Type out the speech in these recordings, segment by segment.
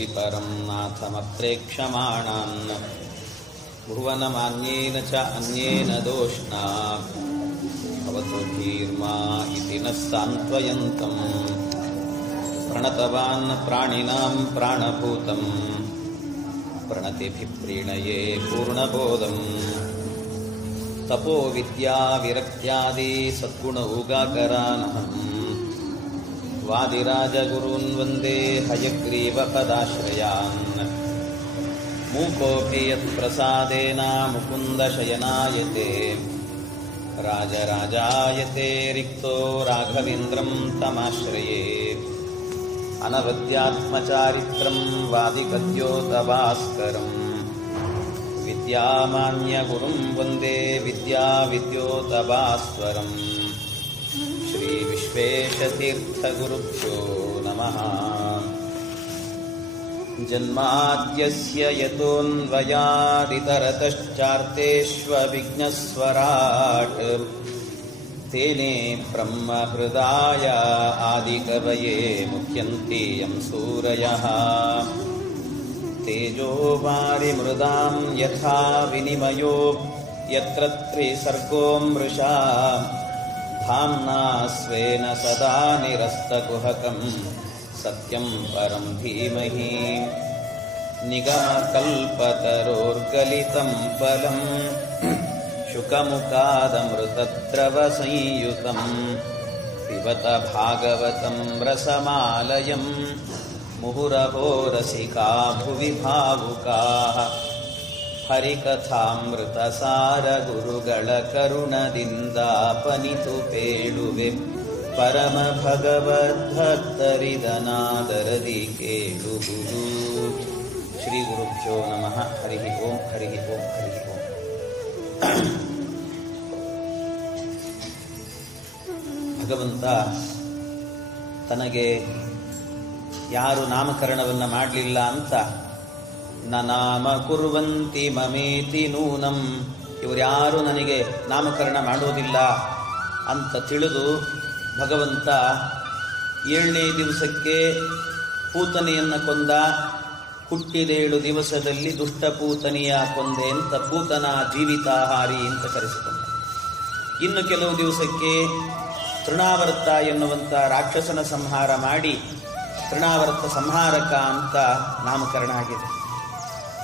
विपरं नाथमप्रेक्षमाणान् भुवनमान्येन च अन्येन दोष्णा भवतु धीर्मा इति नः सान्त्वयन्तम् प्रणतवान् प्राणिनां प्राणभूतम् प्रणतिभिः प्रीणये पूर्णबोधम् तपो विद्या विरक्त्यादि सद्गुणौगाकरानहम् वादिराजगुरून् वन्दे हयग्रीवपदाश्रयान् मूकोऽपि यत्प्रसादेन मुकुन्दशयनायते राजराजायते रिक्तो राघवेन्द्रं तमाश्रये अनवद्यात्मचारित्रं वादिकद्योतभास्करम् विद्यामान्यगुरुं वन्दे विद्याविद्योतभास्वरम् श्रीविश्वेशतीर्थगुरुभ्यो नमः। जन्माद्यस्य यतोऽन्वयादितरतश्चार्तेष्वभिघ्नस्वराट् तेने ब्रह्महृदाय आदिकवये मुह्यन्ति यं सूरयः तेजो वारिमृदां यथा विनिमयो यत्र त्रिसर्गो मृषा धाम्ना स्वेन सदा निरस्तकुहकं सत्यं परं धीमहि निगमकल्पतरोर्गलितं फलं शुकमुखादमृतद्रवसंयुतं पिबत भागवतं रसमालयं मुहुरहो रसिका भुवि भावुकाः ಹರಿಕಥಾಮೃತಸಾರ ಗುರುಗಳ ಕರುಣದಿಂದಾಪನಿತು ಪೇಳುವೆ ಪರಮ ಭಗವದ್ಭಕ್ತರಿದನಾದರದಿ ಕೇಳುವುದು. ಶ್ರೀ ಗುರುಭ್ಯೋ ನಮಃ. ಹರಿ ಓಂ ಹರಿ ಓಂ ಹರಿ ಓಂ. ಭಗವಂತ ತನಗೆ ಯಾರು ನಾಮಕರಣವನ್ನು ಮಾಡಲಿಲ್ಲ ಅಂತ ನ ನಾಮ ಕುರ್ವಂತಿ ಮಮೇತಿ ನೂನಂ, ಇವರ್ಯಾರು ನನಗೆ ನಾಮಕರಣ ಮಾಡೋದಿಲ್ಲ ಅಂತ ತಿಳಿದು ಭಗವಂತ 7ನೇ ದಿವಸಕ್ಕೆ ಪೂತನೆಯನ್ನು ಕೊಂದ. ಹುಟ್ಟಿದ 7 ದಿವಸದಲ್ಲಿ ದುಷ್ಟಪೂತನೆಯ ಕೊಂದೆ ಅಂತ ಪೂತನ ಜೀವಿತಾಹಾರಿ ಅಂತ ಕರೆಸಿಕೊಂಡ. ಇನ್ನು ಕೆಲವು ದಿವಸಕ್ಕೆ ತೃಣಾವರ್ತ ಎನ್ನುವಂಥ ರಾಕ್ಷಸನ ಸಂಹಾರ ಮಾಡಿ ತೃಣಾವರ್ತ ಸಂಹಾರಕ ಅಂತ ನಾಮಕರಣ ಆಗಿದೆ.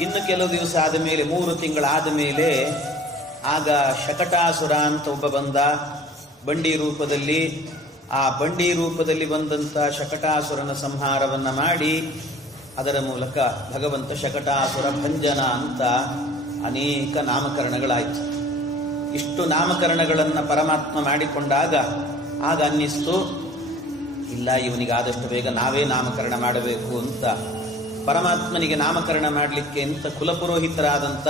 ಇನ್ನು ಕೆಲವು ದಿವಸ ಆದ ಮೇಲೆ 3 ತಿಂಗಳಾದ ಮೇಲೆ ಆಗ ಶಕಟಾಸುರ ಅಂತ ಒಬ್ಬ ಬಂದ ಬಂಡಿ ರೂಪದಲ್ಲಿ. ಆ ಬಂಡಿ ರೂಪದಲ್ಲಿ ಬಂದಂಥ ಶಕಟಾಸುರನ ಸಂಹಾರವನ್ನು ಮಾಡಿ ಅದರ ಮೂಲಕ ಭಗವಂತ ಶಕಟಾಸುರ ಭಂಜನ ಅಂತ ಅನೇಕ ನಾಮಕರಣಗಳಾಯಿತು. ಇಷ್ಟು ನಾಮಕರಣಗಳನ್ನು ಪರಮಾತ್ಮ ಮಾಡಿಕೊಂಡಾಗ ಆಗ ಅನ್ನಿಸ್ತು, ಇಲ್ಲ ಇವನಿಗೆ ಆದಷ್ಟು ಬೇಗ ನಾವೇ ನಾಮಕರಣ ಮಾಡಬೇಕು ಅಂತ ಪರಮಾತ್ಮನಿಗೆ ನಾಮಕರಣ ಮಾಡಲಿಕ್ಕೆ ಅಂತ ಕುಲಪುರೋಹಿತರಾದಂಥ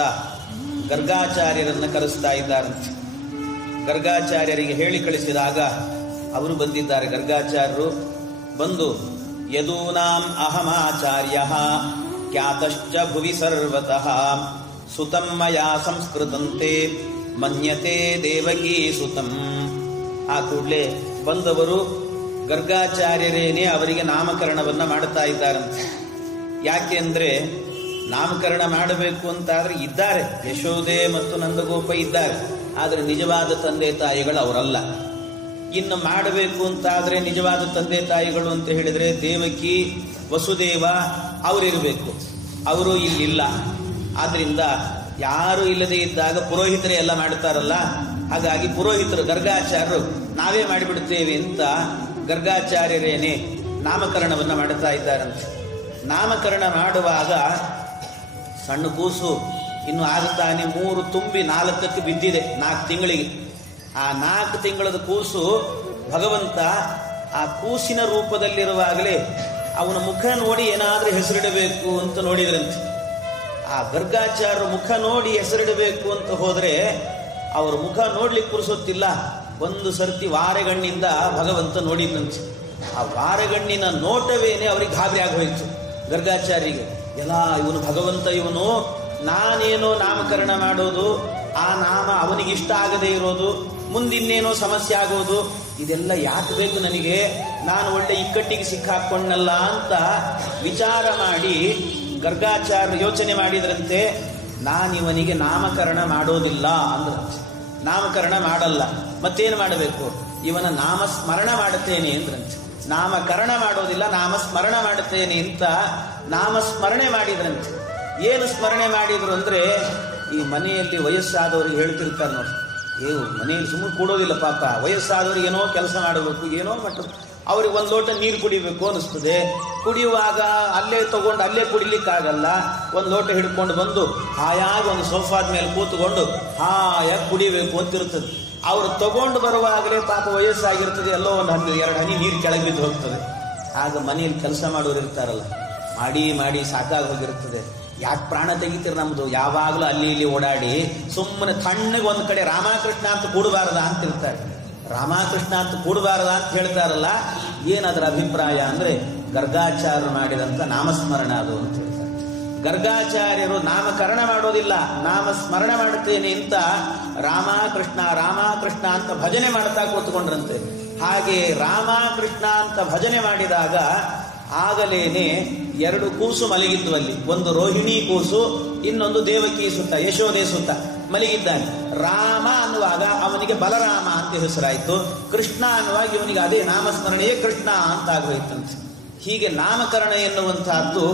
ಗರ್ಗಾಚಾರ್ಯರನ್ನು ಕರೆಸ್ತಾ ಇದ್ದಾರಂತೆ. ಗರ್ಗಾಚಾರ್ಯರಿಗೆ ಹೇಳಿ ಕಳಿಸಿದಾಗ ಅವರು ಬಂದಿದ್ದಾರೆ. ಗರ್ಗಾಚಾರ್ಯರು ಬಂದು ಯದೂನಾಂ ಅಹಮಾಚಾರ್ಯ ಖ್ಯಾತಶ್ಚ ಭುವಿ ಸರ್ವತಃ ಸುತಂ ಮಯಾ ಸಂಸ್ಕೃತಂತೆ ಮನ್ಯತೆ ದೇವಕೀ ಸುತಂ. ಆ ಕೂಡಲೇ ಬಂದವರು ಗರ್ಗಾಚಾರ್ಯರೇನೇ ಅವರಿಗೆ ನಾಮಕರಣವನ್ನು ಮಾಡುತ್ತಾ ಇದ್ದಾರಂತೆ. ಯಾಕೆ ಅಂದರೆ ನಾಮಕರಣ ಮಾಡಬೇಕು ಅಂತಾದರೆ ಇದ್ದಾರೆ, ಯಶೋದೆ ಮತ್ತು ನಂದಗೋಪ ಇದ್ದಾರೆ, ಆದರೆ ನಿಜವಾದ ತಂದೆ ತಾಯಿಗಳು ಅವರಲ್ಲ. ಇನ್ನು ಮಾಡಬೇಕು ಅಂತಾದರೆ ನಿಜವಾದ ತಂದೆ ತಾಯಿಗಳು ಅಂತ ಹೇಳಿದರೆ ದೇವಕಿ ವಸುದೇವ ಅವರಿರಬೇಕು, ಅವರು ಇಲ್ಲಿಲ್ಲ. ಆದ್ದರಿಂದ ಯಾರು ಇಲ್ಲದೆ ಇದ್ದಾಗ ಪುರೋಹಿತರೇ ಎಲ್ಲ ಮಾಡ್ತಾರಲ್ಲ, ಹಾಗಾಗಿ ಪುರೋಹಿತರು ಗರ್ಗಾಚಾರ್ಯರು ನಾವೇ ಮಾಡಿಬಿಡ್ತೇವೆ ಅಂತ ಗರ್ಗಾಚಾರ್ಯರೇನೆ ನಾಮಕರಣವನ್ನು ಮಾಡುತ್ತಾ ಇದ್ದಾರಂತೆ. ನಾಮಕರಣ ಮಾಡುವಾಗ ಸಣ್ಣ ಕೂಸು ಇನ್ನು ಆಗುತ್ತಾನೆ 3 ತುಂಬಿ 4ಕ್ಕೆ ಬಿದ್ದಿದೆ 4 ತಿಂಗಳಿಗೆ. ಆ 4 ತಿಂಗಳದ ಕೂಸು ಭಗವಂತ ಆ ಕೂಸಿನ ರೂಪದಲ್ಲಿರುವಾಗಲೇ ಅವನ ಮುಖ ನೋಡಿ ಏನಾದರೂ ಹೆಸರಿಡಬೇಕು ಅಂತ ನೋಡಿದ್ರಂತೆ. ಆ ಗರ್ಗಾಚಾರ್ಯರ ಮುಖ ನೋಡಿ ಹೆಸರಿಡಬೇಕು ಅಂತ ಹೋದರೆ ಅವರ ಮುಖ ನೋಡ್ಲಿಕ್ಕೆ ಪುರುಸೊತ್ತಿಲ್ಲ. ಒಂದು ಸರ್ತಿ ವಾರೆಗಣ್ಣಿಂದ ಭಗವಂತ ನೋಡಿದಂತೆ. ಆ ವಾರೆಗಣ್ಣಿನ ನೋಟವೇನೆ ಅವರಿಗೆ ಗಾಬರಿ ಆಗೋಯ್ತು ಗರ್ಗಾಚಾರ್ಯರಿಗೆ. ಎಲ್ಲ ಇವನು ಭಗವಂತ, ಇವನು ನಾನೇನೋ ನಾಮಕರಣ ಮಾಡೋದು, ಆ ನಾಮ ಅವನಿಗಿಷ್ಟ ಆಗದೆ ಇರೋದು, ಮುಂದಿನ್ನೇನೋ ಸಮಸ್ಯೆ ಆಗೋದು, ಇದೆಲ್ಲ ಯಾಕೆ ಬೇಕು ನನಗೆ, ನಾನು ಒಳ್ಳೆ ಇಕ್ಕಟ್ಟಿಗೆ ಸಿಕ್ಕಾಕೊಂಡಲ್ಲ ಅಂತ ವಿಚಾರ ಮಾಡಿ ಗರ್ಗಾಚಾರ್ಯ ಯೋಚನೆ ಮಾಡಿದ್ರಂತೆ. ನಾನಿವನಿಗೆ ನಾಮಕರಣ ಮಾಡೋದಿಲ್ಲ ಅಂದ್ರ, ನಾಮಕರಣ ಮಾಡಲ್ಲ, ಮತ್ತೇನು ಮಾಡಬೇಕು, ಇವನ ನಾಮಸ್ಮರಣ ಮಾಡುತ್ತೇನೆ ಅಂದ್ರಂತೆ. ನಾಮಕರಣ ಮಾಡೋದಿಲ್ಲ, ನಾಮಸ್ಮರಣ ಮಾಡುತ್ತೇನೆ ಅಂತ ನಾಮಸ್ಮರಣೆ ಮಾಡಿದ್ರಂತೆ. ಏನು ಸ್ಮರಣೆ ಮಾಡಿದ್ರು ಅಂದ್ರೆ, ಈ ಮನೆಯಲ್ಲಿ ವಯಸ್ಸಾದವ್ರಿಗೆ ಹೇಳ್ತಿರ್ತಾರೆ ನೋಡಿ, ಮನೆಯಲ್ಲಿ ಸುಮ್ಮನೆ ಕೂಡೋದಿಲ್ಲ ಪಾಪ, ವಯಸ್ಸಾದವ್ರಿಗೆ ಏನೋ ಕೆಲಸ ಮಾಡಬೇಕು, ಏನೋ ಮಟ್ಟ ಅವ್ರಿಗೆ ಒಂದು ಲೋಟ ನೀರು ಕುಡಿಬೇಕು ಅನಿಸ್ತದೆ. ಕುಡಿಯುವಾಗ ಅಲ್ಲೇ ತಗೊಂಡು ಅಲ್ಲೇ ಕುಡಿಲಿಕ್ಕಾಗಲ್ಲ, ಒಂದು ಲೋಟ ಹಿಡ್ಕೊಂಡು ಬಂದು ಹಾಯಾಗಿ ಒಂದು ಸೋಫಾದ ಮೇಲೆ ಕೂತ್ಕೊಂಡು ಹಾಯಾಗಿ ಕುಡಿಬೇಕು ಅಂತಿರ್ತದೆ. ಅವ್ರು ತಗೊಂಡು ಬರುವಾಗಲೇ ಪಾಪ ವಯಸ್ಸಾಗಿರ್ತದೆ, ಎಲ್ಲೋ ಒಂದು 2 ಹನಿ ನೀರು ಕೆಳಗೆ ಬಿದ್ದು ಹೋಗ್ತದೆ. ಆಗ ಮನೆಯಲ್ಲಿ ಕೆಲಸ ಮಾಡೋರು ಇರ್ತಾರಲ್ಲ, ಮಾಡಿ ಮಾಡಿ ಸಾಕಾಗಿ ಹೋಗಿರ್ತದೆ. ಯಾಕೆ ಪ್ರಾಣ ತೆಗಿತೀರಿ ನಮ್ದು, ಯಾವಾಗಲೂ ಅಲ್ಲಿ ಇಲ್ಲಿ ಓಡಾಡಿ ಸುಮ್ಮನೆ ತಣ್ಣಗೆ ಒಂದು ಕಡೆ ರಾಮಕೃಷ್ಣ ಅಂತ ಕೂಡಬಾರದ ಅಂತ ಇರ್ತಾರೆ. ರಾಮಕೃಷ್ಣ ಅಂತ ಕೂಡಬಾರದ ಅಂತ ಹೇಳ್ತಾರಲ್ಲ, ಏನದರ ಅಭಿಪ್ರಾಯ ಅಂದ್ರೆ ಗರ್ಗಾಚಾರ್ಯರು ಮಾಡಿದಂತ ನಾಮಸ್ಮರಣ ಅದು ಅಂತ ಹೇಳ್ತಾರೆ. ಗರ್ಗಾಚಾರ್ಯರು ನಾಮಕರಣ ಮಾಡೋದಿಲ್ಲ, ನಾಮಸ್ಮರಣ ಮಾಡುತ್ತೇನೆ ಅಂತ ರಾಮಕೃಷ್ಣ ರಾಮಕೃಷ್ಣ ಅಂತ ಭಜನೆ ಮಾಡ್ತಾ ಕೂತ್ಕೊಂಡ್ರಂತೆ. ಹಾಗೆ ರಾಮಕೃಷ್ಣ ಅಂತ ಭಜನೆ ಮಾಡಿದಾಗ ಆಗಲೇನೆ 2 ಕೂಸು ಮಲಗಿದ್ವಲ್ಲಿ, ಒಂದು ರೋಹಿಣಿ ಕೂಸು, ಇನ್ನೊಂದು ದೇವಕಿ ಸುತ್ತ, ಯಶೋದೆ ಸುತ್ತ ಮಲಗಿದ್ದಾನೆ. ರಾಮ ಅನ್ನುವಾಗ ಅವನಿಗೆ ಬಲರಾಮ ಅಂತ ಹೆಸರಾಯಿತು, ಕೃಷ್ಣ ಅನ್ನುವಾಗ ಇವನಿಗೆ ಅದೇ ನಾಮಸ್ಮರಣೆಯೇ ಕೃಷ್ಣ ಅಂತ ಆಗೋಯ್ತಂತೆ. ಹೀಗೆ ನಾಮಕರಣ ಎನ್ನುವಂತಹದ್ದು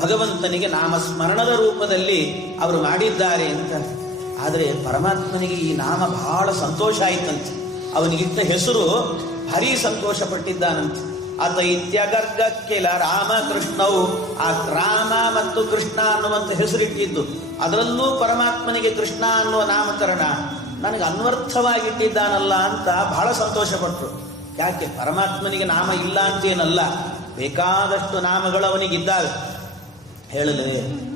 ಭಗವಂತನಿಗೆ ನಾಮಸ್ಮರಣದ ರೂಪದಲ್ಲಿ ಅವರು ಮಾಡಿದ್ದಾರೆ ಅಂತ. ಆದರೆ ಪರಮಾತ್ಮನಿಗೆ ಈ ನಾಮ ಬಹಳ ಸಂತೋಷ ಆಯ್ತಂತೆ. ಅವನಿಗಿತ್ತ ಹೆಸರು ಭಾರಿ ಸಂತೋಷ ಪಟ್ಟಿದ್ದಾನಂತೆ. ಅದೈತ್ಯ ಗರ್ಗಕ್ಕೆಲ ರಾಮಕೃಷ್ಣವು, ಆ ರಾಮ ಮತ್ತು ಕೃಷ್ಣ ಅನ್ನುವಂಥ ಹೆಸರಿಟ್ಟಿದ್ದು, ಅದರಲ್ಲೂ ಪರಮಾತ್ಮನಿಗೆ ಕೃಷ್ಣ ಅನ್ನುವ ನಾಮಕರಣ ನನಗೆ ಅನ್ವರ್ಥವಾಗಿಟ್ಟಿದ್ದಾನಲ್ಲ ಅಂತ ಬಹಳ ಸಂತೋಷ ಪಟ್ಟರು. ಯಾಕೆ, ಪರಮಾತ್ಮನಿಗೆ ನಾಮ ಇಲ್ಲ ಅಂತೇನಲ್ಲ, ಬೇಕಾದಷ್ಟು ನಾಮಗಳು ಅವನಿಗಿದ್ದಾವೆ. ಹೇಳಲೇ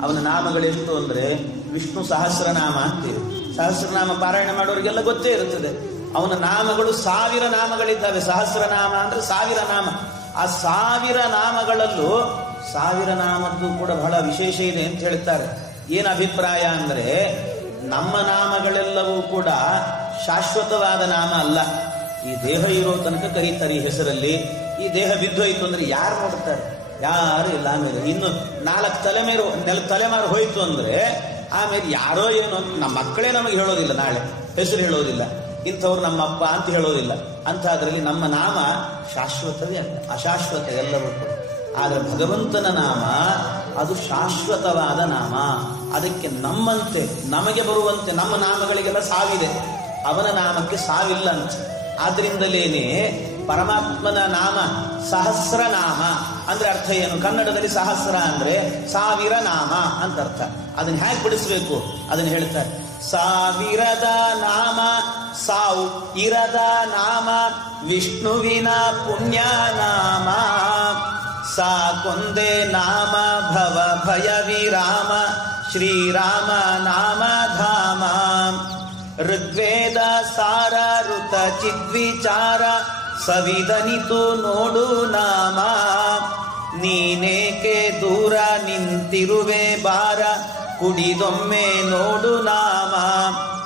ಅವನ ನಾಮಗಳೆಷ್ಟು ಅಂದ್ರೆ, ವಿಷ್ಣು ಸಹಸ್ರನಾಮ ಅಂತೀವಿ, ಸಹಸ್ರನಾಮ ಪಾರಾಯಣ ಮಾಡೋರಿಗೆಲ್ಲ ಗೊತ್ತೇ ಇರುತ್ತದೆ. ಅವನ ನಾಮಗಳು 1000 ನಾಮಗಳಿದ್ದಾವೆ. ಸಹಸ್ರನಾಮ ಅಂದ್ರೆ 1000 ನಾಮ. ಆ 1000 ನಾಮಗಳಲ್ಲೂ 1000 ನಾಮದ್ದು ಕೂಡ ಬಹಳ ವಿಶೇಷ ಇದೆ ಅಂತ ಹೇಳ್ತಾರೆ. ಏನು ಅಭಿಪ್ರಾಯ ಅಂದ್ರೆ, ನಮ್ಮ ನಾಮಗಳೆಲ್ಲವೂ ಕೂಡ ಶಾಶ್ವತವಾದ ನಾಮ ಅಲ್ಲ. ಈ ದೇಹ ಇರೋ ತನಕ ಕರೀತಾರೆ ಈ ಹೆಸರಲ್ಲಿ. ಈ ದೇಹ ಬಿದ್ದೋಯ್ತು ಅಂದ್ರೆ ಯಾರು ನೋಡ್ತಾರೆ, ಯಾರು ಇಲ್ಲ. ಆಮೇಲೆ ಇನ್ನು 4 ತಲೆಮಾರು ಹೋಯ್ತು ಅಂದ್ರೆ ಆಮೇಲೆ ಯಾರೋ ಏನೋ, ನಮ್ಮ ಮಕ್ಕಳೇ ನಮಗೆ ಹೇಳೋದಿಲ್ಲ, ನಾಳೆ ಹೆಸರು ಹೇಳೋದಿಲ್ಲ, ಇಂಥವ್ರು ನಮ್ಮಪ್ಪ ಅಂತ ಹೇಳೋದಿಲ್ಲ. ಅಂಥದ್ರಲ್ಲಿ ನಮ್ಮ ನಾಮ ಶಾಶ್ವತವೇ ಅಲ್ಲ, ಅಶಾಶ್ವತ ಎಲ್ಲವೂ ಕೂಡ. ಆದರೆ ಭಗವಂತನ ನಾಮ ಅದು ಶಾಶ್ವತವಾದ ನಾಮ. ಅದಕ್ಕೆ ನಮ್ಮಂತೆ ನಮಗೆ ಬರುವಂತೆ ನಮ್ಮ ನಾಮಗಳಿಗೆಲ್ಲ ಸಾವಿದೆ, ಅವನ ನಾಮಕ್ಕೆ ಸಾವಿಲ್ಲ ಅಂತ. ಆದ್ರಿಂದಲೇನೆ ಪರಮಾತ್ಮನ ನಾಮ ಸಹಸ್ರನಾಮ ಅಂದ್ರೆ ಅರ್ಥ ಏನು, ಕನ್ನಡದಲ್ಲಿ ಸಹಸ್ರ ಅಂದ್ರೆ 1000 ನಾಮ ಅಂತ ಅರ್ಥ. ಅದನ್ನ ಹೇಗೆ ಬಿಡಿಸ್ಬೇಕು ಅದನ್ನ ಹೇಳ್ತಾರೆ. 1000ದ ನಾಮ ಸಾವು ಇರದ ನಾಮ, ವಿಷ್ಣುವಿನ ಪುಣ್ಯ ನಾಮ, ಸಾಕೊಂದೇ ನಾಮ ಭವ ಭಯ ವಿರಾಮ, ಶ್ರೀರಾಮ ನಾಮ ಧಾಮ. ಋಗ್ವೇದ ಸಾರ ಋತ ಚಿದ್ವಿಚಾರ, ಸವಿದನಿತು ನೋಡು ನಾಮ, ನೀನೇಕೆ ದೂರ ನಿಂತಿರುವೆ ಬಾರ, ಕುಡಿದೊಮ್ಮೆ ನೋಡು ನಾಮ.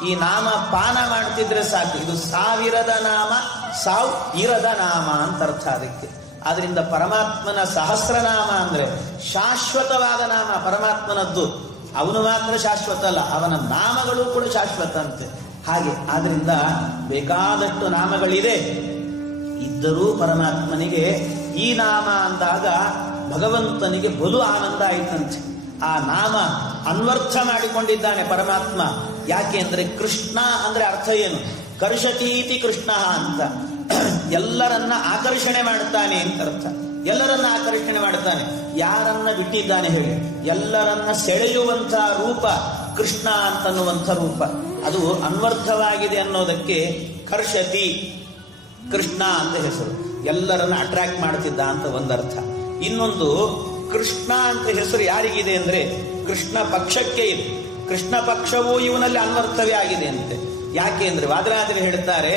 ಈ ನಾಮ ಪಾನ ಮಾಡ್ತಿದ್ರೆ ಸಾಕು. ಇದು 1000ದ ನಾಮ, ಸಾವು ಇರದ ನಾಮ ಅಂತ ಅರ್ಥ ಅದಕ್ಕೆ. ಆದ್ರಿಂದ ಪರಮಾತ್ಮನ ಸಹಸ್ರನಾಮ ಅಂದ್ರೆ ಶಾಶ್ವತವಾದ ನಾಮ ಪರಮಾತ್ಮನದ್ದು. ಅವನು ಮಾತ್ರ ಶಾಶ್ವತ ಅಲ್ಲ, ಅವನ ನಾಮಗಳು ಕೂಡ ಶಾಶ್ವತ ಅಂತೆ. ಹಾಗೆ ಆದ್ರಿಂದ ಬೇಕಾದಷ್ಟು ನಾಮಗಳಿದೆ. ಇದ್ದರೂ ಪರಮಾತ್ಮನಿಗೆ ಈ ನಾಮ ಅಂದಾಗ ಭಗವಂತನಿಗೆ ಬಲು ಆನಂದ ಆಯ್ತಂತೆ. ಆ ನಾಮ ಅನ್ವರ್ಥ ಮಾಡಿಕೊಂಡಿದ್ದಾನೆ ಪರಮಾತ್ಮ. ಯಾಕೆ ಅಂದ್ರೆ ಕೃಷ್ಣ ಅಂದ್ರೆ ಅರ್ಥ ಏನು, ಕರ್ಷತೀತಿ ಕೃಷ್ಣ ಅಂತ, ಎಲ್ಲರನ್ನ ಆಕರ್ಷಣೆ ಮಾಡುತ್ತಾನೆ ಅಂತ ಅರ್ಥ. ಎಲ್ಲರನ್ನ ಆಕರ್ಷಣೆ ಮಾಡುತ್ತಾನೆ. ಯಾರನ್ನ ಬಿಟ್ಟಿದ್ದಾನೆ ಹೇಳಿ, ಎಲ್ಲರನ್ನ ಸೆಳೆಯುವಂಥ ರೂಪ ಕೃಷ್ಣ ಅಂತನ್ನುವಂಥ ರೂಪ. ಅದು ಅನ್ವರ್ಥವಾಗಿದೆ ಅನ್ನೋದಕ್ಕೆ ಕರ್ಷತಿ ಕೃಷ್ಣ ಅಂತ ಹೆಸರು. ಎಲ್ಲರನ್ನ ಅಟ್ರಾಕ್ಟ್ ಮಾಡ್ತಿದ್ದ ಅಂತ ಒಂದರ್ಥ. ಇನ್ನೊಂದು, ಕೃಷ್ಣ ಅಂತ ಹೆಸರು ಯಾರಿಗಿದೆ ಅಂದ್ರೆ ಕೃಷ್ಣ ಪಕ್ಷಕ್ಕೆ ಇದೆ. ಕೃಷ್ಣ ಪಕ್ಷವೂ ಇವನಲ್ಲಿ ಅನ್ವರ್ಥವೇ ಆಗಿದೆ ಅಂತೆ. ಯಾಕೆ ಅಂದ್ರೆ ವಾದರಾಜರು ಹೇಳ್ತಾರೆ,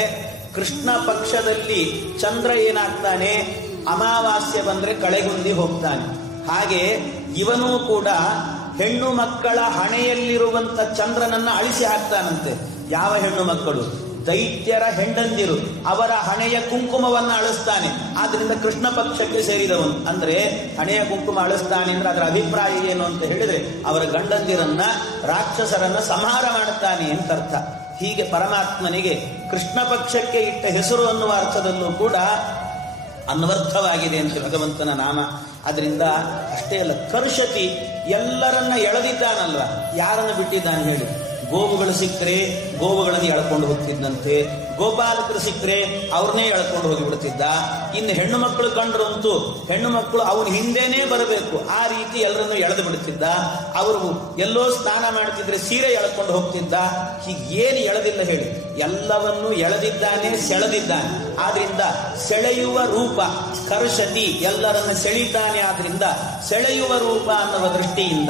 ಕೃಷ್ಣ ಪಕ್ಷದಲ್ಲಿ ಚಂದ್ರ ಏನಾಗ್ತಾನೆ, ಅಮಾವಾಸ್ಯೆ ಬಂದ್ರೆ ಕಳೆಗುಂದಿ ಹೋಗ್ತಾನೆ. ಹಾಗೆ ಇವನೂ ಕೂಡ ಹೆಣ್ಣು ಮಕ್ಕಳ ಹಣೆಯಲ್ಲಿರುವಂತ ಚಂದ್ರನನ್ನ ಅಳಿಸಿ ಹಾಕ್ತಾನಂತೆ. ಯಾವ ಹೆಣ್ಣು ಮಕ್ಕಳು? ದೈತ್ಯರ ಹೆಂಡಂದಿರು ಅವರ ಹಣೆಯ ಕುಂಕುಮವನ್ನ ಅಳಿಸ್ತಾನೆ. ಆದ್ರಿಂದ ಕೃಷ್ಣ ಪಕ್ಷಕ್ಕೆ ಸೇರಿದವನು. ಅಂದ್ರೆ ಹಣೆಯ ಕುಂಕುಮ ಅಳಿಸ್ತಾನೆ ಅಂದ್ರೆ ಅದರ ಅಭಿಪ್ರಾಯ ಏನು ಅಂತ ಹೇಳಿದ್ರೆ ಅವರ ಗಂಡಂದಿರನ್ನ, ರಾಕ್ಷಸರನ್ನ ಸಂಹಾರ ಮಾಡುತ್ತಾನೆ ಅಂತ ಅರ್ಥ. ಹೀಗೆ ಪರಮಾತ್ಮನಿಗೆ ಕೃಷ್ಣ ಪಕ್ಷಕ್ಕೆ ಇಟ್ಟ ಹೆಸರು ಅನ್ನುವ ಅರ್ಥದಲ್ಲೂ ಕೂಡ ಅನ್ವರ್ಥವಾಗಿದೆ ಅಂತ ಭಗವಂತನ ನಾಮ. ಅದರಿಂದ ಅಷ್ಟೇ ಅಲ್ಲ, ಕರ್ಷತಿ ಎಲ್ಲರನ್ನ ಎಳೆದಿದ್ದಾನಲ್ವ, ಯಾರನ್ನು ಬಿಟ್ಟಿದ್ದಾನೆ ಹೇಳಿ? ಗೋವುಗಳು ಸಿಕ್ಕರೆ ಗೋವುಗಳನ್ನು ಎಳ್ಕೊಂಡು ಹೋಗ್ತಿದ್ದಂತೆ, ಗೋಪಾಲಕರು ಸಿಕ್ಕರೆ ಅವ್ರನ್ನೇ ಎಳ್ಕೊಂಡು ಹೋಗಿಬಿಡ್ತಿದ್ದ. ಇನ್ನು ಹೆಣ್ಣು ಮಕ್ಕಳು ಕಂಡ್ರು ಅಂತೂ ಹೆಣ್ಣು ಮಕ್ಕಳು ಅವನ ಹಿಂದೆನೇ ಬರಬೇಕು, ಆ ರೀತಿ ಎಲ್ಲರನ್ನು ಎಳೆದು ಬಿಡ್ತಿದ್ದ. ಅವರು ಎಲ್ಲೋ ಸ್ನಾನ ಮಾಡ್ತಿದ್ರೆ ಸೀರೆ ಎಳ್ಕೊಂಡು ಹೋಗ್ತಿದ್ದ. ಹೀಗೆ ಏನು ಎಳೆದಿಲ್ಲ ಹೇಳಿ? ಎಲ್ಲವನ್ನೂ ಎಳೆದಿದ್ದಾನೆ, ಸೆಳೆದಿದ್ದಾನೆ. ಆದ್ರಿಂದ ಸೆಳೆಯುವ ರೂಪ ಕರ್ಷತಿ, ಎಲ್ಲರನ್ನ ಸೆಳೀತಾನೆ. ಆದ್ರಿಂದ ಸೆಳೆಯುವ ರೂಪ ಅನ್ನುವ ದೃಷ್ಟಿಯಿಂದ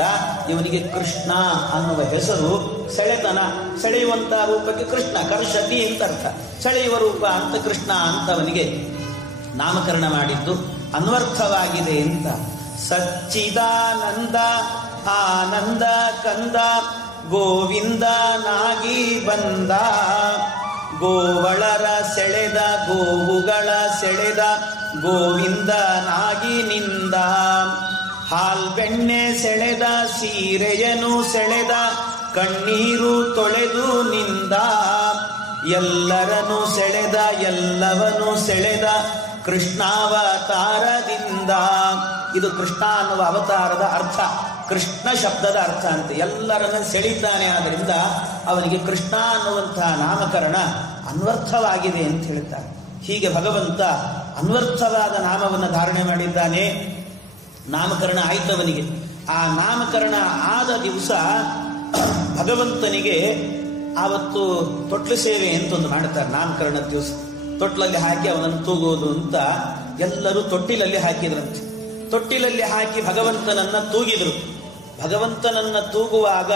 ಇವನಿಗೆ ಕೃಷ್ಣ ಅನ್ನುವ ಹೆಸರು. ಸೆಳೆತನ, ಸೆಳೆಯುವಂತಹ ರೂಪಕ್ಕೆ ಕೃಷ್ಣ, ಕರ್ಷತಿ ಅಂತ ಅರ್ಥ. ಸೆಳೆಯುವ ರೂಪ ಅಂತ ಕೃಷ್ಣ ಅಂತ ಅವನಿಗೆ ನಾಮಕರಣ ಮಾಡಿದ್ದು ಅನ್ವರ್ಥವಾಗಿದೆ ಅಂತ. ಸಚ್ಚಿದಾನಂದ ಆನಂದ ಕಂದ ಗೋವಿಂದನಾಗಿ ಬಂದ, ಗೋವಳರ ಸೆಳೆದ ಗೋವುಗಳ ಸೆಳೆದ ಗೋವಿಂದನಾಗಿ ನಿಂದ, ಹಾಲ್ಬೆಣ್ಣೆ ಸೆಳೆದ ಸೀರೆಯನು ಸೆಳೆದ ಕಣ್ಣೀರು ತೊಳೆದು ನಿಂದ, ಎಲ್ಲರನ್ನು ಸೆಳೆದ ಎಲ್ಲವನ್ನೂ ಸೆಳೆದ ಕೃಷ್ಣಾವತಾರದಿಂದ. ಇದು ಕೃಷ್ಣ ಅನ್ನುವ ಅವತಾರದ ಅರ್ಥ, ಕೃಷ್ಣ ಶಬ್ದದ ಅರ್ಥ ಅಂತ. ಎಲ್ಲರನ್ನ ಸೆಳೀತಾನೆ, ಆದ್ರಿಂದ ಅವನಿಗೆ ಕೃಷ್ಣ ಅನ್ನುವಂತಹ ನಾಮಕರಣ ಅನ್ವರ್ಥವಾಗಿದೆ ಅಂತ ಹೇಳ್ತಾರೆ. ಹೀಗೆ ಭಗವಂತ ಅನ್ವರ್ಥವಾದ ನಾಮವನ್ನು ಧಾರಣೆ ಮಾಡಿದ್ದಾನೆ. ನಾಮಕರಣ ಆಯ್ತವನಿಗೆ. ಆ ನಾಮಕರಣ ಆದ ದಿವಸ ಭಗವಂತನಿಗೆ ಆವತ್ತು ತೊಟ್ಲು ಸೇವೆ ಅಂತ ಒಂದು ಮಾಡ್ತಾರೆ. ನಾಮಕರಣ ದಿವಸ ತೊಟ್ಲಲ್ಲಿ ಹಾಕಿ ಅವನನ್ನು ತೂಗೋದು ಅಂತ ಎಲ್ಲರೂ ತೊಟ್ಟಿಲಲ್ಲಿ ಹಾಕಿದ್ರಂತೆ. ತೊಟ್ಟಿಲಲ್ಲಿ ಹಾಕಿ ಭಗವಂತನನ್ನ ತೂಗಿದ್ರು. ಭಗವಂತನನ್ನ ತೂಗುವಾಗ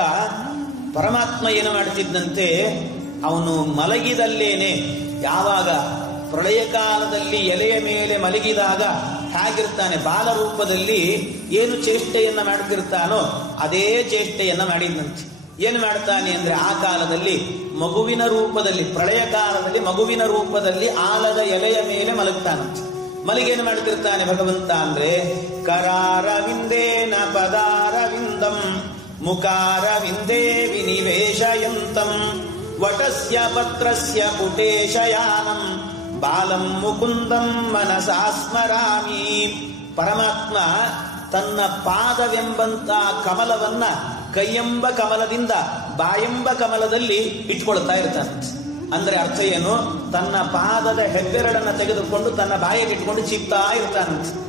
ಪರಮಾತ್ಮ ಏನು ಮಾಡ್ತಿದ್ದಂತೆ, ಅವನು ಮಲಗಿದಲ್ಲೇನೆ, ಯಾವಾಗ ಪ್ರಳಯ ಕಾಲದಲ್ಲಿ ಎಲೆಯ ಮೇಲೆ ಮಲಗಿದಾಗ ಹೇಗಿರ್ತಾನೆ, ಬಾಲರೂಪದಲ್ಲಿ ಏನು ಚೇಷ್ಟೆಯನ್ನ ಮಾಡ್ತಿರ್ತಾನೋ ಅದೇ ಚೇಷ್ಟೆಯನ್ನ ಮಾಡಿದ್ದಂತೆ. ಏನು ಮಾಡ್ತಾನೆ ಅಂದ್ರೆ, ಆ ಕಾಲದಲ್ಲಿ ಮಗುವಿನ ರೂಪದಲ್ಲಿ, ಪ್ರಳಯ ಕಾಲದಲ್ಲಿ ಮಗುವಿನ ರೂಪದಲ್ಲಿ ಆಲದ ಎಲೆಯ ಮೇಲೆ ಮಲಗ್ತಾನಂತೆ. ಮಲಗೇನು ಮಾಡ್ತಿರ್ತಾನೆ ಭಗವಂತ ಅಂದ್ರೆ, ಕರಾರವಿಂದೇನ ಪದಾರವಿಂದಂ ಮುಖಾರವಿಂದೇ ವಿನಿವೇಶಯಂತಂ ವಟಸ್ಯ ಪತ್ರಸ್ಯ ಪುಟೇಶಯಾನಂ ಬಾಲಂ ಮುಕುಂದಂ ಮನಸಾ ಸ್ಮರಾಮಿ. ಪರಮಾತ್ಮ ತನ್ನ ಪಾದವೆಂಬಂತ ಕಮಲವನ್ನ ಕೈಯೆಂಬ ಕಮಲದಿಂದ ಬಾಯೆಂಬ ಕಮಲದಲ್ಲಿ ಇಟ್ಕೊಳ್ತಾ ಇರ್ತಾನೆ. ಅಂದ್ರೆ ಅರ್ಥ ಏನು? ತನ್ನ ಪಾದದ ಹೆಬ್ಬೆರಡನ್ನ ತೆಗೆದುಕೊಂಡು ತನ್ನ ಬಾಯಿಗೆ ಇಟ್ಕೊಂಡು ಚಿಪ್ತಾ ಇರ್ತಾನಂತೆ.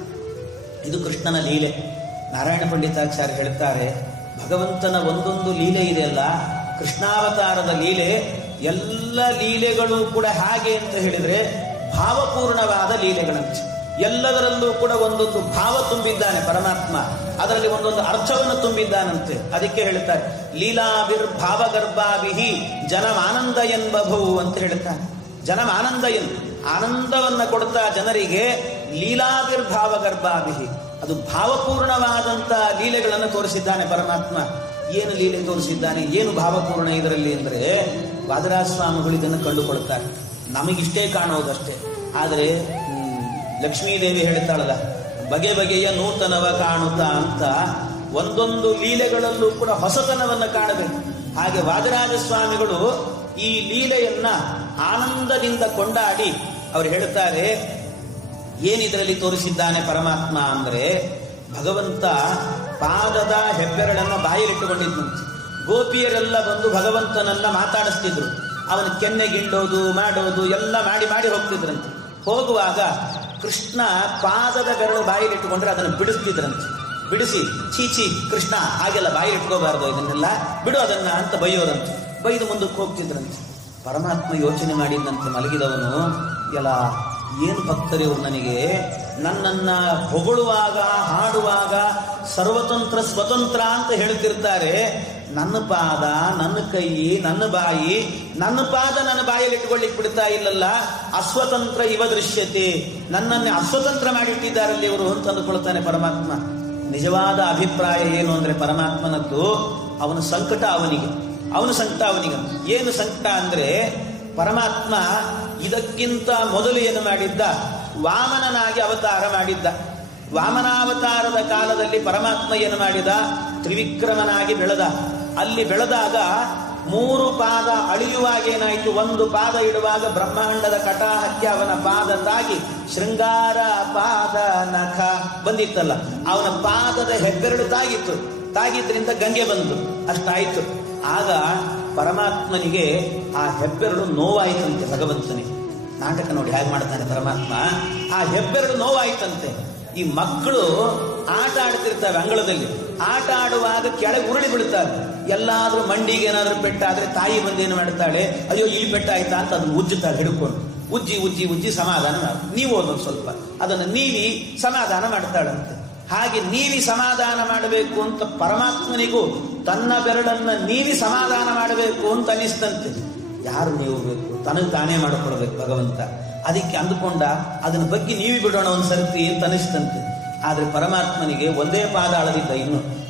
ಇದು ಕೃಷ್ಣನ ಲೀಲೆ. ನಾರಾಯಣ ಪಂಡಿತಾಚಾರ್ಯ ಹೇಳ್ತಾರೆ, ಭಗವಂತನ ಒಂದೊಂದು ಲೀಲೆ ಇದೆಯಲ್ಲ, ಕೃಷ್ಣಾವತಾರದ ಲೀಲೆ, ಎಲ್ಲ ಲೀಲೆಗಳು ಕೂಡ ಹಾಗೆ ಅಂತ ಹೇಳಿದ್ರೆ ಭಾವಪೂರ್ಣವಾದ ಲೀಲೆಗಳಂತೆ. ಎಲ್ಲದರಲ್ಲೂ ಕೂಡ ಒಂದೊಂದು ಭಾವ ತುಂಬಿದ್ದಾನೆ ಪರಮಾತ್ಮ, ಅದರಲ್ಲಿ ಒಂದೊಂದು ಅರ್ಥವನ್ನು ತುಂಬಿದ್ದಾನಂತೆ. ಅದಕ್ಕೆ ಹೇಳ್ತಾರೆ, ಲೀಲಾವಿರ್ಭಾವ ಗರ್ಭಾಭಿಹಿ ಜನಮಾನಂದ ಎನ್ಬಭವು ಅಂತ ಹೇಳ್ತಾನೆ. ಜನಮಾನಂದಯನ್, ಆನಂದವನ್ನ ಕೊಡ್ತಾ ಜನರಿಗೆ. ಲೀಲಾವಿರ್ಭಾವ ಗರ್ಭಾಭಿಹಿ, ಅದು ಭಾವಪೂರ್ಣವಾದಂತ ಲೀಲೆಗಳನ್ನು ತೋರಿಸಿದ್ದಾನೆ ಪರಮಾತ್ಮ. ಏನು ಲೀಲೆ ತೋರಿಸಿದ್ದಾನೆ, ಏನು ಭಾವಪೂರ್ಣ ಇದರಲ್ಲಿ ಅಂದ್ರೆ, ವಾದರಾಜ ಸ್ವಾಮಿಗಳು ಇದನ್ನು ಕಂಡುಕೊಳ್ತಾರೆ. ನಮಗಿಷ್ಟೇ ಕಾಣೋದಷ್ಟೇ. ಆದರೆ ಲಕ್ಷ್ಮೀದೇವಿ ಹೇಳ್ತಾಳಲ್ಲ, ಬಗೆ ಬಗೆಯ ನೂತನವ ಕಾಣುತ್ತಾ ಅಂತ ಒಂದೊಂದು ಲೀಲೆಗಳಲ್ಲೂ ಕೂಡ ಹೊಸತನವನ್ನ ಕಾಣಬೇಕು. ಹಾಗೆ ವಾದರಾಜ ಸ್ವಾಮಿಗಳು ಈ ಲೀಲೆಯನ್ನ ಆನಂದದಿಂದ ಕೊಂಡಾಡಿ ಅವರು ಹೇಳ್ತಾರೆ, ಏನಿದ್ರಲ್ಲಿ ತೋರಿಸಿದ್ದಾನೆ ಪರಮಾತ್ಮ ಅಂದ್ರೆ, ಭಗವಂತ ಪಾದದ ಹೆಬ್ಬೆರಳನ್ನ ಬಾಯಲ್ಲಿಟ್ಟುಕೊಂಡಿದ್ದಂತೆ. ಗೋಪಿಯರೆಲ್ಲ ಬಂದು ಭಗವಂತನನ್ನ ಮಾತಾಡಿಸ್ತಿದ್ರು. ಅವನ ಕೆನ್ನೆಗಿಂಡೋದು ಮಾಡೋದು ಎಲ್ಲ ಮಾಡಿ ಹೋಗ್ತಿದ್ರಂತೆ. ಹೋಗುವಾಗ ಕೃಷ್ಣ ಪಾದದ ಬೆರಳು ಬಾಯಿಲಿಟ್ಟುಕೊಂಡ್ರೆ ಅದನ್ನು ಬಿಡಿಸ್ತಿದ್ರಂತೆ. ಬಿಡಿಸಿ ಚೀಚಿ ಕೃಷ್ಣ ಹಾಗೆಲ್ಲ ಬಾಯಿಲಿಟ್ಕೋಬಾರ್ದು, ಇದನ್ನೆಲ್ಲ ಬಿಡು ಅದನ್ನ ಅಂತ ಬೈಯೋದಂತೆ. ಬೈದು ಮುಂದಕ್ಕೆ ಹೋಗ್ತಿದ್ರಂತೆ. ಪರಮಾತ್ಮ ಯೋಚನೆ ಮಾಡಿದಂತೆ, ಮಲಗಿದವನು, ಎಲ್ಲ ಏನು ಭಕ್ತರಿವ್ರು ನನಗೆ ನನ್ನನ್ನ ಹೊಗಳುವಾಗ ಹಾಡುವಾಗ ಸರ್ವತಂತ್ರ ಸ್ವತಂತ್ರ ಅಂತ ಹೇಳ್ತಿರ್ತಾರೆ. ನನ್ನ ಪಾದ, ನನ್ನ ಕೈ, ನನ್ನ ಬಾಯಿ, ನನ್ನ ಪಾದ ನನ್ನ ಬಾಯಲ್ಲಿ ಇಟ್ಕೊಳ್ಳಿಕ್ ಬಿಡ್ತಾ ಇಲ್ಲಲ್ಲ, ಅಸ್ವತಂತ್ರ ಇವ ದೃಶ್ಯತೆ, ನನ್ನನ್ನೇ ಅಸ್ವತಂತ್ರ ಮಾಡಿಟ್ಟಿದ್ದಾರಲ್ಲಿ ಇವರು ಅಂತ ಅಂದುಕೊಳ್ತಾನೆ ಪರಮಾತ್ಮ. ನಿಜವಾದ ಅಭಿಪ್ರಾಯ ಏನು ಅಂದ್ರೆ ಪರಮಾತ್ಮನದ್ದು, ಅವನ ಸಂಕಟ ಅವನಿಗೆ, ಅವನ ಸಂಕಟ ಅವನಿಗೆ. ಏನು ಸಂಕಟ ಅಂದ್ರೆ, ಪರಮಾತ್ಮ ಇದಕ್ಕಿಂತ ಮೊದಲು ಏನು ಮಾಡಿದ್ದ? ವಾಮನನಾಗಿ ಅವತಾರ ಮಾಡಿದ್ದ. ವಾಮನಾವತಾರದ ಕಾಲದಲ್ಲಿ ಪರಮಾತ್ಮ ಏನು ಮಾಡಿದ? ತ್ರಿವಿಕ್ರಮನಾಗಿ ಬೆಳೆದ. ಅಲ್ಲಿ ಬೆಳೆದಾಗ 3 ಪಾದ ಅಳಿಯುವಾಗ ಏನಾಯಿತು? 1 ಪಾದ ಇಡುವಾಗ ಬ್ರಹ್ಮಾಂಡದ ಕಟಾಹಕ್ಕೆ ಅವನ ಪಾದ ತಾಗಿ ಶೃಂಗಾರ ಪಾದ ನಖ ಬಂದಿತ್ತಲ್ಲ, ಅವನ ಪಾದದ ಹೆಬ್ಬೆರಳು ತಾಗಿದ್ರಿಂದ ಗಂಗೆ ಬಂತು, ಅಷ್ಟಾಯಿತು. ಆಗ ಪರಮಾತ್ಮನಿಗೆ ಆ ಹೆಬ್ಬೆರಳು ನೋವಾಯಿತಂತೆ. ಭಗವಂತನಿಗೆ ನಾಟಕ ನೋಡಿ ಹೇಗೆ ಮಾಡ್ತಾನೆ ಪರಮಾತ್ಮ. ಆ ಹೆಬ್ಬೆರಳು ನೋವಾಯಿತಂತೆ. ಈ ಮಕ್ಕಳು ಆಟ ಆಡ್ತಿರ್ತಾರೆ ಅಂಗಳದಲ್ಲಿ. ಆಟ ಆಡುವಾಗ ಕೆಳಗೆ ಉರುಳಿ ಬಿಡ್ತಾರೆ. ಎಲ್ಲಾದ್ರೂ ಮಂಡಿಗೆ ಏನಾದ್ರೂ ಪೆಟ್ಟಾದ್ರೆ ತಾಯಿ ಬಂದೇನು ಮಾಡ್ತಾಳೆ? ಅಯ್ಯೋ ಈ ಪೆಟ್ಟಾಯ್ತಾ ಅಂತ ಅದನ್ನು ಉಜ್ಜುತ್ತಾಳೆ ಹಿಡ್ಕೊಂಡು. ಉಜ್ಜಿ ಸಮಾಧಾನ ಮಾಡು. ನೀವು ಒಂದೊಂದು ಸ್ವಲ್ಪ ಅದನ್ನು ನೀವಿ ಸಮಾಧಾನ ಮಾಡ್ತಾಳಂತೆ. ಹಾಗೆ ನೀವಿ ಸಮಾಧಾನ ಮಾಡಬೇಕು ಅಂತ ಪರಮಾತ್ಮನಿಗೂ ತನ್ನ ಬೆರಳನ್ನ ನೀವಿ ಸಮಾಧಾನ ಮಾಡಬೇಕು ಅಂತ ಅನಿಸ್ತಂತೆ. ಯಾರು ನೀವು ಬೇಕು? ತನಗೆ ತಾನೇ ಮಾಡಿಕೊಡ್ಬೇಕು ಭಗವಂತ. ಅದಕ್ಕೆ ಅಂದುಕೊಂಡ ಅದನ್ನ ಬಗ್ಗೆ ನೀವಿ ಬಿಡೋಣ ಒಂದು ಸರ್ತಿ ಅಂತ ಅನಿಸ್ತಂತೆ. ಆದ್ರೆ ಪರಮಾತ್ಮನಿಗೆ 1 ಪಾದ ಅಳದಿದ್ದ,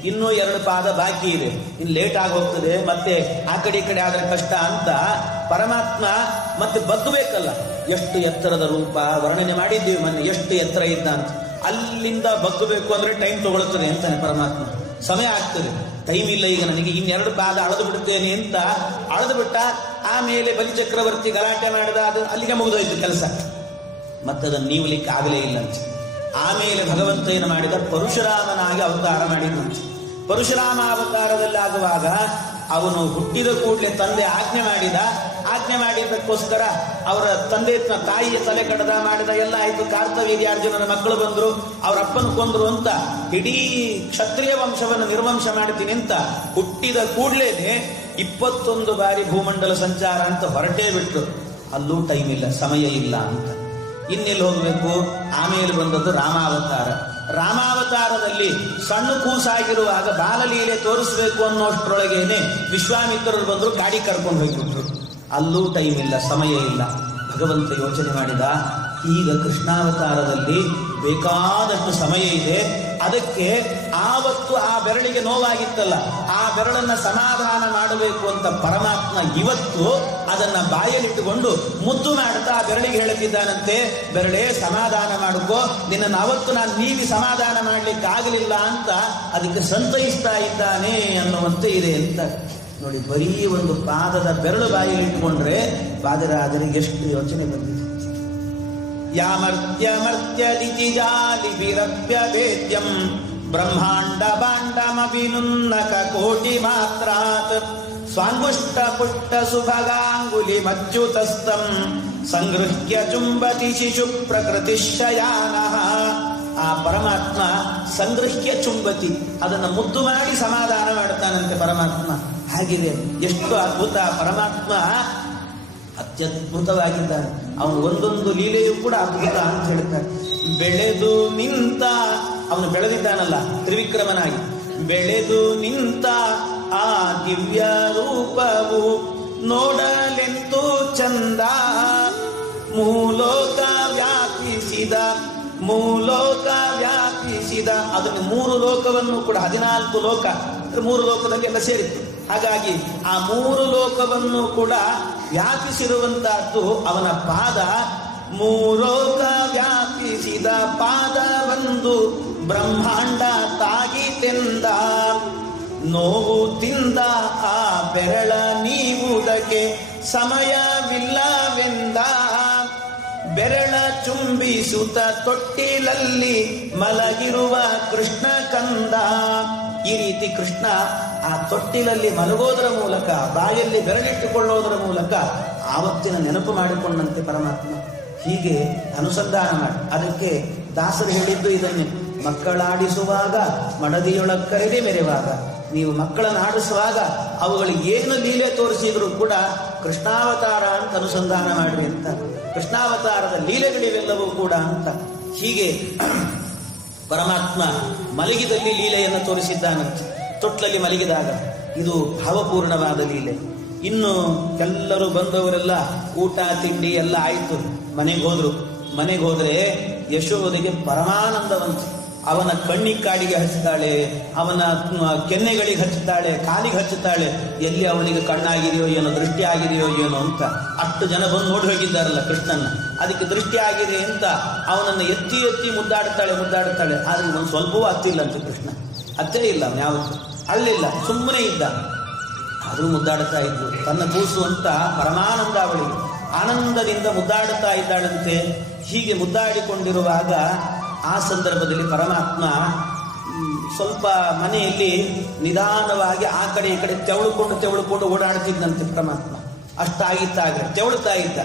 ಇನ್ನೂ 2 ಪಾದ ಬಾಕಿ ಇದೆ, ಇನ್ನು ಲೇಟ್ ಆಗಿ ಹೋಗ್ತದೆ, ಮತ್ತೆ ಆ ಕಡೆ ಈ ಕಡೆ ಆದ್ರೆ ಕಷ್ಟ ಅಂತ ಪರಮಾತ್ಮ ಮತ್ತೆ ಬಗ್ಗಬೇಕಲ್ಲ. ಎಷ್ಟು ಎತ್ತರದ ರೂಪ ವರ್ಣನೆ ಮಾಡಿದ್ದೀವಿ ಮೊನ್ನೆ, ಎಷ್ಟು ಎತ್ತರ ಇದ್ದ ಅಂತ. ಅಲ್ಲಿಂದ ಬಗ್ಗಬೇಕು ಅಂದ್ರೆ ಟೈಮ್ ತಗೊಳ್ತದೆ ಅಂತಾನೆ ಪರಮಾತ್ಮ. ಸಮಯ ಆಗ್ತದೆ, ಟೈಮ್ ಇಲ್ಲ ಈಗ ನನಗೆ, 2 ಪಾದ ಅಳದು ಬಿಡುತ್ತೇನೆ ಅಂತ ಅಳದು ಬಿಟ್ಟ. ಆಮೇಲೆ ಬಲಿಚಕ್ರವರ್ತಿ ಗಲಾಟೆ ಮಾಡಿದ, ಅದು ಅಲ್ಲಿಗೆ ಮುಗಿದೋಯ್ತು ಕೆಲಸ. ಮತ್ತದನ್ನು ನೀವಲಿಕ್ಕೆ ಆಗಲೇ ಇಲ್ಲ ಅಂತ. ಆಮೇಲೆ ಭಗವಂತ ಏನು ಮಾಡಿದ? ಪರಶುರಾಮನಾಗಿ ಅವತಾರ ಮಾಡಿದಂತೆ. ಪರಶುರಾಮ ಅವತಾರದಲ್ಲಾಗುವಾಗ ಅವನು ಹುಟ್ಟಿದ ಕೂಡಲೇ ತಂದೆ ಆಜ್ಞೆ ಮಾಡಿದ್ದಕ್ಕೋಸ್ಕರ ಅವರ ತಂದೆ ತಾಯಿಯ ತಲೆ ಕಡದ ಮಾಡಿದ ಎಲ್ಲ ಆಯ್ತು. ಕಾರ್ತವೀರ್ಯಾರ್ಜುನನ ಮಕ್ಕಳು ಬಂದ್ರು, ಅವರ ಅಪ್ಪನ ಕೊಂದ್ರು ಅಂತ ಇಡೀ ಕ್ಷತ್ರಿಯ ವಂಶವನ್ನು ನಿರ್ವಂಶ ಮಾಡ್ತೀನಿ ಅಂತ ಹುಟ್ಟಿದ ಕೂಡಲೇನೆ 21 ಬಾರಿ ಭೂಮಂಡಲ ಸಂಚಾರ ಅಂತ ಹೊರಟೇ ಬಿಟ್ರು. ಅಲ್ಲೂ ಟೈಮ್ ಇಲ್ಲ, ಸಮಯ ಇಲ್ಲ ಅಂತ. ಇನ್ನೆಲ್ಲಿ ಹೋಗ್ಬೇಕು? ಆಮೇಲೆ ಬಂದದ್ದು ರಾಮಾವತಾರ. ರಾಮಾವತಾರದಲ್ಲಿ ಸಣ್ಣ ಕೂಸಾಗಿರುವಾಗ ಬಾಲಲೀಲೆ ತೋರಿಸ್ಬೇಕು ಅನ್ನೋಷ್ಟರೊಳಗೇನೆ ವಿಶ್ವಾಮಿತ್ರರು ಬಂದ್ರು, ಗಾಡಿ ಕರ್ಕೊಂಡು ಹೋಗ್ಬಿಟ್ರು. ಅಲ್ಲೂ ಟೈಮ್ ಇಲ್ಲ, ಸಮಯ ಇಲ್ಲ. ಭಗವಂತ ಯೋಚನೆ ಮಾಡಿದ, ಈಗ ಕೃಷ್ಣಾವತಾರದಲ್ಲಿ ಬೇಕಾದಷ್ಟು ಸಮಯ ಇದೆ. ಅದಕ್ಕೆ ಆವತ್ತು ಆ ಬೆರಳಿಗೆ ನೋವಾಗಿತ್ತಲ್ಲ, ಆ ಬೆರಳನ್ನ ಸಮಾಧಾನ ಮಾಡಬೇಕು ಅಂತ ಪರಮಾತ್ಮ ಇವತ್ತು ಅದನ್ನ ಬಾಯಲ್ಲಿಟ್ಟುಕೊಂಡು ಮುದ್ದು ಮಾಡುತ್ತಾ ಆ ಬೆರಳಿಗೆ ಹೇಳುತ್ತಿದ್ದಾನಂತೆ, ಬೆರಳೇ ಸಮಾಧಾನ ಮಾಡಿಕೋ, ನಿನ್ನನ್ನು ಅವತ್ತು ನಾನು ನೀವಿ ಸಮಾಧಾನ ಮಾಡ್ಲಿಕ್ಕೆ ಆಗಲಿಲ್ಲ ಅಂತ ಅದಕ್ಕೆ ಸಂತೈಸ್ತಾ ಇದ್ದಾನೆ ಅನ್ನುವಂತೆ ಇದೆ ಅಂತ ನೋಡಿ. ಬರೀ 1 ಪಾದದ ಬೆರಳು ಬಾಯಲ್ಲಿಟ್ಟುಕೊಂಡ್ರೆ ಬಾದರಾಜರಿಗೆ ಎಷ್ಟು ಯೋಚನೆ ಬಂದಿದೆ. ಯಾಮರ್ತ್ಯಮರ್ತ್ಯದಿತಿಜಾಲಿಭಿರಪ್ಯಭೇದ್ಯಂ ಬ್ರಹ್ಮಾಂಡ ಬಾಂಡಮಭಿನುನ್ನಕ ಕೋಟಿ ಮಾತ್ರಾತ್ ಸ್ವಾಂಗುಷ್ಟ ಪುಷ್ಟ ಸುಭಗಾಂಗುಲಿ ಮಚ್ಯುತಸ್ಥಂ ಸಂಗೃಹ್ಯ ಚುಂಬತಿ ಶಿಶು ಪ್ರಕೃತಿಶಯಾನಃ. ಆ ಪರಮಾತ್ಮ ಸಂಗೃಹ್ಯ ಚುಂಬತಿ, ಅದನ್ನ ಮುದ್ದು ಮಾಡಿ ಸಮಾಧಾನ ಮಾಡ್ತಾನಂತೆ ಪರಮಾತ್ಮ. ಹಾಗಿದೆ, ಎಷ್ಟು ಅದ್ಭುತ ಪರಮಾತ್ಮ, ಅತ್ಯದ್ಭುತವಾಗಿದ್ದಾನೆ. ಅವನು ಒಂದೊಂದು ಲೀಲೆಯೂ ಕೂಡ ಅದ್ಭುತ ಅಂತ ಹೇಳ್ತಾರೆ. ಬೆಳೆದು ನಿಂತ, ಅವನು ಬೆಳೆದಿದ್ದಾನಲ್ಲ ತ್ರಿವಿಕ್ರಮನಾಗಿ, ಬೆಳೆದು ನಿಂತ ಆ ದಿವ್ಯ ರೂಪವು ನೋಡಲೆಂತೂ ಚಂದ, ಮೂಲೋಕ ವ್ಯಾಪಿಸಿದ ಅದನ್ನು 3 ಲೋಕವನ್ನು ಕೂಡ 14 ಲೋಕ, 3 ಲೋಕದಲ್ಲಿ ಎಲ್ಲ ಸೇರಿತ್ತು. ಹಾಗಾಗಿ ಆ 3 ಲೋಕವನ್ನು ಕೂಡ ವ್ಯಾಪಿಸಿರುವಂತಹದ್ದು ಅವನ ಪಾದ. 3 ಲೋಕ ವ್ಯಾಪಿಸಿದ ಪಾದವೊಂದು ಬ್ರಹ್ಮಾಂಡ ತಾಗಿತೆಂದ, ನೋವು ತಿಂದ ಆ ಬೆರಳ ನೀವುದಕ್ಕೆ ಸಮಯವಿಲ್ಲವೆಂದ, ಬೆರಳ ಚುಂಬಿಸುತ್ತ ತೊಟ್ಟಿಲಲ್ಲಿ ಮಲಗಿರುವ ಕೃಷ್ಣ ಕಂದ. ಈ ರೀತಿ ಕೃಷ್ಣ ಆ ತೊಟ್ಟಿಲಲ್ಲಿ ಮಲಗೋದರ ಮೂಲಕ, ಬಾಯಲ್ಲಿ ಬೆರಳಿಟ್ಟುಕೊಳ್ಳೋದರ ಮೂಲಕ ಆವತ್ತಿನ ನೆನಪು ಮಾಡಿಕೊಂಡಂತೆ ಪರಮಾತ್ಮ. ಹೀಗೆ ಅನುಸಂಧಾನ ಮಾಡಿ, ಅದಕ್ಕೆ ದಾಸರು ಹೇಳಿದ್ದು ಇದನ್ನೇ, ಮಕ್ಕಳಾಡಿಸುವಾಗ ಮಡದಿಯೊಳಕ್ಕರೆದೆ ಮೆರೆವಾಗ. ನೀವು ಮಕ್ಕಳನ್ನು ಆಡಿಸುವಾಗ ಅವುಗಳಿಗೆ ಏನು ಲೀಲೆ ತೋರಿಸಿದ್ರು ಕೂಡ ಕೃಷ್ಣಾವತಾರ ಅಂತ ಅನುಸಂಧಾನ ಮಾಡ್ರಿ ಅಂತ, ಕೃಷ್ಣಾವತಾರದ ಲೀಲೆಗಳಿವೆಲ್ಲವೂ ಕೂಡ ಅಂತ. ಹೀಗೆ ಪರಮಾತ್ಮ ಮಲಗಿದಲ್ಲಿ ಲೀಲೆಯನ್ನು ತೋರಿಸಿದ್ದಾನಂತೆ. ತೊಟ್ಲಲ್ಲಿ ಮಲಗಿದಾಗ ಇದು ಭಾವಪೂರ್ಣವಾದ ಲೀಲೆ. ಇನ್ನು ಎಲ್ಲರೂ ಬಂದವರೆಲ್ಲ ಊಟ ತಿಂಡಿ ಎಲ್ಲ ಆಯಿತು, ಮನೆಗೆ ಹೋದ್ರೆ ಯಶೋದೆಗೆ ಪರಮಾನಂದವಂತ. ಅವನ ಕಣ್ಣಿಗೆ ಕಾಡಿಗೆ ಹಚ್ಚುತ್ತಾಳೆ, ಅವನ ಕೆನ್ನೆಗಳಿಗೆ ಹಚ್ಚುತ್ತಾಳೆ, ಕಾಲಿಗೆ ಹಚ್ಚುತ್ತಾಳೆ. ಎಲ್ಲಿ ಅವನಿಗೆ ಕಣ್ಣಾಗಿದೆಯೋ ಏನೋ, ದೃಷ್ಟಿ ಆಗಿದೆಯೋ ಏನೋ ಅಂತ ಅಷ್ಟು ಜನ ಬಂದು ನೋಡಿ ಹೋಗಿದ್ದಾರಲ್ಲ ಕೃಷ್ಣನ. ಅದಕ್ಕೆ ದೃಷ್ಟಿ ಆಗಿದೆ ಅಂತ ಅವನನ್ನು ಎತ್ತಿ ಎತ್ತಿ ಮುದ್ದಾಡುತ್ತಾಳೆ. ಆದ್ರೆ ಇವನು ಸ್ವಲ್ಪವೂ ಹತ್ತಿಲ್ಲ ಅಂತ ಕೃಷ್ಣ. ಅತ್ತೇ ಇಲ್ಲ, ಅವನು ಯಾವತ್ತು ಅಳ್ಳಿಲ್ಲ, ಸುಮ್ಮನೆ ಇದ್ದ. ಆದರೂ ಮುದ್ದಾಡುತ್ತಾ ಇದ್ಲು. ತನ್ನ ಕೂಸು ಅಂತ ಪರಮಾನಂದ ಅವಳಿಗೆ. ಆನಂದದಿಂದ ಮುದ್ದಾಡುತ್ತಾ ಇದ್ದಾಳಂತೆ. ಹೀಗೆ ಮುದ್ದಾಡಿಕೊಂಡಿರುವಾಗ ಆ ಸಂದರ್ಭದಲ್ಲಿ ಪರಮಾತ್ಮ ಸ್ವಲ್ಪ ಮನೆಯಲ್ಲಿ ನಿಧಾನವಾಗಿ ಆ ಕಡೆ ಈ ಕಡೆ ತೆವಳುಕೊಂಡು ಓಡಾಡ್ತಿದ್ದಂತೆ ಪರಮಾತ್ಮ. ಅಷ್ಟಾಗಿತ್ತಾಗ ತೆವಳುತ್ತಾ ಇದ್ದ.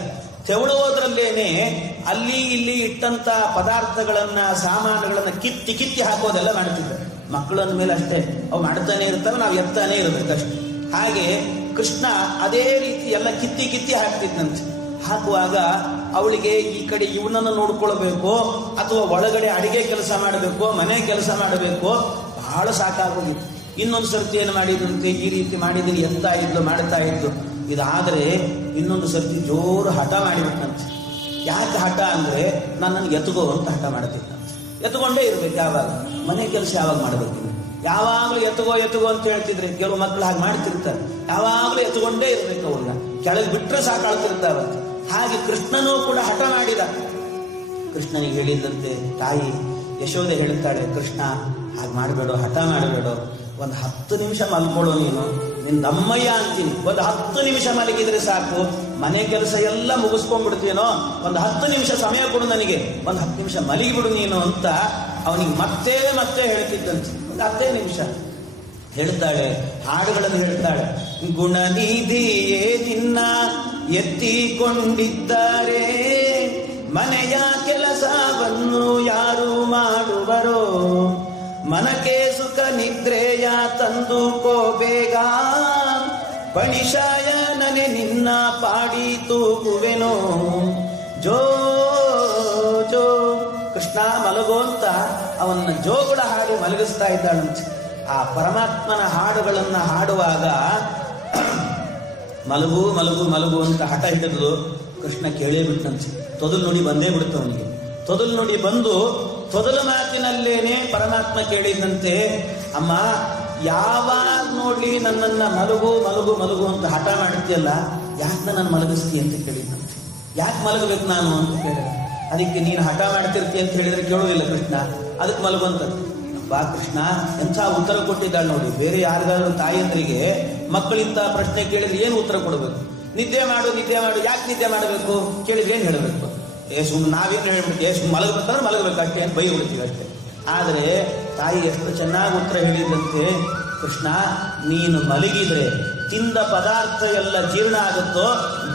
ತೆವಳುವುದರಲ್ಲೇನೆ ಅಲ್ಲಿ ಇಲ್ಲಿ ಇಟ್ಟಂತ ಪದಾರ್ಥಗಳನ್ನ, ಸಾಮಾನುಗಳನ್ನ ಕಿತ್ತಿ ಹಾಕೋದೆಲ್ಲ ಮಾಡ್ತಿದ್ದ. ಮಕ್ಕಳಂದ ಮೇಲೆ ಅಷ್ಟೇ, ಅವು ಮಾಡ್ತಾನೆ ಇರ್ತಾವೆ, ನಾವು ಎತ್ತಾನೆ ಇರಬೇಕಷ್ಟೆ. ಹಾಗೆ ಕೃಷ್ಣ ಅದೇ ರೀತಿ ಎಲ್ಲ ಕಿತ್ತಿ ಹಾಕ್ತಿದ್ದಂತೆ. ಹಾಕುವಾಗ ಅವಳಿಗೆ ಈ ಕಡೆ ಇವನನ್ನು ನೋಡ್ಕೊಳ್ಬೇಕು ಅಥವಾ ಒಳಗಡೆ ಅಡಿಗೆ ಕೆಲಸ ಮಾಡಬೇಕು, ಮನೆ ಕೆಲಸ ಮಾಡಬೇಕು, ಬಹಳ ಸಾಕಾಗೋಗಿತ್ತು. ಇನ್ನೊಂದು ಸರ್ತಿ ಏನು ಮಾಡಿದಂತೆ, ಈ ರೀತಿ ಮಾಡಿದ್ದೀನಿ ಮಾಡ್ತಾ ಇದ್ದು. ಇದಾದರೆ ಇನ್ನೊಂದು ಸರ್ತಿ ಜೋರು ಹಠ ಮಾಡಿಬಿಟ್ಟಂತೆ. ಯಾಕೆ ಹಠ ಅಂದ್ರೆ ನನ್ನನ್ನು ಎತ್ಕೋ ಅಂತ ಹಠ ಮಾಡ್ತಿದ್ದಂತೆ. ಎತ್ಕೊಂಡೇ ಇರ್ಬೇಕು. ಯಾವಾಗ ಮನೆ ಕೆಲಸ ಯಾವಾಗ ಮಾಡಬೇಕು, ಯಾವಾಗಲೂ ಎತ್ಕೋ ಅಂತ ಹೇಳ್ತಿದ್ರೆ ಕೆಲವು ಮಕ್ಕಳು ಹಾಗೆ ಮಾಡ್ತಿರ್ತಾರೆ. ಯಾವಾಗಲೂ ಎತ್ಕೊಂಡೇ ಇರ್ಬೇಕು. ಅವ್ರನ್ನ ಕೆಳಗೆ ಬಿಟ್ರೆ ಸಾಕಾಳ್ತಿರ್ತಾವಂತೆ. ಹಾಗೆ ಕೃಷ್ಣನೂ ಕೂಡ ಹಠ ಮಾಡಿದ. ಕೃಷ್ಣನಿಗೆ ಹೇಳಿದಂತೆ ತಾಯಿ ಯಶೋದೆ ಹೇಳ್ತಾಳೆ, ಕೃಷ್ಣ ಹಾಗೆ ಮಾಡಬೇಡೋ, ಹಠ ಮಾಡಬೇಡೋ, ಒಂದು 10 ನಿಮಿಷ ಮಲ್ಕೊಳ್ಳೋ, ನಿನ್ನ ನಮ್ಮಯ್ಯ ಅಂತೀನಿ. ಒಂದು 10 ನಿಮಿಷ ಮಲಗಿದ್ರೆ ಸಾಕು, ಮನೆ ಕೆಲಸ ಎಲ್ಲ ಮುಗಿಸ್ಕೊಂಡ್ಬಿಡ್ತೀನೋ. ಒಂದು 10 ನಿಮಿಷ ಸಮಯ ಕೊಡು ನನಗೆ, ಒಂದು 10 ನಿಮಿಷ ಮಲಗಿಬಿಡು ನೀನು ಅಂತ ಅವನಿಗೆ ಮತ್ತೆ ಹೇಳ್ತಿದ್ದಂತೆ. ಒಂದು 10 ನಿಮಿಷ ಹೇಳ್ತಾಳೆ. ಹಾಡುಗಳನ್ನು ಹೇಳ್ತಾಳೆ. ಗುಣನಿಧಿಯೇ ನಿನ್ನ ಎತ್ತಿಕೊಂಡಿದ್ದಾರೆ, ಮನೆಯ ಕೆಲಸವನ್ನು ಯಾರು ಮಾಡುವರೋ, ಮನಕ್ಕೆ ಸುಖ ನಿದ್ರೆಯ ತಂದುಕೋ ಬೇಗ, ಪಣಿಶಾಯನನೆ ನಿನ್ನ ಪಾಡಿ ತೂಗುವೆನೋ. ಜೋ ಜೋ ಕೃಷ್ಣ ಮಲಗೋ ಅಂತ ಅವನ್ನ ಜೋಗುಳ ಹಾಡಿ ಮಲಗಿಸ್ತಾ ಇದ್ದಾಳಂತೆ. ಆ ಪರಮಾತ್ಮನ ಹಾಡುಗಳನ್ನ ಹಾಡುವಾಗ ಮಲಗು ಮಲಗು ಮಲಗು ಅಂತ ಹಠ ಹಿಡಿದು ಕೃಷ್ಣ ಕೇಳೇ ಬಿಟ್ಟಂತೆ. ತೊದಲು ನುಡಿ ಬಂದೇ ಬಿಡುತ್ತೆ ಅವನಿಗೆ. ತೊದಲು ನುಡಿ ಬಂದು ತೊದಲು ಮಾತಿನಲ್ಲೇನೆ ಪರಮಾತ್ಮ ಕೇಳಿದಂತೆ, ಅಮ್ಮ ಯಾವಾಗ ನೋಡ್ಲಿ ನನ್ನನ್ನ ಮಲಗು ಮಲಗು ಮಲಗು ಅಂತ ಹಠ ಮಾಡ್ತೀಯಲ್ಲ, ಯಾಕೆ ನನ್ನ ಮಲಗಿಸ್ತೀಯ ಅಂತ ಕೇಳಿದಂತೆ. ಯಾಕೆ ಮಲಗಬೇಕು ನಾನು ಅಂತ ಕೇಳಿದ. ಅದಕ್ಕೆ ನೀನು ಹಠ ಮಾಡ್ತಿರ್ತೀಯ ಅಂತ ಹೇಳಿದ್ರೆ ಕೇಳೋದಿಲ್ಲ ಕೃಷ್ಣ, ಅದಕ್ಕೆ ಮಲಗುವಂತ. ಬಾ ಕೃಷ್ಣ ಎಂಥ ಉತ್ತರ ಕೊಟ್ಟಿದ್ದಾಳೆ ನೋಡಿ. ಬೇರೆ ಯಾರಿಗಾದ್ರೂ ತಾಯಿಯಂದ್ರಿಗೆ ಮಕ್ಕಳಿಂತ ಪ್ರಶ್ನೆ ಕೇಳಿದ್ರೆ ಏನು ಉತ್ತರ ಕೊಡಬೇಕು? ನಿದ್ದೆ ಮಾಡು, ಯಾಕೆ ನಿದ್ದೆ ಮಾಡಬೇಕು ಕೇಳಿದ್ರೆ ಏನ್ ಹೇಳಬೇಕು? ನಾವೇನು ಹೇಳ್ಬಿಟ್ಟು ಮಲಗಬೇಕಂದ್ರೆ ಮಲಗಬೇಕು ಅಷ್ಟೇ ಅಂತ ಬೈ ಬಿಡ್ತೀವಿ ಅಷ್ಟೇ. ಆದರೆ ತಾಯಿ ಎಷ್ಟು ಚೆನ್ನಾಗಿ ಉತ್ತರ ಹೇಳಿದಂತೆ, ಕೃಷ್ಣ ನೀನು ಮಲಗಿದ್ರೆ ತಿಂದ ಪದಾರ್ಥ ಎಲ್ಲ ಜೀರ್ಣ ಆಗುತ್ತೋ,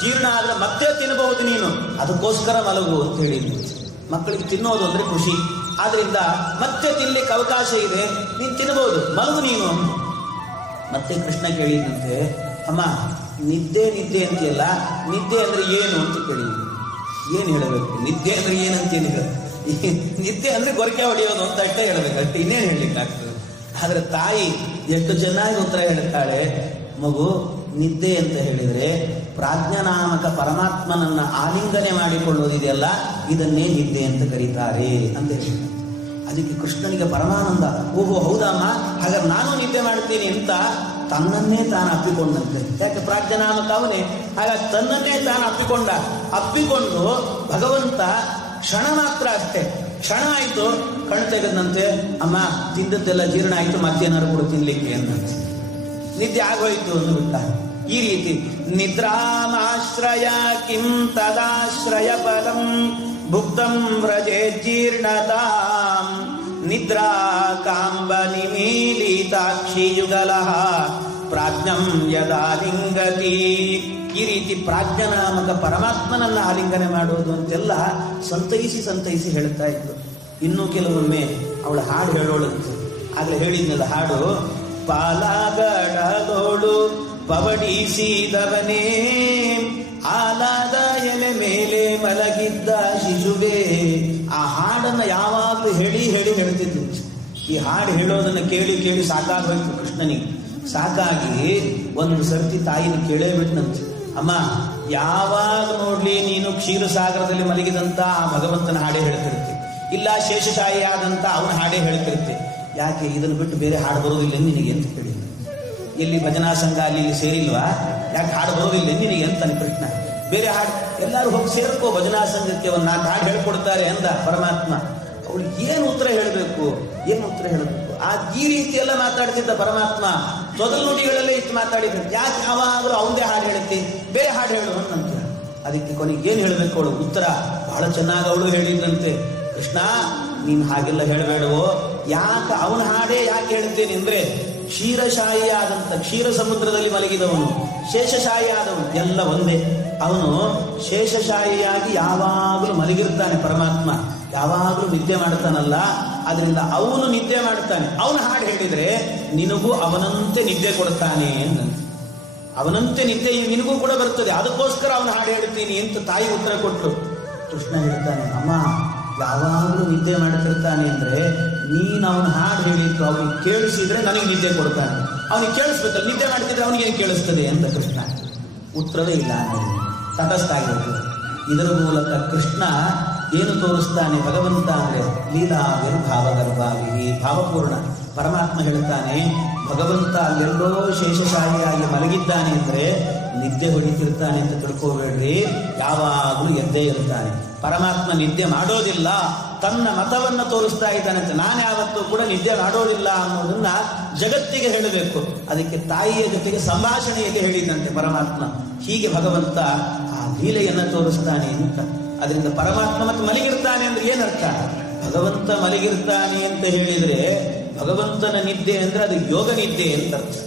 ಜೀರ್ಣ ಆದ್ರೆ ಮತ್ತೆ ತಿನ್ನಬಹುದು ನೀನು, ಅದಕ್ಕೋಸ್ಕರ ಮಲಗು ಅಂತ ಹೇಳಿದ್ವಿ. ಮಕ್ಕಳಿಗೆ ತಿನ್ನೋದು ಅಂದ್ರೆ ಖುಷಿ, ಆದ್ರಿಂದ ಮತ್ತೆ ತಿನ್ಲಿಕ್ಕೆ ಅವಕಾಶ ಇದೆ, ನೀನು ತಿನ್ನಬಹುದು, ಮಲಗು ನೀನು. ಮತ್ತೆ ಕೃಷ್ಣ ಕೇಳಿದಂತೆ, ಅಮ್ಮ ನಿದ್ದೆ ಅಂತೀಯಲ್ಲ, ನಿದ್ದೆ ಅಂದ್ರೆ ಏನು ಅಂತ ಕೇಳಿದ್ವಿ. ಏನ್ ಹೇಳಬೇಕು? ನಿದ್ದೆ ಅಂದ್ರೆ ಏನಂತೇನು ಹೇಳ, ನಿದ್ದೆ ಅಂದ್ರೆ ಗೊರಕೆ ಹೊಡೆಯೋದು ಅಂತ ಅಷ್ಟೇ ಹೇಳಬೇಕು ಅಷ್ಟೇ, ಇನ್ನೇನು ಹೇಳಲಿಕ್ಕೆ ಆಗ್ತದೆ. ಆದ್ರೆ ತಾಯಿ ಎಷ್ಟು ಚೆನ್ನಾಗಿ ಉತ್ತರ ಹೇಳ್ತಾಳೆ. ಮಗು, ನಿದ್ದೆ ಅಂತ ಹೇಳಿದ್ರೆ ಪ್ರಾಜ್ಞಾನಾಮಕ ಪರಮಾತ್ಮನನ್ನ ಆಲಿಂಗನೆ ಮಾಡಿಕೊಳ್ಳೋದಿದೆಯಲ್ಲ, ಇದನ್ನೇ ನಿದ್ದೆ ಅಂತ ಕರೀತಾರೆ ಅಂತ ಹೇಳ್ತಾರೆ. ಅದಕ್ಕೆ ಕೃಷ್ಣನಿಗೆ ಪರಮಾನಂದ. ಓಹೋ ಹೌದಮ್ಮ, ಹಾಗಾದ್ರೆ ನಾನು ನಿದ್ದೆ ಮಾಡ್ತೀನಿ ಅಂತ ತನ್ನನ್ನೇ ತಾನು ಅಪ್ಪಿಕೊಂಡಂತೆ. ಯಾಕೆ ಪ್ರಾಜ್ಞಾನಾಮಕ ಅವನೇ, ಹಾಗಾಗಿ ತನ್ನನ್ನೇ ತಾನು ಅಪ್ಪಿಕೊಂಡು ಭಗವಂತ ಕ್ಷಣ ಮಾತ್ರ ಅಷ್ಟೇ, ಕ್ಷಣ ಆಯ್ತು ಕಣ್ ತೆಗೆದಂತೆ, ಅಮ್ಮ ತಿಂದದ್ದೆಲ್ಲ ಜೀರ್ಣ ಆಯ್ತು, ಮತ್ತೇನಾದ್ರು ಕೂಡ ತಿನ್ಲಿಕ್ಕೆ ಅಂತ ನಿದ್ದೆ ಆಗೋಯ್ತು ಅಂದ್ಬಿಟ್ಟ. ಈ ರೀತಿ ನಿದ್ರಾಮಾಶ್ರಯ ಕಿಂ ತದಾಶ್ರಯ ಪರಂ ಭುಕ್ತಂ ವ್ರಜೇ ಜೀರ್ಣತಾಂ ನಿದ್ರಾ ಕಾಂಬ ನಿಮೀಲಿತಾಕ್ಷಿ ಯುಗಲಃ ಪ್ರಾಜ್ಞಂ ಯದಾಲಿಂಗತಿ. ಈ ರೀತಿ ಪ್ರಾಜ್ಞನಾಮಕ ಪರಮಾತ್ಮನನ್ನ ಆಲಿಂಗನೆ ಮಾಡೋದು ಅಂತೆಲ್ಲ ಸಂತೈಸಿ ಹೇಳ್ತಾ ಇದ್ರು. ಇನ್ನೂ ಕೆಲವೊಮ್ಮೆ ಅವಳ ಹಾಡು ಹೇಳೋಳಂತೆ. ಆಗ್ಲೇ ಹೇಳಿದ್ನಲ್ಲ ಹಾಡು, ಪಾಲಗಡದೋಳು ಪವಡಿಸಿದವನೇ ಆಲದ ಎಲೆ ಮೇಲೆ ಮಲಗಿದ್ದ ಶಿಶುವೆ. ಆ ಹಾಡನ್ನ ಯಾವಾಗಲೂ ಹೇಳಿ ಹೇಳ್ತಿದ್ರು. ಈ ಹಾಡು ಹೇಳೋದನ್ನ ಕೇಳಿ ಸಾಕಾಗೋಯ್ತು ಕೃಷ್ಣನಿಗೆ. ಸಾಕಾಗಿ ಒಂದು ಸರ್ತಿ ತಾಯಿನ ಕೇಳೇ ಬಿಟ್ಟನಂತೆ, ಅಮ್ಮ ಯಾವಾಗ ನೋಡ್ಲಿ ನೀನು ಕ್ಷೀರಸಾಗರದಲ್ಲಿ ಮಲಗಿದಂತ ಆ ಭಗವಂತನ ಹಾಡೇ ಹೇಳ್ತಿರ್ತಿ, ಇಲ್ಲ ಶೇಷಶಾಹಿಯಾದಂತ ಅವನ ಹಾಡೇ ಹೇಳ್ತಿರುತ್ತೆ. ಯಾಕೆ ಇದನ್ನು ಬಿಟ್ಟು ಬೇರೆ ಹಾಡು ಬರೋದಿಲ್ಲ ನಿನಗೆ ಅಂತ ಕೇಳಿ. ಎಲ್ಲಿ ಭಜನಾ ಸಂಘ ಅಲ್ಲಿ ಸೇರಿಲ್ವಾ? ಯಾಕೆ ಹಾಡು ಬರೋದಿಲ್ಲ ನಿನಗೆ ಅಂತಾನೆ ಕೃಷ್ಣ. ಬೇರೆ ಹಾಡು ಎಲ್ಲರೂ ಹೋಗಿ ಸೇರ್ಕೋ ಭಜನಾ ಸಂಘಕ್ಕೆ, ಒಂದು 4 ಹಾಡು ಹೇಳ್ಕೊಡ್ತಾರೆ ಅಂದ ಪರಮಾತ್ಮ. ಅವ್ರು ಏನು ಉತ್ತರ ಹೇಳಬೇಕು, ಏನು ಉತ್ತರ ಹೇಳಬೇಕು? ಈ ರೀತಿ ಎಲ್ಲ ಮಾತಾಡ್ತಿದ್ದ ಪರಮಾತ್ಮ. ತೊದಲು ನುಡಿಗಳಲ್ಲೇ ಇಷ್ಟು ಮಾತಾಡಿದ್ರು. ಯಾಕೆ ಯಾವಾಗಲೂ ಅವನದೇ ಹಾಡು ಹೇಳುತ್ತೆ, ಬೇರೆ ಹಾಡು ಹೇಳು ಅಂತ. ಅದಕ್ಕೆ ಕೊನೆಗೆ ಏನು ಹೇಳಬೇಕು ಅವಳು ಉತ್ತರ ಬಹಳ ಚೆನ್ನಾಗಿ ಅವಳು ಹೇಳಿದ್ರಂತೆ. ಕೃಷ್ಣ ನೀನು ಹಾಗೆಲ್ಲ ಹೇಳಬೇಡವೋ, ಯಾಕೆ ಅವನ ಹಾಡೇ ಯಾಕೆ ಹೇಳ್ತೇನೆ ಅಂದ್ರೆ, ಕ್ಷೀರಶಾಹಿ ಆದಂತ ಕ್ಷೀರ ಸಮುದ್ರದಲ್ಲಿ ಮಲಗಿದವನು, ಶೇಷಶಾಹಿ ಆದವನು ಎಲ್ಲ ಒಂದೇ. ಅವನು ಶೇಷಶಾಹಿಯಾಗಿ ಯಾವಾಗಲೂ ಮಲಗಿರ್ತಾನೆ ಪರಮಾತ್ಮ, ಯಾವಾಗಲೂ ನಿದ್ದೆ ಮಾಡ್ತಾನಲ್ಲ, ಅದರಿಂದ ಅವನು ನಿದ್ದೆ ಮಾಡ್ತಾನೆ. ಅವನು ಹಾಡು ಹೇಳಿದ್ರೆ ನಿನಗೂ ಅವನಂತೆ ನಿದ್ದೆ ಕೊಡ್ತಾನೆ ಅಂತ. ಅವನಂತೆ ನಿದ್ದೆ ನಿನಗೂ ಕೂಡ ಬರ್ತದೆ, ಅದಕ್ಕೋಸ್ಕರ ಅವನು ಹಾಡು ಹೇಳ್ತೀನಿ ಅಂತ ತಾಯಿ ಉತ್ತರ ಕೊಟ್ಟು. ಕೃಷ್ಣ ಹೇಳ್ತಾನೆ, ಅಮ್ಮ ಯಾವಾಗಲೂ ನಿದ್ದೆ ಮಾಡ್ತಿರ್ತಾನೆ ಅಂದ್ರೆ ನೀನು ಅವನ ಹಾಡು ಹೇಳಿದ್ದು ಅವನು ಕೇಳಿಸಿದ್ರೆ ನನಗೆ ನಿದ್ದೆ ಕೊಡ್ತಾನೆ. ಅವನಿಗೆ ಕೇಳಿಸ್ಬೇಕಲ್ಲ, ನಿದ್ದೆ ಮಾಡ್ತಿದ್ರೆ ಅವನಿಗೆ ಕೇಳಿಸ್ತದೆ ಅಂತ ಕೃಷ್ಣ. ಉತ್ತರವೇ ಇಲ್ಲ, ತಟಸ್ಥ ಆಗಿರ್ತದೆ. ಇದರ ಮೂಲಕ ಕೃಷ್ಣ ಏನು ತೋರಿಸ್ತಾನೆ ಭಗವಂತ ಅಂದ್ರೆ ಲೀಲಾ ವಿರ್ಭಾವಗರ್ಭಾವಿ, ಭಾವಪೂರ್ಣ. ಪರಮಾತ್ಮ ಹೇಳ್ತಾನೆ ಭಗವಂತ ಎಲ್ಲೋ ಶೇಷಶಾಹಿಯಾಗಿ ಮಲಗಿದ್ದಾನೆ ಅಂದ್ರೆ ನಿದ್ದೆ ಹೊಡಿತಿರ್ತಾನೆ ಅಂತ ತಿಳ್ಕೋಬೇಡ್ರಿ, ಯಾವಾಗಲೂ ಎದ್ದೇ ಇರ್ತಾನೆ. ಪರಮಾತ್ಮ ನಿದ್ದೆ ಮಾಡೋದಿಲ್ಲ, ತನ್ನ ಮತವನ್ನ ತೋರಿಸ್ತಾ ಇದ್ದಾನಂತೆ. ನಾನು ಯಾವತ್ತೂ ಕೂಡ ನಿದ್ದೆ ಮಾಡೋದಿಲ್ಲ ಅನ್ನೋದನ್ನ ಜಗತ್ತಿಗೆ ಹೇಳಬೇಕು. ಅದಕ್ಕೆ ತಾಯಿಯ ಜೊತೆಗೆ ಸಂಭಾಷಣೆಯಲ್ಲಿ ಹೇಳಿದಂತೆ ಪರಮಾತ್ಮ. ಹೀಗೆ ಭಗವಂತ ಆ ಲೀಲೆಯನ್ನ ತೋರಿಸ್ತಾನೆ ಅಂತ. ಅದರಿಂದ ಪರಮಾತ್ಮ ಮತ್ತೆ ಮಲಗಿರ್ತಾನೆ ಅಂದ್ರೆ ಏನರ್ಥ? ಭಗವಂತ ಮಲಗಿರ್ತಾನೆ ಅಂತ ಹೇಳಿದ್ರೆ ಭಗವಂತನ ನಿದ್ದೆ ಅಂದ್ರೆ ಅದು ಯೋಗ ನಿದ್ದೆ ಅಂತ ಅರ್ಥ.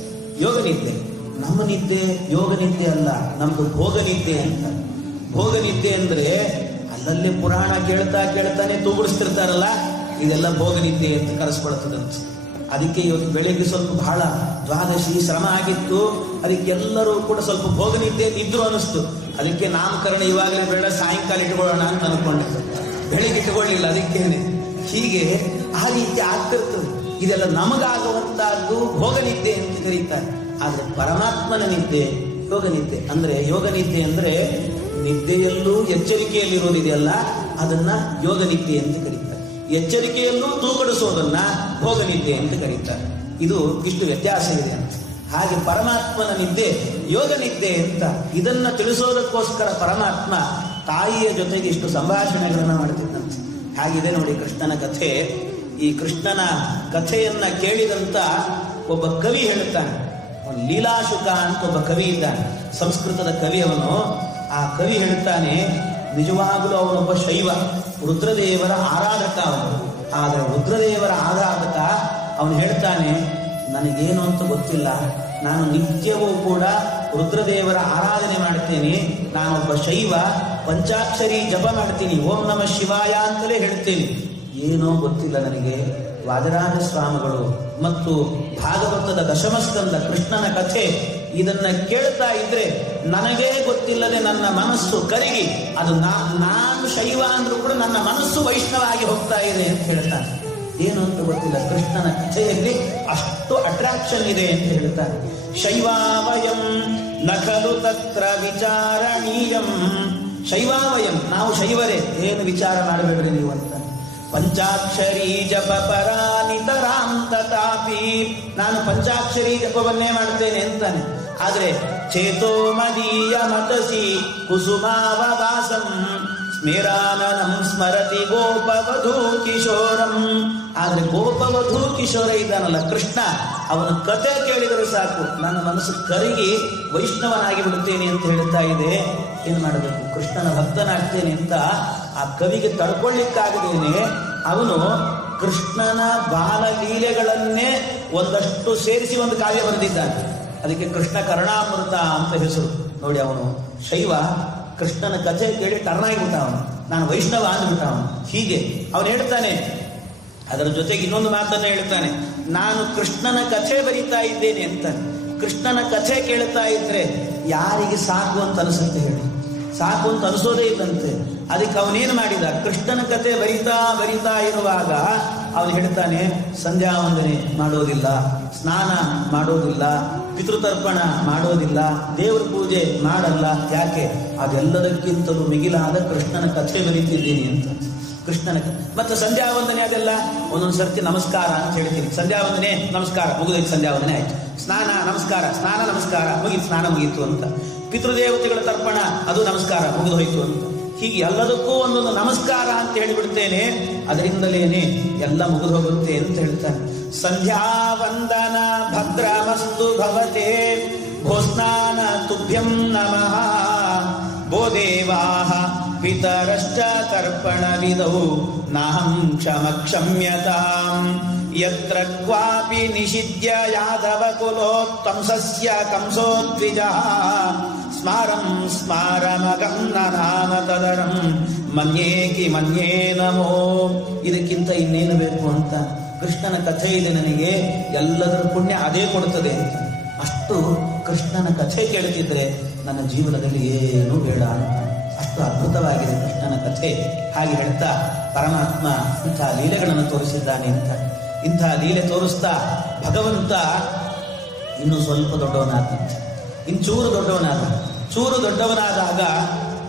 ಯೋಗ ನಿದ್ದೆ. ನಮ್ಮ ನಿದ್ದೆ ಯೋಗ ನಿದ್ದೆ ಅಲ್ಲ, ನಮ್ದು ಭೋಗ ನಿದ್ದೆ ಅಂತ. ಭೋಗ ನಿದ್ದೆ ಅಂದ್ರೆ ಅಲ್ಲಲ್ಲೇ ಪುರಾಣ ಕೇಳ್ತಾನೆ ತೂಗುಡಿಸ್ತಿರ್ತಾರಲ್ಲ, ಇದೆಲ್ಲ ಭೋಗ ನಿದ್ದೆ ಅಂತ ಕರೆಸ್ಕೊಳ್ತದಂತ. ಅದಕ್ಕೆ ಇವತ್ತು ಬೆಳಿಗ್ಗೆ ಸ್ವಲ್ಪ ಬಹಳ ದ್ವಾದಶಿ ಶ್ರಮ ಆಗಿತ್ತು, ಅದಕ್ಕೆ ಎಲ್ಲರೂ ಕೂಡ ಸ್ವಲ್ಪ ಭೋಗ ನಿದ್ದೆ ಇದ್ರು ಅನಿಸ್ತು. ಅದಕ್ಕೆ ನಾಮಕರಣ ಇವಾಗಲೇ ಬೇಡ, ಸಾಯಂಕಾಲ ಇಟ್ಕೊಳ್ಳೋಣ ಅಂತ ಅನ್ಕೊಂಡಿದ್ದೆ. ಬೆಳಿಗ್ಗೆ ಇಟ್ಕೊಳ್ಳಿಲ್ಲ, ಅದಕ್ಕೇನೆ. ಹೀಗೆ ಆ ರೀತಿ ಆಗ್ತಿರ್ತದೆ. ಇದೆಲ್ಲ ನಮಗಾಗುವಂತಹದ್ದು ಭೋಗ ನಿದ್ದೆ ಅಂತ ಕರೀತಾರೆ. ಆದ್ರೆ ಪರಮಾತ್ಮನ ನಿದ್ದೆ ಯೋಗ ನಿದ್ದೆ. ಅಂದ್ರೆ ಯೋಗ ನಿದ್ದೆ ಅಂದ್ರೆ ನಿದ್ದೆಯಲ್ಲೂ ಎಚ್ಚರಿಕೆಯಲ್ಲಿರೋದಿದೆಯಲ್ಲ, ಅದನ್ನ ಯೋಗ ನಿದ್ದೆ ಅಂತ ಕರೀತಾರೆ. ಎಚ್ಚರಿಕೆಯಲ್ಲೂ ತೂಕಡಿಸೋದನ್ನ ಭೋಗ ನಿದ್ದೆ ಅಂತ ಕರೀತಾರೆ. ಇದು ಇಷ್ಟು ವ್ಯತ್ಯಾಸ ಇದೆ ಅಂತ. ಹಾಗೆ ಪರಮಾತ್ಮನ ನಿದ್ದೆ ಯೋಗ ನಿದ್ದೆ ಅಂತ. ಇದನ್ನ ತಿಳಿಸೋದಕ್ಕೋಸ್ಕರ ಪರಮಾತ್ಮ ತಾಯಿಯ ಜೊತೆಗೆ ಇಷ್ಟು ಸಂಭಾಷಣೆಗಳನ್ನ ಮಾಡ್ತಿದ್ದಂತೆ. ಹಾಗಿದೆ ನೋಡಿ ಕೃಷ್ಣನ ಕಥೆ. ಈ ಕೃಷ್ಣನ ಕಥೆಯನ್ನ ಕೇಳಿದಂತ ಒಬ್ಬ ಕವಿ ಹೇಳ್ತಾನೆ. ಲೀಲಾಶುಕ ಅಂತ ಒಬ್ಬ ಕವಿ ಇದ್ದಾನೆ, ಸಂಸ್ಕೃತದ ಕವಿ ಅವನು. ಆ ಕವಿ ಹೇಳ್ತಾನೆ, ನಿಜವಾಗಲೂ ಅವನೊಬ್ಬ ಶೈವ, ರುದ್ರದೇವರ ಆರಾಧಕ ಅವನು. ಆದರೆ ರುದ್ರದೇವರ ಆರಾಧಕ ಅವನು ಹೇಳ್ತಾನೆ, ನನಗೇನು ಅಂತ ಗೊತ್ತಿಲ್ಲ, ನಾನು ನಿತ್ಯವೂ ಕೂಡ ರುದ್ರದೇವರ ಆರಾಧನೆ ಮಾಡ್ತೇನೆ, ನಾನೊಬ್ಬ ಶೈವ, ಪಂಚಾಕ್ಷರಿ ಜಪ ಮಾಡ್ತೀನಿ, ಓಂ ನಮಃ ಶಿವಾಯ ಅಂತಲೇ ಹೇಳ್ತೇನೆ. ಏನೋ ಗೊತ್ತಿಲ್ಲ ನನಗೆ. ವಾದರಾಜ ಸ್ವಾಮಿಗಳು ಮತ್ತು ಭಾಗವತದ ದಶಮಸ್ಕಂದ ಕೃಷ್ಣನ ಕಥೆ ಇದನ್ನ ಕೇಳ್ತಾ ಇದ್ರೆ ನನಗೇ ಗೊತ್ತಿಲ್ಲದೆ ನನ್ನ ಮನಸ್ಸು ಕರಗಿ, ಅದು ನಾನು ಶೈವ ಅಂದ್ರೂ ಕೂಡ ನನ್ನ ಮನಸ್ಸು ವೈಷ್ಣವ ಆಗಿ ಹೋಗ್ತಾ ಇದೆ ಅಂತ ಹೇಳ್ತಾನೆ. ಏನು ಅಂತ ಗೊತ್ತಿಲ್ಲ, ಕೃಷ್ಣನ ಕಥೆಯಲ್ಲಿ ಅಷ್ಟು ಅಟ್ರಾಕ್ಷನ್ ಇದೆ ಅಂತ ಹೇಳ್ತಾನೆ. ಶೈವಾವಯಂ ನಖಲು ತತ್ರ ವಿಚಾರಣೀಯಂ. ಶೈವಾವಯಂ, ನಾವು ಶೈವರೇ, ಏನು ವಿಚಾರ ಮಾಡಬೇಡ್ರಿ ನೀವು ಅಂತ. ಪಂಚಾಕ್ಷರಿ ಜಪ ಪರಾನಿತರಾಂ ತಥಾಪಿ, ನಾನು ಪಂಚಾಕ್ಷರಿ ಜಪವನ್ನೇ ಮಾಡ್ತೇನೆ ಅಂತಾನೆ. ಆದ್ರೆ ಚೇತೋ ಮದೀಯ ಮತಸಿ ಕುಸುಮಾವವಾಸಂ ಸ್ಮೇರಾನನಂ ಸ್ಮರತಿ ಗೋಪವಧೂ ಕಿಶೋರಂ. ಆದ್ರೆ ಗೋಪವಧೂ ಕಿಶೋರ ಇದ್ದಾನಲ್ಲ ಕೃಷ್ಣ, ಅವನ ಕಥೆ ಕೇಳಿದರೆ ಸಾಕು ನನ್ನ ಮನಸ್ಸು ಕರಗಿ ವೈಷ್ಣವನಾಗಿ ಬಿಡುತ್ತೇನೆ ಅಂತ ಹೇಳ್ತಾ ಇದೆ. ಏನ್ ಮಾಡಬೇಕು? ಕೃಷ್ಣನ ಭಕ್ತನಾಗ್ತೇನೆ ಅಂತ ಆ ಕವಿಗೆ ತಡ್ಕೊಳ್ಳಿಕ್ಕಾಗದೇನೆ ಅವನು ಕೃಷ್ಣನ ಬಾಲಲೀಲೆಗಳನ್ನೇ ಒಂದಷ್ಟು ಸೇರಿಸಿ ಒಂದು ಕಾವ್ಯ ಬರೆದಿದ್ದಾನೆ. ಅದಕ್ಕೆ ಕೃಷ್ಣ ಕರ್ಣಾಮೃತ ಅಂತ ಹೆಸರು. ನೋಡಿ, ಅವನು ಶೈವ, ಕೃಷ್ಣನ ಕಥೆ ಕೇಳಿ ಟರ್ನಾಗಿಬಿಟ್ಟ ಅವನು, ನಾನು ವೈಷ್ಣವ ಅಂದ್ಬಿಟ್ಟ ಅವನು. ಹೀಗೆ ಅವನು ಹೇಳ್ತಾನೆ. ಅದರ ಜೊತೆಗೆ ಇನ್ನೊಂದು ಮಾತನ್ನ ಹೇಳ್ತಾನೆ, ನಾನು ಕೃಷ್ಣನ ಕಥೆ ಬರೀತಾ ಇದ್ದೇನೆ ಅಂತಾನೆ. ಕೃಷ್ಣನ ಕಥೆ ಕೇಳ್ತಾ ಇದ್ರೆ ಯಾರಿಗೆ ಸಾಕು ಅಂತ ಅನಿಸುತ್ತೆ ಹೇಳಿ? ಸಾಕು ಅಂತ ಅನಿಸೋದೇ ಇಲ್ಲಂತೆ. ಅದಕ್ಕೆ ಅವನೇನು ಮಾಡಿದ, ಕೃಷ್ಣನ ಕಥೆ ಬರಿತಾ ಇರುವಾಗ ಅವನು ಹೇಳ್ತಾನೆ, ಸಂಧ್ಯಾ ವಂದನೆ ಮಾಡೋದಿಲ್ಲ, ಸ್ನಾನ ಮಾಡೋದಿಲ್ಲ, ಪಿತೃತರ್ಪಣ ಮಾಡೋದಿಲ್ಲ, ದೇವರ ಪೂಜೆ ಮಾಡಲ್ಲ. ಯಾಕೆ? ಅದೆಲ್ಲದಕ್ಕಿಂತಲೂ ಮಿಗಿಲಾದ ಕೃಷ್ಣನ ಕಥೆ ಬರೀತಿದ್ದೀನಿ ಅಂತ. ಕೃಷ್ಣನ. ಮತ್ತೆ ಸಂಧ್ಯಾ ವಂದನೆ ಅದೆಲ್ಲ ಒಂದೊಂದು ಸರ್ತಿ ನಮಸ್ಕಾರ ಅಂತ ಹೇಳ್ತೀನಿ. ಸಂಧ್ಯಾ ವಂದನೆ ನಮಸ್ಕಾರ ಮುಗಿದೈತೆ, ಸಂಧ್ಯಾ ವಂದನೆ ಆಯ್ತು. ಸ್ನಾನ ನಮಸ್ಕಾರ, ಸ್ನಾನ ನಮಸ್ಕಾರ ಮುಗೀತು, ಸ್ನಾನ ಮುಗೀತು ಅಂತ. ಪಿತೃದೇವತೆಗಳ ತರ್ಪಣ ಅದು ನಮಸ್ಕಾರ ಮುಗಿದು ಹೋಯ್ತು ಅಂತ. ಹೀಗೆ ಎಲ್ಲದಕ್ಕೂ ಒಂದೊಂದು ನಮಸ್ಕಾರ ಅಂತ ಹೇಳಿಬಿಡ್ತೇನೆ, ಅದರಿಂದಲೇನೆ ಎಲ್ಲ ಮುಗಿದು ಹೋಗುತ್ತೆ ಅಂತ ಹೇಳ್ತಾನೆ. ಸಂಧ್ಯಾ ವಂದನ ಭದ್ರಮಸ್ತು ಭವತೆ ಭೋಸ್ನಾನ ತುಭ್ಯಂ ನಮಃ ಭೋ ದೇವಾಃ ಪಿತರಶ್ಚ ತರ್ಪಣ ವಿಧೌ ನಾಹಂ ಕ್ಷಮ್ಯತಾಂ ಯತ್ರ ಕ್ವಾಪಿ ನಿಷಿದ್ಯ ಯಾದವ ಕುಲೋತ್ತಂಸಸ್ಯ ಕಂಸೋದ್ವಿಜಃ ಸ್ಮಾರಂ ಸ್ಮಾರಮಗಂ ನಾಮ ತದರಂ ಮನ್ಯೇಕಿ ಮನ್ಯೇ ನಮೋ. ಇದಕ್ಕಿಂತ ಇನ್ನೇನು ಬೇಕು ಅಂತ? ಕೃಷ್ಣನ ಕಥೆ ಇದೆ ನನಗೆ, ಎಲ್ಲದರ ಪುಣ್ಯ ಅದೇ ಕೊಡುತ್ತದೆ ಅಂತ. ಅಷ್ಟು ಕೃಷ್ಣನ ಕಥೆ ಕೇಳುತ್ತಿದ್ರೆ ನನ್ನ ಜೀವನದಲ್ಲಿ ಏನೂ ಬೇಡ ಅಂತ. ಅಷ್ಟು ಅದ್ಭುತವಾಗಿದೆ ಕೃಷ್ಣನ ಕಥೆ. ಹಾಗೆ ಹೇಳ್ತಾ ಪರಮಾತ್ಮ ಇಂಥ ಲೀಲೆಗಳನ್ನು ತೋರಿಸಿದ್ದಾನೆ ಅಂತ. ಇಂಥ ಲೀಲೆ ತೋರಿಸ್ತಾ ಭಗವಂತ ಇನ್ನು ಸ್ವಲ್ಪ ದೊಡ್ಡವನಾದಂತೆ, ಇಂಚೂರು ದೊಡ್ಡವನಾದ. ಚೂರು ದೊಡ್ಡವನಾದಾಗ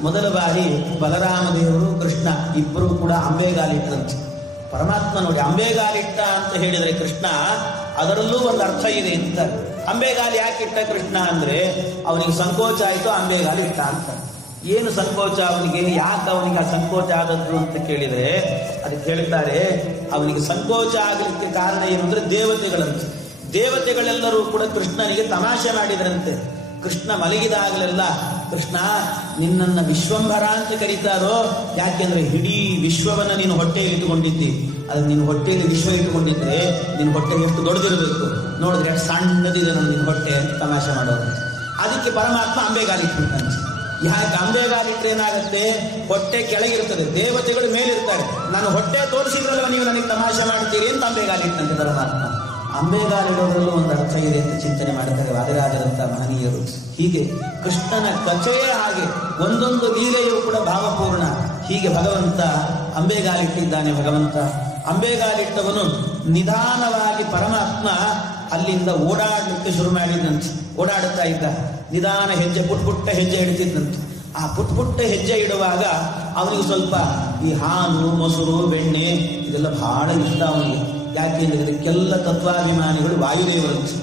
ಮೊದಲ ಬಾರಿ ಬಲರಾಮ ದೇವರು ಕೃಷ್ಣ ಇಬ್ಬರು ಕೂಡ ಅಂಬೆಗಾಲಿಟ್ಟರಂತೆ. ಪರಮಾತ್ಮ ನೋಡಿ, ಅಂಬೆಗಾಲಿಟ್ಟ ಅಂತ ಹೇಳಿದರೆ ಕೃಷ್ಣ, ಅದರಲ್ಲೂ ಒಂದು ಅರ್ಥ ಇದೆ ಅಂತ. ಅಂಬೆಗಾಲಿ ಯಾಕಿಟ್ಟ ಕೃಷ್ಣ ಅಂದ್ರೆ ಅವನಿಗೆ ಸಂಕೋಚ ಆಯಿತು, ಅಂಬೆಗಾಲಿ ಇಟ್ಟ ಅಂತ. ಏನು ಸಂಕೋಚ ಅವನಿಗೆ, ಯಾಕೆ ಅವನಿಗೆ ಆ ಸಂಕೋಚ ಆದದ್ದು ಅಂತ ಕೇಳಿದರೆ ಅದಕ್ಕೆ ಹೇಳ್ತಾರೆ, ಅವನಿಗೆ ಸಂಕೋಚ ಆಗಲಿಕ್ಕೆ ಕಾರಣ ಏನು ಅಂದ್ರೆ ದೇವತೆಗಳಂತೆ. ದೇವತೆಗಳೆಲ್ಲರೂ ಕೂಡ ಕೃಷ್ಣನಿಗೆ ತಮಾಷೆ ಮಾಡಿದ್ರಂತೆ. ಕೃಷ್ಣ ಮಲಗಿದಾಗಲೆಲ್ಲ, ಕೃಷ್ಣ ನಿನ್ನನ್ನ ವಿಶ್ವಂಭರ ಅಂತ ಕರೀತಾರೋ, ಯಾಕೆಂದ್ರೆ ಇಡೀ ವಿಶ್ವವನ್ನ ನೀನು ಹೊಟ್ಟೆಯಲ್ಲಿ ಇಟ್ಟುಕೊಂಡಿದ್ದಿ. ಅದು ನಿನ್ನ ಹೊಟ್ಟೆಯಲ್ಲಿ ವಿಶ್ವ ಇಟ್ಟುಕೊಂಡಿದ್ರೆ ನಿನ್ನ ಹೊಟ್ಟೆ ಎಷ್ಟು ದೊಡ್ಡದಿರಬೇಕು, ನೋಡಿದ್ರೆ ಎಷ್ಟು ಸಣ್ಣದಿದೆ ನಿನ್ನ ಹೊಟ್ಟೆ ಅಂತ ತಮಾಷೆ ಮಾಡೋದು. ಅದಕ್ಕೆ ಪರಮಾತ್ಮ ಅಂಬೆಗಾಲಿಟ್ಬಿಟ್ಟಂತೆ. ಯಾಕೆ ಅಂಬೆಗಾಲಿಟ್ರೆ ಏನಾಗುತ್ತೆ? ಹೊಟ್ಟೆ ಕೆಳಗಿರ್ತದೆ, ದೇವತೆಗಳು ಮೇಲಿರ್ತಾರೆ. ನಾನು ಹೊಟ್ಟೆ ತೋರಿಸಿದ್ರಲ್ಲ ನೀವು ನನಗೆ ತಮಾಷೆ ಮಾಡ್ತೀರಿ ಅಂತ ಅಂಬೆಗಾಲಿಟ್ಟಂತೆ ಪರಮಾತ್ಮ. ಅಂಬೆಗಾಲಿಡೋದ್ರಲ್ಲೂ ಒಂದು ಅರ್ಥ ಇದೆ ಅಂತ ಚಿಂತನೆ ಮಾಡ್ತಾರೆ ವಾದಿರಾಜರಂತ ಮಹನೀಯರು. ಹೀಗೆ ಕೃಷ್ಣನ ಕಥೆಯೇ ಹಾಗೆ, ಒಂದೊಂದು ಲೀಲೆಯೂ ಕೂಡ ಭಾವಪೂರ್ಣ. ಹೀಗೆ ಭಗವಂತ ಅಂಬೆಗಾಲಿಟ್ಟಿದ್ದಾನೆ. ಭಗವಂತ ಅಂಬೆಗಾಲಿಟ್ಟವನು ನಿಧಾನವಾಗಿ ಪರಮಾತ್ಮ ಅಲ್ಲಿಂದ ಓಡಾಡಲಿಕ್ಕೆ ಶುರು ಮಾಡಿದಂತೆ. ಓಡಾಡುತ್ತಾ ಇದ್ದ, ನಿಧಾನ ಹೆಜ್ಜೆ, ಪುಟ್ಟ ಹೆಜ್ಜೆ ಇಡ್ತಿದ್ದಂತೆ. ಆ ಪುಟ್ಟ ಹೆಜ್ಜೆ ಇಡುವಾಗ ಅವನಿಗೆ ಸ್ವಲ್ಪ ಈ ಹಾಲು, ಮೊಸರು, ಬೆಣ್ಣೆ ಇದೆಲ್ಲ ಬಹಳ ಇಷ್ಟ ಅವನಿಗೆ. ಯಾಕೆಂದ್ರೆ ಇದಕ್ಕೆಲ್ಲ ತತ್ವಾಭಿಮಾನಿಗಳು ವಾಯುದೇವರಂತೆ.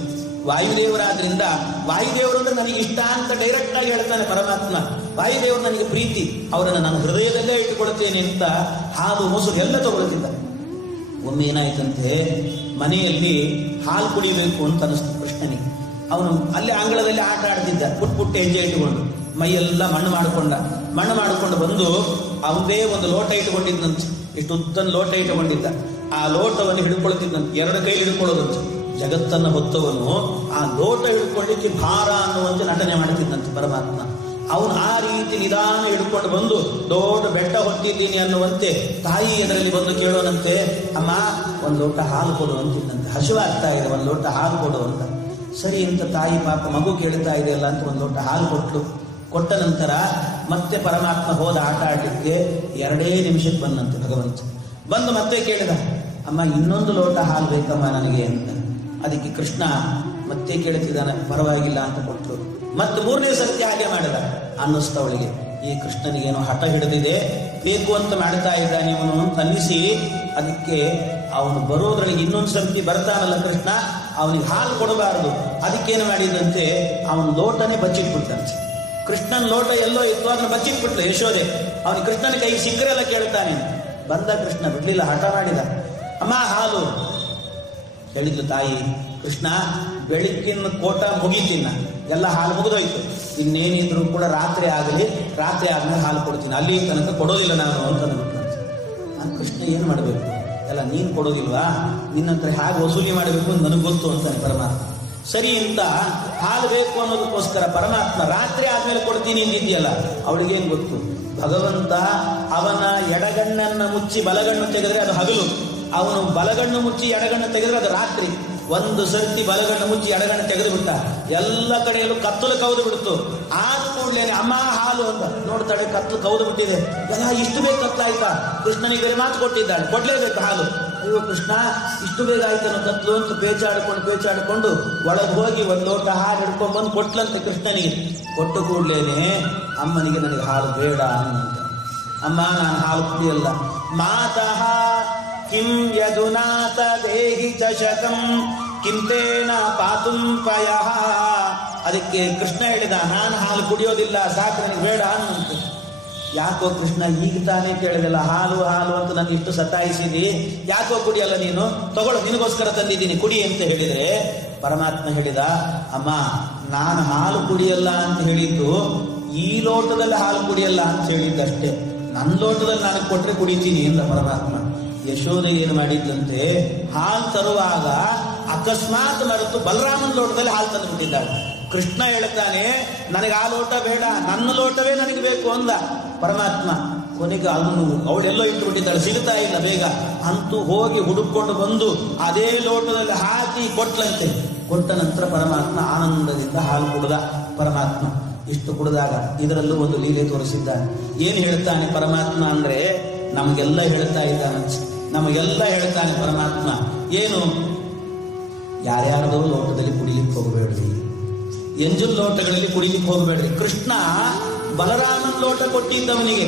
ವಾಯುದೇವರಾದ್ರಿಂದ ವಾಯುದೇವರು ಅಂದ್ರೆ ನನಗೆ ಇಷ್ಟ ಅಂತ ಡೈರೆಕ್ಟ್ ಆಗಿ ಹೇಳ್ತಾನೆ ಪರಮಾತ್ಮ. ವಾಯುದೇವರು ನನಗೆ ಪ್ರೀತಿ, ಅವರನ್ನು ನಾನು ಹೃದಯದಲ್ಲೇ ಇಟ್ಟುಕೊಳ್ತೇನೆ ಅಂತ ಹಾಲು, ಮೊಸರು ಎಲ್ಲ ತಗೊಳ್ತಿದ್ದ. ಒಮ್ಮೆ ಏನಾಯ್ತಂತೆ, ಮನೆಯಲ್ಲಿ ಹಾಲು ಕುಡಿಬೇಕು ಅಂತ ಅನಿಸ್ತು ಕೃಷ್ಣನಿಗೆ. ಅವನು ಅಲ್ಲಿ ಅಂಗಳದಲ್ಲಿ ಆಟ ಆಡ್ತಿದ್ದ, ಪುಟ್ಟ ಹೆಜ್ಜೆ ಇಟ್ಟುಕೊಂಡು, ಮೈಯೆಲ್ಲ ಮಣ್ಣು ಮಾಡಿಕೊಂಡು ಬಂದು ಅವನೇ ಒಂದು ಲೋಟ ಇಟ್ಟುಕೊಂಡಿದ್ದಂತೆ. ಇಷ್ಟು ಉದ್ದನ ಲೋಟ ಇಟ್ಟುಕೊಂಡಿದ್ದ. ಆ ಲೋಟವನ್ನು ಹಿಡ್ಕೊಳ್ತಿದ್ದಂತೆ, ಎರಡು ಕೈ ಹಿಡ್ಕೊಳ್ಳೋದಂತೆ. ಜಗತ್ತನ್ನು ಹೊತ್ತವನು ಆ ಲೋಟ ಹಿಡ್ಕೊಳ್ಳಿಕ್ಕೆ ಭಾರ ಅನ್ನುವಂತೆ ನಟನೆ ಮಾಡ್ತಿದ್ದಂತೆ ಪರಮಾತ್ಮ. ಅವನು ಆ ರೀತಿ ನಿಧಾನ ಹಿಡ್ಕೊಂಡು ಬಂದು ದೊಡ್ಡ ಬೆಟ್ಟ ಹೊತ್ತಿದ್ದೀನಿ ಅನ್ನುವಂತೆ ತಾಯಿ ಎದುರಲ್ಲಿ ಬಂದು ಕೇಳೋನಂತೆ, ಅಮ್ಮ ಒಂದು ಲೋಟ ಹಾಲು ಕೊಡು ಅಂತಿದ್ದಂತೆ. ಹಸಿವಾಗ್ತಾ ಇದೆ, ಒಂದು ಲೋಟ ಹಾಲು ಕೊಡು ಅಂತ. ಸರಿ ಅಂತ ತಾಯಿ ಪಾಪ ಮಗು ಕೇಳ್ತಾ ಇದೆಯಲ್ಲ ಅಂತ ಒಂದು ಲೋಟ ಹಾಲು ಕೊಟ್ಟ ನಂತರ ಮತ್ತೆ ಪರಮಾತ್ಮ ಹೋದ ಆಟ ಆಡಲಿಕ್ಕೆ 2 ನಿಮಿಷಕ್ಕೆ ಬಂದಂತೆ ಭಗವಂತ. ಬಂದು ಮತ್ತೆ ಕೇಳಿದ, ಅಮ್ಮ ಇನ್ನೊಂದು ಲೋಟ ಹಾಲು ಬೇಕಮ್ಮ ನನಗೆ ಅಂತ. ಅದಕ್ಕೆ ಕೃಷ್ಣ ಮತ್ತೆ ಕೇಳ್ತಿದ್ದಾನೆ, ಪರವಾಗಿಲ್ಲ ಅಂತ ಕೊಟ್ಟರು. ಮತ್ತೆ 3ನೇ ಸರ್ತಿ ಹಾಗೆ ಮಾಡಿದ. ಅನ್ನಿಸ್ತವಳಿಗೆ ಈ ಕೃಷ್ಣನಿಗೇನೋ ಹಠ ಹಿಡಿದಿದೆ, ಬೇಕು ಅಂತ ಮಾಡ್ತಾ ಇದ್ದಾನೆ ಇವನು ಅಂತ ಅನ್ನಿಸಿ, ಅದಕ್ಕೆ ಅವನು ಬರೋದ್ರಲ್ಲಿ ಇನ್ನೊಂದು ಸರ್ತಿ ಬರ್ತಾನಲ್ಲ ಕೃಷ್ಣ, ಅವನಿಗೆ ಹಾಲು ಕೊಡಬಾರದು. ಅದಕ್ಕೇನು ಮಾಡಿದಂತೆ, ಅವನ ಲೋಟನೇ ಬಚ್ಚಿಟ್ಬಿಟ್ಟಂತೆ. ಕೃಷ್ಣನ ಲೋಟ ಎಲ್ಲೋ ಇತ್ತು, ಅದನ್ನು ಬಚ್ಚಿಟ್ಬಿಟ್ಲು ಯಶೋದೆ. ಅವನಿಗೆ ಕೃಷ್ಣನ ಕೈ ಸಿಕ್ಕರೆಲ್ಲ ಕೇಳ್ತಾನೆ. ಬಂದ ಕೃಷ್ಣ ಬಿಡ್ಲಿಲ್ಲ, ಹಠ ಮಾಡಿದ. ಅಮ್ಮ ಹಾಲು ಹೇಳಿದ್ಲು ತಾಯಿ. ಕೃಷ್ಣ ಬೆಳಿಗ್ಗಿನ ಕೋಟ ಮುಗಿತೀನ, ಎಲ್ಲ ಹಾಲು ಮುಗಿದೋಯ್ತು, ಇನ್ನೇನಿದ್ರು ಕೂಡ ರಾತ್ರಿ ಆದ್ಮೇಲೆ ಹಾಲು ಕೊಡ್ತೀನಿ, ಅಲ್ಲಿ ತನಕ ಕೊಡೋದಿಲ್ಲ ನಾನು ಅಂತ ಅಂದ್ಬಿಟ್ಟಂತೆ. ಕೃಷ್ಣ ಏನು ಮಾಡಬೇಕು, ಎಲ್ಲ ನೀನು ಕೊಡೋದಿಲ್ವಾ, ನಿನ್ನಂತರ ಹೇಗೆ ವಸೂಲಿ ಮಾಡಬೇಕು ಅಂತ ನನಗೆ ಗೊತ್ತು ಅಂತಾನೆ ಪರಮಾತ್ಮ. ಸರಿ ಅಂತ ಹಾಲು ಬೇಕು ಅನ್ನೋದಕ್ಕೋಸ್ಕರ ಪರಮಾತ್ಮ ರಾತ್ರಿ ಆದ್ಮೇಲೆ ಕೊಡ್ತೀನಿ ಅಂದಿದ್ಯಲ್ಲ, ಅವಳಿಗೇನು ಗೊತ್ತು. ಭಗವಂತ ಅವನ ಎಡಗಣ್ಣನ್ನ ಮುಚ್ಚಿ ಬಲಗಣ್ಣು ತೆಗೆದ್ರೆ ಅದು ಹಗಲು, ಅವನು ಬಲಗಣ್ಣು ಮುಚ್ಚಿ ಎಡಗಣ್ಣು ತೆಗೆದ್ರೆ ಅದು ರಾತ್ರಿ. ಒಂದು ಸರ್ತಿ ಬಲಗಣ್ಣು ಮುಚ್ಚಿ ಎಡಗಣ್ಣು ತೆಗೆದು ಬಿಟ್ಟ, ಎಲ್ಲ ಕಡೆಯಲ್ಲೂ ಕತ್ತಲು ಕೌದು ಬಿಡ್ತು. ಆದ ಕೂಡಲೇ ಅಮ್ಮ ಹಾಲು ಅಂತ ನೋಡ್ತಾಳೆ, ಕತ್ತಲು ಕೌದು ಬಿಟ್ಟಿದೆ. ಎಲ್ಲ ಇಷ್ಟು ಬೇಗ ಕತ್ತಲಾಯ್ತಾ, ಕೃಷ್ಣನಿಗೆ ಬೇರೆ ಮಾತು ಕೊಟ್ಟಿದ್ದಾಳೆ, ಕೊಡ್ಲೇಬೇಕು ಹಾಲು. ಅಯ್ಯೋ ಕೃಷ್ಣ ಇಷ್ಟು ಬೇಗ ಆಯ್ತಾನೋ ಕತ್ಲು ಅಂತ ಪೇಚಾಡಿಕೊಂಡು ಒಳಗೆ ಹೋಗಿ ಒಂದು ಲೋಟ ಹಾಲು ಹಿಡ್ಕೊಂಡು ಬಂದು ಕೊಟ್ಲಂತೆ ಕೃಷ್ಣನಿಗೆ. ಕೊಟ್ಟು ಕೂಡ್ಲೇನೆ ಅಮ್ಮನಿಗೆ ನನಗೆ ಹಾಲು ಬೇಡ ಅನ್ನಂತ. ಅಮ್ಮ ನಾನು ಹಾಲು ಕುಡಿಯಲ್ಲ. ಮಾತಃ ಕಿಂ ಯದುನಾಥ ದೇಹಿ ಚಷಕಂ ಕಿಂತೇನ ಪಾತುಂ ಪಯಃ. ಅದಕ್ಕೆ ಕೃಷ್ಣ ಹೇಳಿದ, ನಾನು ಹಾಲು ಕುಡಿಯೋದಿಲ್ಲ, ಸಾಕು ನನಗೆ ಬೇಡ ಅನ್ನಂತೆ. ಯಾಕೋ ಕೃಷ್ಣ ಈಗ ತಾನೇ ಕೇಳಿದಲ್ಲ, ಹಾಲು ಹಾಲು ಅಂತ ನನ್ನ ಇಷ್ಟು ಸತಾಯಿಸಿದಿ, ಯಾಕೋ ಕುಡಿಯಲ್ಲ ನೀನು, ತಗೊಳ್ಳೋ ನಿನಗೋಸ್ಕರ ತಂದಿದ್ದೀನಿ ಕುಡಿ ಅಂತ ಹೇಳಿದ್ರೆ ಪರಮಾತ್ಮ ಹೇಳಿದ, ಅಮ್ಮ ನಾನು ಹಾಲು ಕುಡಿಯಲ್ಲ ಅಂತ ಹೇಳಿದ್ದು ಈ ಲೋಟದಲ್ಲಿ ಹಾಲು ಕುಡಿಯಲ್ಲ ಅಂತ ಹೇಳಿದ್ದಷ್ಟೇ, ನನ್ನ ಲೋಟದಲ್ಲಿ ನನಗೆ ಕೊಟ್ರೆ ಕುಡಿತೀನಿ ಅಂತ ಪರಮಾತ್ಮ. ಯಶೋಧ ಏನು ಮಾಡಿದ್ದಂತೆ, ಹಾಲು ತರುವಾಗ ಅಕಸ್ಮಾತ್ ಮರೆತು ಬಲರಾಮನ ಲೋಟದಲ್ಲಿ ಹಾಲು ತಂದು ಬಿಟ್ಟಿದ್ದಾಳೆ. ಕೃಷ್ಣ ಹೇಳ್ತಾನೆ, ನನಗೆ ಆ ಲೋಟ ಬೇಡ, ನನ್ನ ಲೋಟವೇ ನನಗೆ ಬೇಕು ಅಂದ ಪರಮಾತ್ಮ. ಕೊನೆಗೆ ಅವಳೆಲ್ಲೋ ಇಟ್ಟುಬಿಟ್ಟಿದ್ದಾಳೆ, ಸಿಗ್ತಾ ಇಲ್ಲ ಬೇಗ. ಅಂತೂ ಹೋಗಿ ಹುಡುಕೊಂಡು ಬಂದು ಅದೇ ಲೋಟದಲ್ಲಿ ಹಾಕಿ ಕೊಟ್ಲಂತೆ. ಕೊಟ್ಟ ನಂತರ ಪರಮಾತ್ಮ ಆನಂದದಿಂದ ಹಾಲು ಕುಡಿದ ಪರಮಾತ್ಮ. ಇಷ್ಟು ಕುಡಿದಾಗ ಇದರಲ್ಲೂ ಒಂದು ಲೀಲೆ ತೋರಿಸಿದ್ದಾನೆ. ಏನು ಹೇಳ್ತಾನೆ ಪರಮಾತ್ಮ ಅಂದ್ರೆ, ನಮಗೆಲ್ಲ ಹೇಳ್ತಾ ಇದ್ದಾನೆ, ನಮಗೆಲ್ಲ ಹೇಳ್ತಾನೆ ಪರಮಾತ್ಮ. ಏನು, ಯಾರ್ಯಾರದೋ ಲೋಟದಲ್ಲಿ ಕುಡಿಲಿಕ್ಕೆ ಹೋಗಬೇಡ್ರಿ, ಎಂಜಲ್ ಲೋಟಗಳಲ್ಲಿ ಕುಡಿಲಿಕ್ಕೆ ಹೋಗಬೇಡ್ರಿ. ಕೃಷ್ಣ ಬಲರಾಮನ ಲೋಟ ಕೊಟ್ಟಿದ್ದವನಿಗೆ.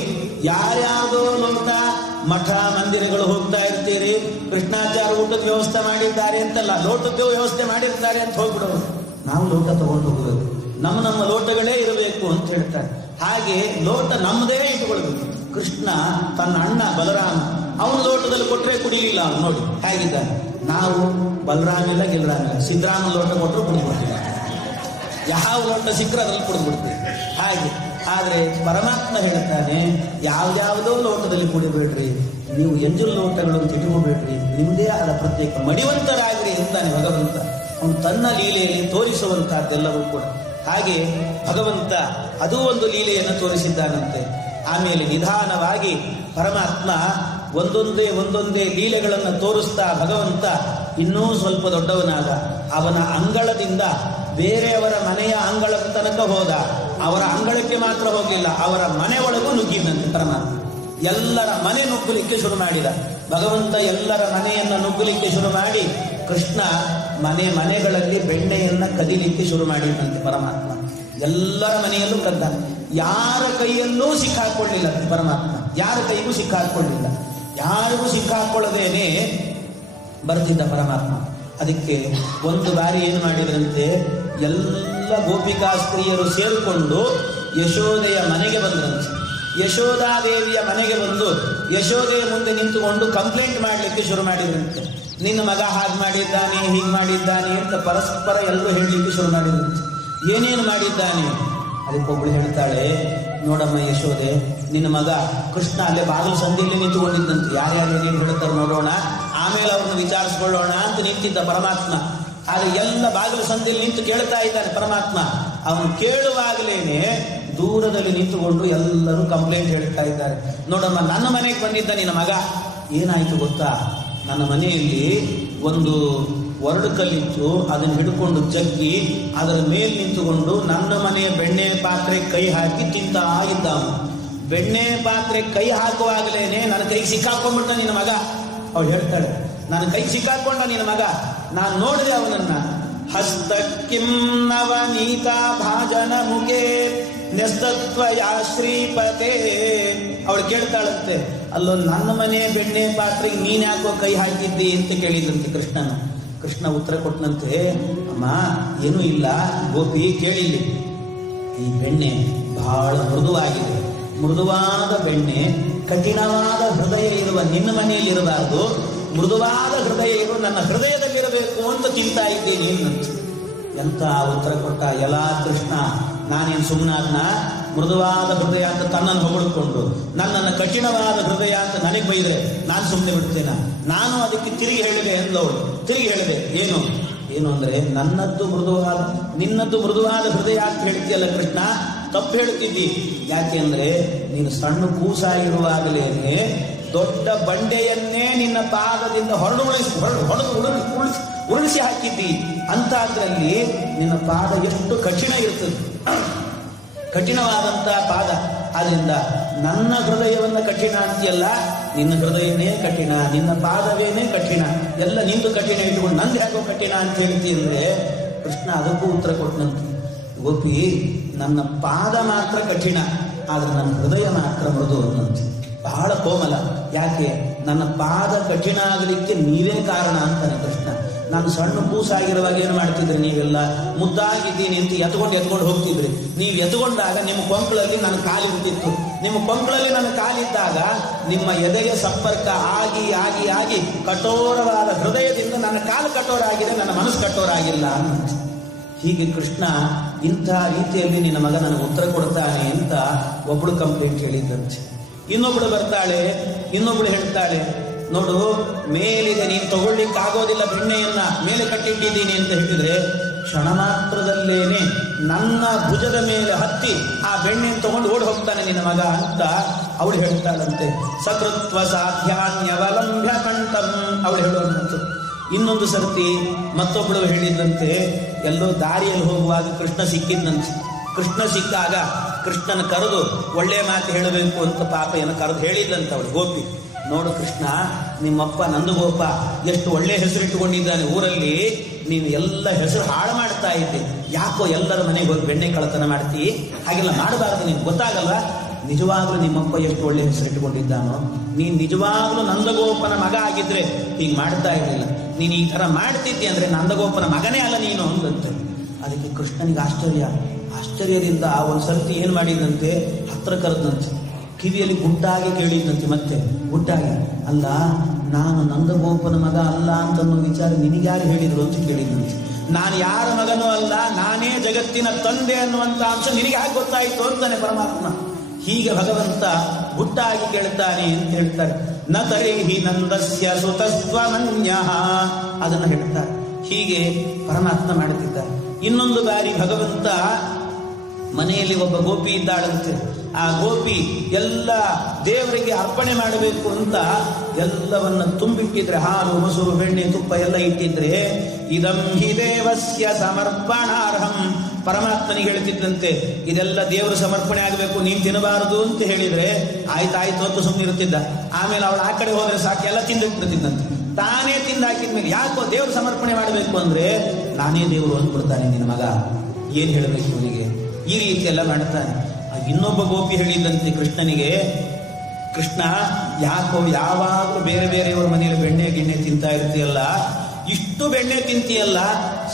ಯಾರ್ಯಾವುದೋ ಲೋಟ, ಮಠ ಮಂದಿರಗಳು ಹೋಗ್ತಾ ಇರ್ತೀರಿ, ಕೃಷ್ಣಾಚಾರ್ಯ ಊಟದ ವ್ಯವಸ್ಥೆ ಮಾಡಿದ್ದಾರೆ ಅಂತಲ್ಲ, ಲೋಟದ ವ್ಯವಸ್ಥೆ ಮಾಡಿರ್ತಾರೆ ಅಂತ ಹೋಗ್ಬಿಡೋರು. ನಾವು ಲೋಟ ತಗೊಂಡು ಹೋಗಬೇಕು, ನಮ್ಮ ಲೋಟಗಳೇ ಇರಬೇಕು ಅಂತ ಹೇಳ್ತಾರೆ. ಹಾಗೆ ಲೋಟ ನಮ್ಮದೇ ಇಟ್ಕೊಳ್ಬೇಕು. ಕೃಷ್ಣ ತನ್ನ ಅಣ್ಣ ಬಲರಾಮ, ಅವನ ಲೋಟದಲ್ಲಿ ಕೊಟ್ಟರೆ ಕುಡಿಲಿಲ್ಲ ಅವನು, ನೋಡಿ ಹೇಗಿದ್ದಾನೆ. ನಾವು ಬಲರಾಮಿಲ್ಲ ಗಿಲರಾಮಿಲ್ಲ, ಸಿದ್ದರಾಮನ ಲೋಟ ಕೊಟ್ಟರು ಕುಡಿಬಿಡ್ತೀವಿ, ಯಾವ ಲೋಟ ಸಿಕ್ಕರೆ ಅದ್ರಲ್ಲಿ ಕುಡಿದ್ಬಿಡ್ತೀವಿ. ಹಾಗೆ ಆದ್ರೆ ಪರಮಾತ್ಮ ಹೇಳ್ತಾನೆ, ಯಾವ್ಯಾವುದೋ ಲೋಟದಲ್ಲಿ ಕುಡಿಬೇಡ್ರಿ, ನೀವು ಎಂಜಲ್ ಲೋಟಗಳನ್ನು ಇಟ್ಕೋಬೇಡ್ರಿ, ನಿಮ್ದೇ ಆದ ಪ್ರತ್ಯೇಕ ಮಡಿವಂತರಾಗ್ರಿ ಅಂತಾನೆ ಭಗವಂತ. ಅವನು ತನ್ನ ಲೀಲೆಯಲ್ಲಿ ತೋರಿಸುವಂತಹದ್ದೆಲ್ಲವೂ ಕೂಡ. ಹಾಗೆ ಭಗವಂತ ಅದೂ ಒಂದು ಲೀಲೆಯನ್ನು ತೋರಿಸಿದ್ದಾನಂತೆ. ಆಮೇಲೆ ನಿಧಾನವಾಗಿ ಪರಮಾತ್ಮ ಒಂದೊಂದೇ ಲೀಲೆಗಳನ್ನು ತೋರಿಸ್ತಾ ಭಗವಂತ ಇನ್ನೂ ಸ್ವಲ್ಪ ದೊಡ್ಡವನಾದ. ಅವನ ಅಂಗಳದಿಂದ ಬೇರೆಯವರ ಮನೆಯ ಅಂಗಳದ ತನಕ ಹೋದ. ಅವರ ಅಂಗಳಕ್ಕೆ ಮಾತ್ರ ಹೋಗಿಲ್ಲ, ಅವರ ಮನೆ ಒಳಗೂ ನುಗ್ಗಿದಂತೆ ಪರಮಾತ್ಮ. ಎಲ್ಲರ ಮನೆ ನುಗ್ಗಲಿಕ್ಕೆ ಶುರು ಮಾಡಿದ ಭಗವಂತ. ಎಲ್ಲರ ಮನೆಯನ್ನ ನುಗ್ಗಲಿಕ್ಕೆ ಶುರು ಮಾಡಿ ಕೃಷ್ಣ ಮನೆಗಳಲ್ಲಿ ಬೆಣ್ಣೆಯನ್ನ ಕದಿಲಿಕ್ಕೆ ಶುರು ಮಾಡಿದಂತೆ ಪರಮಾತ್ಮ. ಎಲ್ಲರ ಮನೆಯಲ್ಲೂ ಕದ್ದ, ಯಾರ ಕೈಯಲ್ಲೂ ಸಿಕ್ಕಾಕೊಳ್ಳಿಲ್ಲ ಪರಮಾತ್ಮ, ಯಾರ ಕೈಗೂ ಸಿಕ್ಕಾಕೊಳ್ಳಿಲ್ಲ, ಯಾರಿಗೂ ಸಿಕ್ಕಾಕೊಳ್ಳದೇನೆ ಬರ್ತಿದ್ದ ಪರಮಾತ್ಮ. ಅದಕ್ಕೆ ಒಂದು ಬಾರಿ ಏನು ಮಾಡಿದ್ರಂತೆ, ಎಲ್ಲ ಗೋಪಿಕಾ ಸ್ತ್ರೀಯರು ಸೇರಿಕೊಂಡು ಯಶೋದೆಯ ಮನೆಗೆ ಬಂದ್ರಂತೆ. ಯಶೋಧಾದೇವಿಯ ಮನೆಗೆ ಬಂದು ಯಶೋದೆಯ ಮುಂದೆ ನಿಂತುಕೊಂಡು ಕಂಪ್ಲೇಂಟ್ ಮಾಡಲಿಕ್ಕೆ ಶುರು ಮಾಡಿದ್ರಂತೆ. ನಿನ್ನ ಮಗ ಹಾಗೆ ಮಾಡಿದ್ದಾನೆ, ಹೀಗೆ ಮಾಡಿದ್ದಾನೆ ಅಂತ ಪರಸ್ಪರ ಎಲ್ಲರೂ ಹೇಳಲಿಕ್ಕೆ ಶುರು ಮಾಡಿದ್ರಂತೆ. ಏನೇನು ಮಾಡಿದ್ದಾನೆ? ಅದಕ್ಕೊಬ್ಬಳು ಹೇಳ್ತಾಳೆ, ನೋಡಮ್ಮ ಯಶೋದೆ, ನಿನ್ನ ಮಗ ಕೃಷ್ಣ ಅಲ್ಲೇ ಬಾಗಿಲು ಸಂಧಿಯಲ್ಲಿ ನಿಂತುಕೊಂಡಿದ್ದಂತೆ, ಯಾರ್ಯಾರು ಏನೇನು ಹೇಳ್ತಾರೆ ನೋಡೋಣ, ಆಮೇಲೆ ಅವ್ರನ್ನ ವಿಚಾರಿಸ್ಕೊಳ್ಳೋಣ ಅಂತ ನಿಂತಿದ್ದ ಪರಮಾತ್ಮ. ಆದ್ರೆ ಎಲ್ಲ ಬಾಗಿಲು ಸಂಧಿಯಲ್ಲಿ ನಿಂತು ಕೇಳ್ತಾ ಇದ್ದಾನೆ ಪರಮಾತ್ಮ. ಅವನು ಕೇಳುವಾಗಲೇನೆ ದೂರದಲ್ಲಿ ನಿಂತುಕೊಂಡು ಎಲ್ಲರೂ ಕಂಪ್ಲೇಂಟ್ ಹೇಳ್ತಾ ಇದ್ದಾರೆ. ನೋಡಮ್ಮ, ನನ್ನ ಮನೆಗೆ ಬಂದಿದ್ದ ನಿನ್ನ ಮಗ, ಏನಾಯ್ತು ಗೊತ್ತಾ, ನನ್ನ ಮನೆಯಲ್ಲಿ ಒಂದು ಒರಡು ಕಲ್ಲಿತ್ತು, ಅದನ್ನು ಹಿಡ್ಕೊಂಡು ಜಗ್ಗಿ ಅದರ ಮೇಲೆ ನಿಂತುಕೊಂಡು ನನ್ನ ಮನೆಯ ಬೆಣ್ಣೆ ಪಾತ್ರೆ ಕೈ ಹಾಕಿ ತಿಂತಾ ಇದ್ದ ಅವನು. ಬೆಣ್ಣೆ ಪಾತ್ರೆ ಕೈ ಹಾಕುವಾಗಲೇನೆ ನನ್ನ ಕೈಗೆ ಸಿಕ್ಕಾಕೊಂಡ್ಬಿಟ್ಟ ನಿನ್ನ ಮಗ. ಅವಳು ಹೇಳ್ತಾಳೆ, ನನ್ನ ಕೈ ಸಿಕ್ಕಾಕೊಂಡ ನಿನ್ನ ಮಗ. ನಾನು ನೋಡಿದೆ ಅವನನ್ನ. ಹಸ್ತಕ್ಕಿಂ ನವನೀತ ಭಾಜನ ಮುಖೇ ನ್ಯಸ್ತತ್ವಯ ಶ್ರೀಪತೆ. ಅವಳು ಕೇಳ್ತಾಳಂತೆ, ಅಲ್ಲೋ ನನ್ನ ಮನೆ ಬೆಣ್ಣೆ ಪಾತ್ರೆಗೆ ನೀನ್ ಯಾಕೋ ಕೈ ಹಾಕಿದ್ದಿ ಅಂತ ಕೇಳಿದಂತೆ ಕೃಷ್ಣನ. ಕೃಷ್ಣ ಉತ್ತರ ಕೊಟ್ಟನಂತೆ, ಅಮ್ಮ ಏನೂ ಇಲ್ಲ ಗೋಪಿ, ಕೇಳಿಲ್ಲಿ, ಈ ಬೆಣ್ಣೆ ಬಹಳ ಮೃದುವಾಗಿದೆ. ಮೃದುವಾದ ಬೆಣ್ಣೆ ಕಠಿಣವಾದ ಹೃದಯ ಇರುವ ನಿನ್ನ ಮನೆಯಲ್ಲಿ ಇರಬಾರದು, ಮೃದುವಾದ ಹೃದಯ ಇರುವ ನನ್ನ ಹೃದಯದಲ್ಲಿರಬೇಕು ಅಂತ ತಿಂತಾ ಇದ್ದೀನಿ ಅಂತ. ಎಂತ ಉತ್ತರ ಕೊಟ್ಟ. ಎಲ್ಲಾ ಕೃಷ್ಣ, ನಾನೇನು ಸುಮ್ಮನಾದ್ನ? ಮೃದುವಾದ ಹೃದಯ ಅಂತ ತನ್ನನ್ನು ಹೊಗಳಿಕೊಂಡು ನನ್ನನ್ನು ಕಠಿಣವಾದ ಹೃದಯ ಅಂತ ನನಗೆ ಬೈದ್ರೆ ನಾನು ಸುಮ್ಮನೆ ಬಿಡ್ತೇನೆ? ನಾನು ಅದಕ್ಕೆ ತಿರುಗಿ ಹೇಳಿದೆ ಅಂದವಳು. ತಿರುಗಿ ಹೇಳಿದೆ, ಏನು ಅಂದ್ರೆ, ನಿನ್ನದ್ದು ಮೃದುವಾದ ಹೃದಯ ಅಂತ ಹೇಳ್ತೀಯಲ್ಲ ಕೃಷ್ಣ, ತಪ್ಪು ಹೇಳ್ತಿದ್ದಿ. ಯಾಕೆ ಅಂದ್ರೆ ನೀನು ಸಣ್ಣ ಕೂಸಾಗಿರುವಾಗಲೇನೆ ದೊಡ್ಡ ಬಂಡೆಯನ್ನೇ ನಿನ್ನ ಪಾದದಿಂದ ಉರುಳಿಸಿ ಹಾಕಿದ್ದಿ. ಅಂತದ್ರಲ್ಲಿ ನಿನ್ನ ಪಾದ ಎಷ್ಟು ಕಠಿಣ ಇರ್ತದೆ, ಕಠಿಣವಾದಂತಹ ಪಾದ. ಆದ್ರಿಂದ ನನ್ನ ಹೃದಯವನ್ನ ಕಠಿಣ ಅಂತೀಯಲ್ಲ, ನಿನ್ನ ಹೃದಯನೇ ಕಠಿಣ, ನಿನ್ನ ಪಾದವೇನೇ ಕಠಿಣ, ಎಲ್ಲ ನಿಂದು ಕಠಿಣ ಇಟ್ಕೊಂಡು ನಂದು ಹೇಗೋ ಕಠಿಣ ಅಂತ ಹೇಳ್ತಿ ಅಂದ್ರೆ ಕೃಷ್ಣ ಅದಕ್ಕೂ ಉತ್ತರ ಕೊಟ್ಟನಂತೆ. ಗೋಪಿ, ನನ್ನ ಪಾದ ಮಾತ್ರ ಕಠಿಣ, ಆದ್ರೆ ನನ್ನ ಹೃದಯ ಮಾತ್ರ ಮೃದು ಅನ್ನಂತೆ. ಬಹಳ ಕೋಮಲ. ಯಾಕೆ? ನನ್ನ ಪಾದ ಕಠಿಣ ಆಗಲಿಕ್ಕೆ ನೀವೇ ಕಾರಣ ಅಂತಾನೆ ಕೃಷ್ಣ. ನಾನು ಸಣ್ಣ ಕೂಸಾಗಿರುವಾಗ ಏನು ಮಾಡ್ತಿದ್ರಿ ನೀವೆಲ್ಲ? ಮುದ್ದಾಗಿದ್ದೀನಿ ಅಂತ ಎತ್ಕೊಂಡು ಹೋಗ್ತಿದ್ರಿ. ನೀವು ಎತ್ಕೊಂಡಾಗ ನಿಮ್ಮ ಕೊಂಕಳಲ್ಲಿ ನನ್ನ ಕಾಲಿರ್ತಿತ್ತು. ನಿಮ್ಮ ಕೊಂಕಳಲ್ಲಿ ನನ್ನ ಕಾಲಿದ್ದಾಗ ನಿಮ್ಮ ಎದೆಯ ಸಂಪರ್ಕ ಆಗಿ ಆಗಿ ಆಗಿ ಕಠೋರವಾದ ಹೃದಯದಿಂದ ನನ್ನ ಕಾಲು ಕಠೋರ ಆಗಿದೆ, ನನ್ನ ಮನಸ್ಸು ಕಠೋರ ಆಗಿಲ್ಲ ಅಂತ. ಹೀಗೆ ಕೃಷ್ಣ ಇಂಥ ರೀತಿಯಲ್ಲಿ ನಿನ್ನ ಮಗ ನನಗೆ ಉತ್ತರ ಕೊಡ್ತಾನೆ ಅಂತ ಒಬ್ಬಳು ಕಂಪ್ಲೇಂಟ್ ಹೇಳಿದ್ದಂತೆ. ಇನ್ನೊಬ್ಳು ಬರ್ತಾಳೆ, ಇನ್ನೊಬ್ಳು ಹೇಳ್ತಾಳೆ, ನೋಡು ಮೇಲಿಗೆ ನೀನು ತಗೊಳ್ಳಿಕ್ಕಾಗೋದಿಲ್ಲ, ಬೆಣ್ಣೆಯನ್ನ ಮೇಲೆ ಕಟ್ಟಿಟ್ಟಿದ್ದೀನಿ ಅಂತ ಹೇಳಿದ್ರೆ ಕ್ಷಣ ಮಾತ್ರದಲ್ಲೇನೆ ನನ್ನ ಭುಜದ ಮೇಲೆ ಹತ್ತಿ ಆ ಬೆಣ್ಣೆಯನ್ನು ತಗೊಂಡು ಓಡಿ ಹೋಗ್ತಾನೆ ನಿನ್ನ ಮಗ ಅಂತ ಅವಳು ಹೇಳ್ತಾಳಂತೆ. ಸಕೃತ್ವ ಸಾಧ್ಯಾನ್ಯವಲಂಬ್ಯ ಕಂಠಂ ಅವಳು ಹೇಳುವಂಥದ್ದು. ಇನ್ನೊಂದು ಸರ್ತಿ ಮತ್ತೊಬ್ಬಳು ಹೇಳಿದಂತೆ, ಎಲ್ಲೋ ದಾರಿಯಲ್ಲಿ ಹೋಗುವಾಗ ಕೃಷ್ಣ ಸಿಕ್ಕಿದ್ದಂತೆ. ಕೃಷ್ಣ ಸಿಕ್ಕಾಗ ಕೃಷ್ಣನ ಕರೆದು ಒಳ್ಳೆ ಮಾತು ಹೇಳಬೇಕು ಅಂತ ಪಾಪೆಯನ್ನು ಕರೆದು ಹೇಳಿದ್ದಂತ ಅವಳು ಗೋಪಿ. ನೋಡು ಕೃಷ್ಣ, ನಿಮ್ಮಪ್ಪ ನಂದಗೋಪ ಎಷ್ಟು ಒಳ್ಳೆ ಹೆಸರಿಟ್ಟುಕೊಂಡಿದ್ದಾನೆ ಊರಲ್ಲಿ, ನೀನು ಎಲ್ಲ ಹೆಸರು ಹಾಳು ಮಾಡ್ತಾ ಇದ್ದೆ. ಯಾಕೋ ಎಲ್ಲರ ಮನೆಗೆ ಹೋಗಿ ಬೆಣ್ಣೆ ಕಳತನ ಮಾಡ್ತೀ? ಹಾಗೆಲ್ಲ ಮಾಡಬಾರ್ದು, ನಿನ್ಗೆ ಗೊತ್ತಾಗಲ್ಲ. ನಿಜವಾಗ್ಲೂ ನಿಮ್ಮಪ್ಪ ಎಷ್ಟು ಒಳ್ಳೆ ಹೆಸರಿಟ್ಟುಕೊಂಡಿದ್ದಾನೋ, ನೀನ್ ನಿಜವಾಗ್ಲೂ ನಂದಗೋಪನ ಮಗ ಆಗಿದ್ರೆ ಹೀಗೆ ಮಾಡ್ತಾ ಇರಲಿಲ್ಲ. ನೀನು ಈ ತರ ಮಾಡ್ತಿದ್ದೆ ಅಂದ್ರೆ ನಂದಗೋಪನ ಮಗನೇ ಅಲ್ಲ ನೀನು ಅಂದಂತೆ. ಅದಕ್ಕೆ ಕೃಷ್ಣನಿಗೆ ಆಶ್ಚರ್ಯದಿಂದ ಒಂದು ಸರ್ತಿ ಏನ್ ಮಾಡಿದಂತೆ, ಹತ್ರ ಕರೆದಂತೆ, ಕಿವಿಯಲ್ಲಿ ಗುಟ್ಟಾಗಿ ಕೇಳಿದಂತೆ, ಮತ್ತೆ ಗುಟ್ಟಾಗಿ, ಅಲ್ಲ ನಾನು ನಂದಗೋಪನ ಮಗ ಅಲ್ಲ ಅಂತನ್ನೋ ವಿಚಾರ ನಿನಗ್ಯಾರು ಹೇಳಿದ್ರು ಅಂತ ಕೇಳಿದಂತೆ. ನಾನು ಯಾರ ಮಗನೂ ಅಲ್ಲ, ನಾನೇ ಜಗತ್ತಿನ ತಂದೆ ಅನ್ನುವಂತ ಅಂಶ ನಿನಗೆ ಹೇಗೆ ಗೊತ್ತಾಯಿತು ಅಂತಾನೆ ಪರಮಾತ್ಮ. ಹೀಗೆ ಭಗವಂತ ಗುಟ್ಟಾಗಿ ಕೇಳ್ತಾನೆ ಅಂತ ಹೇಳ್ತಾರೆ. ನ ತರಿಹಿ ನಂದಸ್ಯ ಸುತಸ್ತ್ವಮನ್ಯಃ ಅದನ್ನು ಹೇಳ್ತಾರೆ. ಹೀಗೆ ಪರಮಾತ್ಮ ಮಾಡುತ್ತಿದ್ದಾರೆ. ಇನ್ನೊಂದು ಬಾರಿ ಭಗವಂತ ಮನೆಯಲ್ಲಿ ಒಬ್ಬ ಗೋಪಿ ಇದ್ದಾಳಂತೆ. ಆ ಗೋಪಿ ಎಲ್ಲ ದೇವರಿಗೆ ಅರ್ಪಣೆ ಮಾಡಬೇಕು ಅಂತ ಎಲ್ಲವನ್ನ ತುಂಬಿಟ್ಟಿದ್ರೆ, ಹಾಲು ಮೊಸರು ಬೆಣ್ಣೆ ತುಪ್ಪ ಎಲ್ಲ ಇಟ್ಟಿದ್ರೆ, ಇದಂ ಹಿ ದೇವಸ್ಯ ಸಮರ್ಪಣಾರ್ಹಂ, ಪರಮಾತ್ಮನಿಗೆ ಹೇಳ್ತಿದ್ದಂತೆ ಇದೆಲ್ಲ ದೇವರು ಸಮರ್ಪಣೆ ಆಗಬೇಕು, ನೀನ್ ತಿನ್ನಬಾರದು ಅಂತ ಹೇಳಿದ್ರೆ ಆಯ್ತಾಯ್ತು ಅಂತ ಸುಮ್ಮನಿರುತ್ತಿದ್ದ. ಆಮೇಲೆ ಅವಳು ಆ ಕಡೆ ಹೋದ್ರೆ ಸಾಕು ಎಲ್ಲ ತಿಂದಿಟ್ಬಿಡ್ತಿದ್ದಂತೆ. ತಾನೇ ತಿಂದಾಕಿದ್ಮೇಲೆ ಯಾಕೋ ದೇವರು ಸಮರ್ಪಣೆ ಮಾಡಬೇಕು ಅಂದ್ರೆ ನಾನೇ ದೇವರು ಅಂದ್ಬಿಡ್ತಾನೆ ನಿನ್ನ ಮಗ, ಏನ್ ಹೇಳಬೇಕು ಇವನಿಗೆ? ಈ ರೀತಿ ಎಲ್ಲ ಮಾಡ್ತಾನೆ. ಇನ್ನೊಬ್ಬ ಗೋಪಿ ಹೇಳಿದಂತೆ ಕೃಷ್ಣನಿಗೆ, ಕೃಷ್ಣ ಯಾಕೋ ಯಾವಾಗಲೂ ಬೇರೆ ಬೇರೆಯವ್ರ ಮನೆಯಲ್ಲಿ ಬೆಣ್ಣೆ ಗಿಣ್ಣೆ ತಿಂತಾ ಇರ್ತೀಯಲ್ಲ, ಇಷ್ಟು ಬೆಣ್ಣೆ ತಿಂತೀಯಲ್ಲ,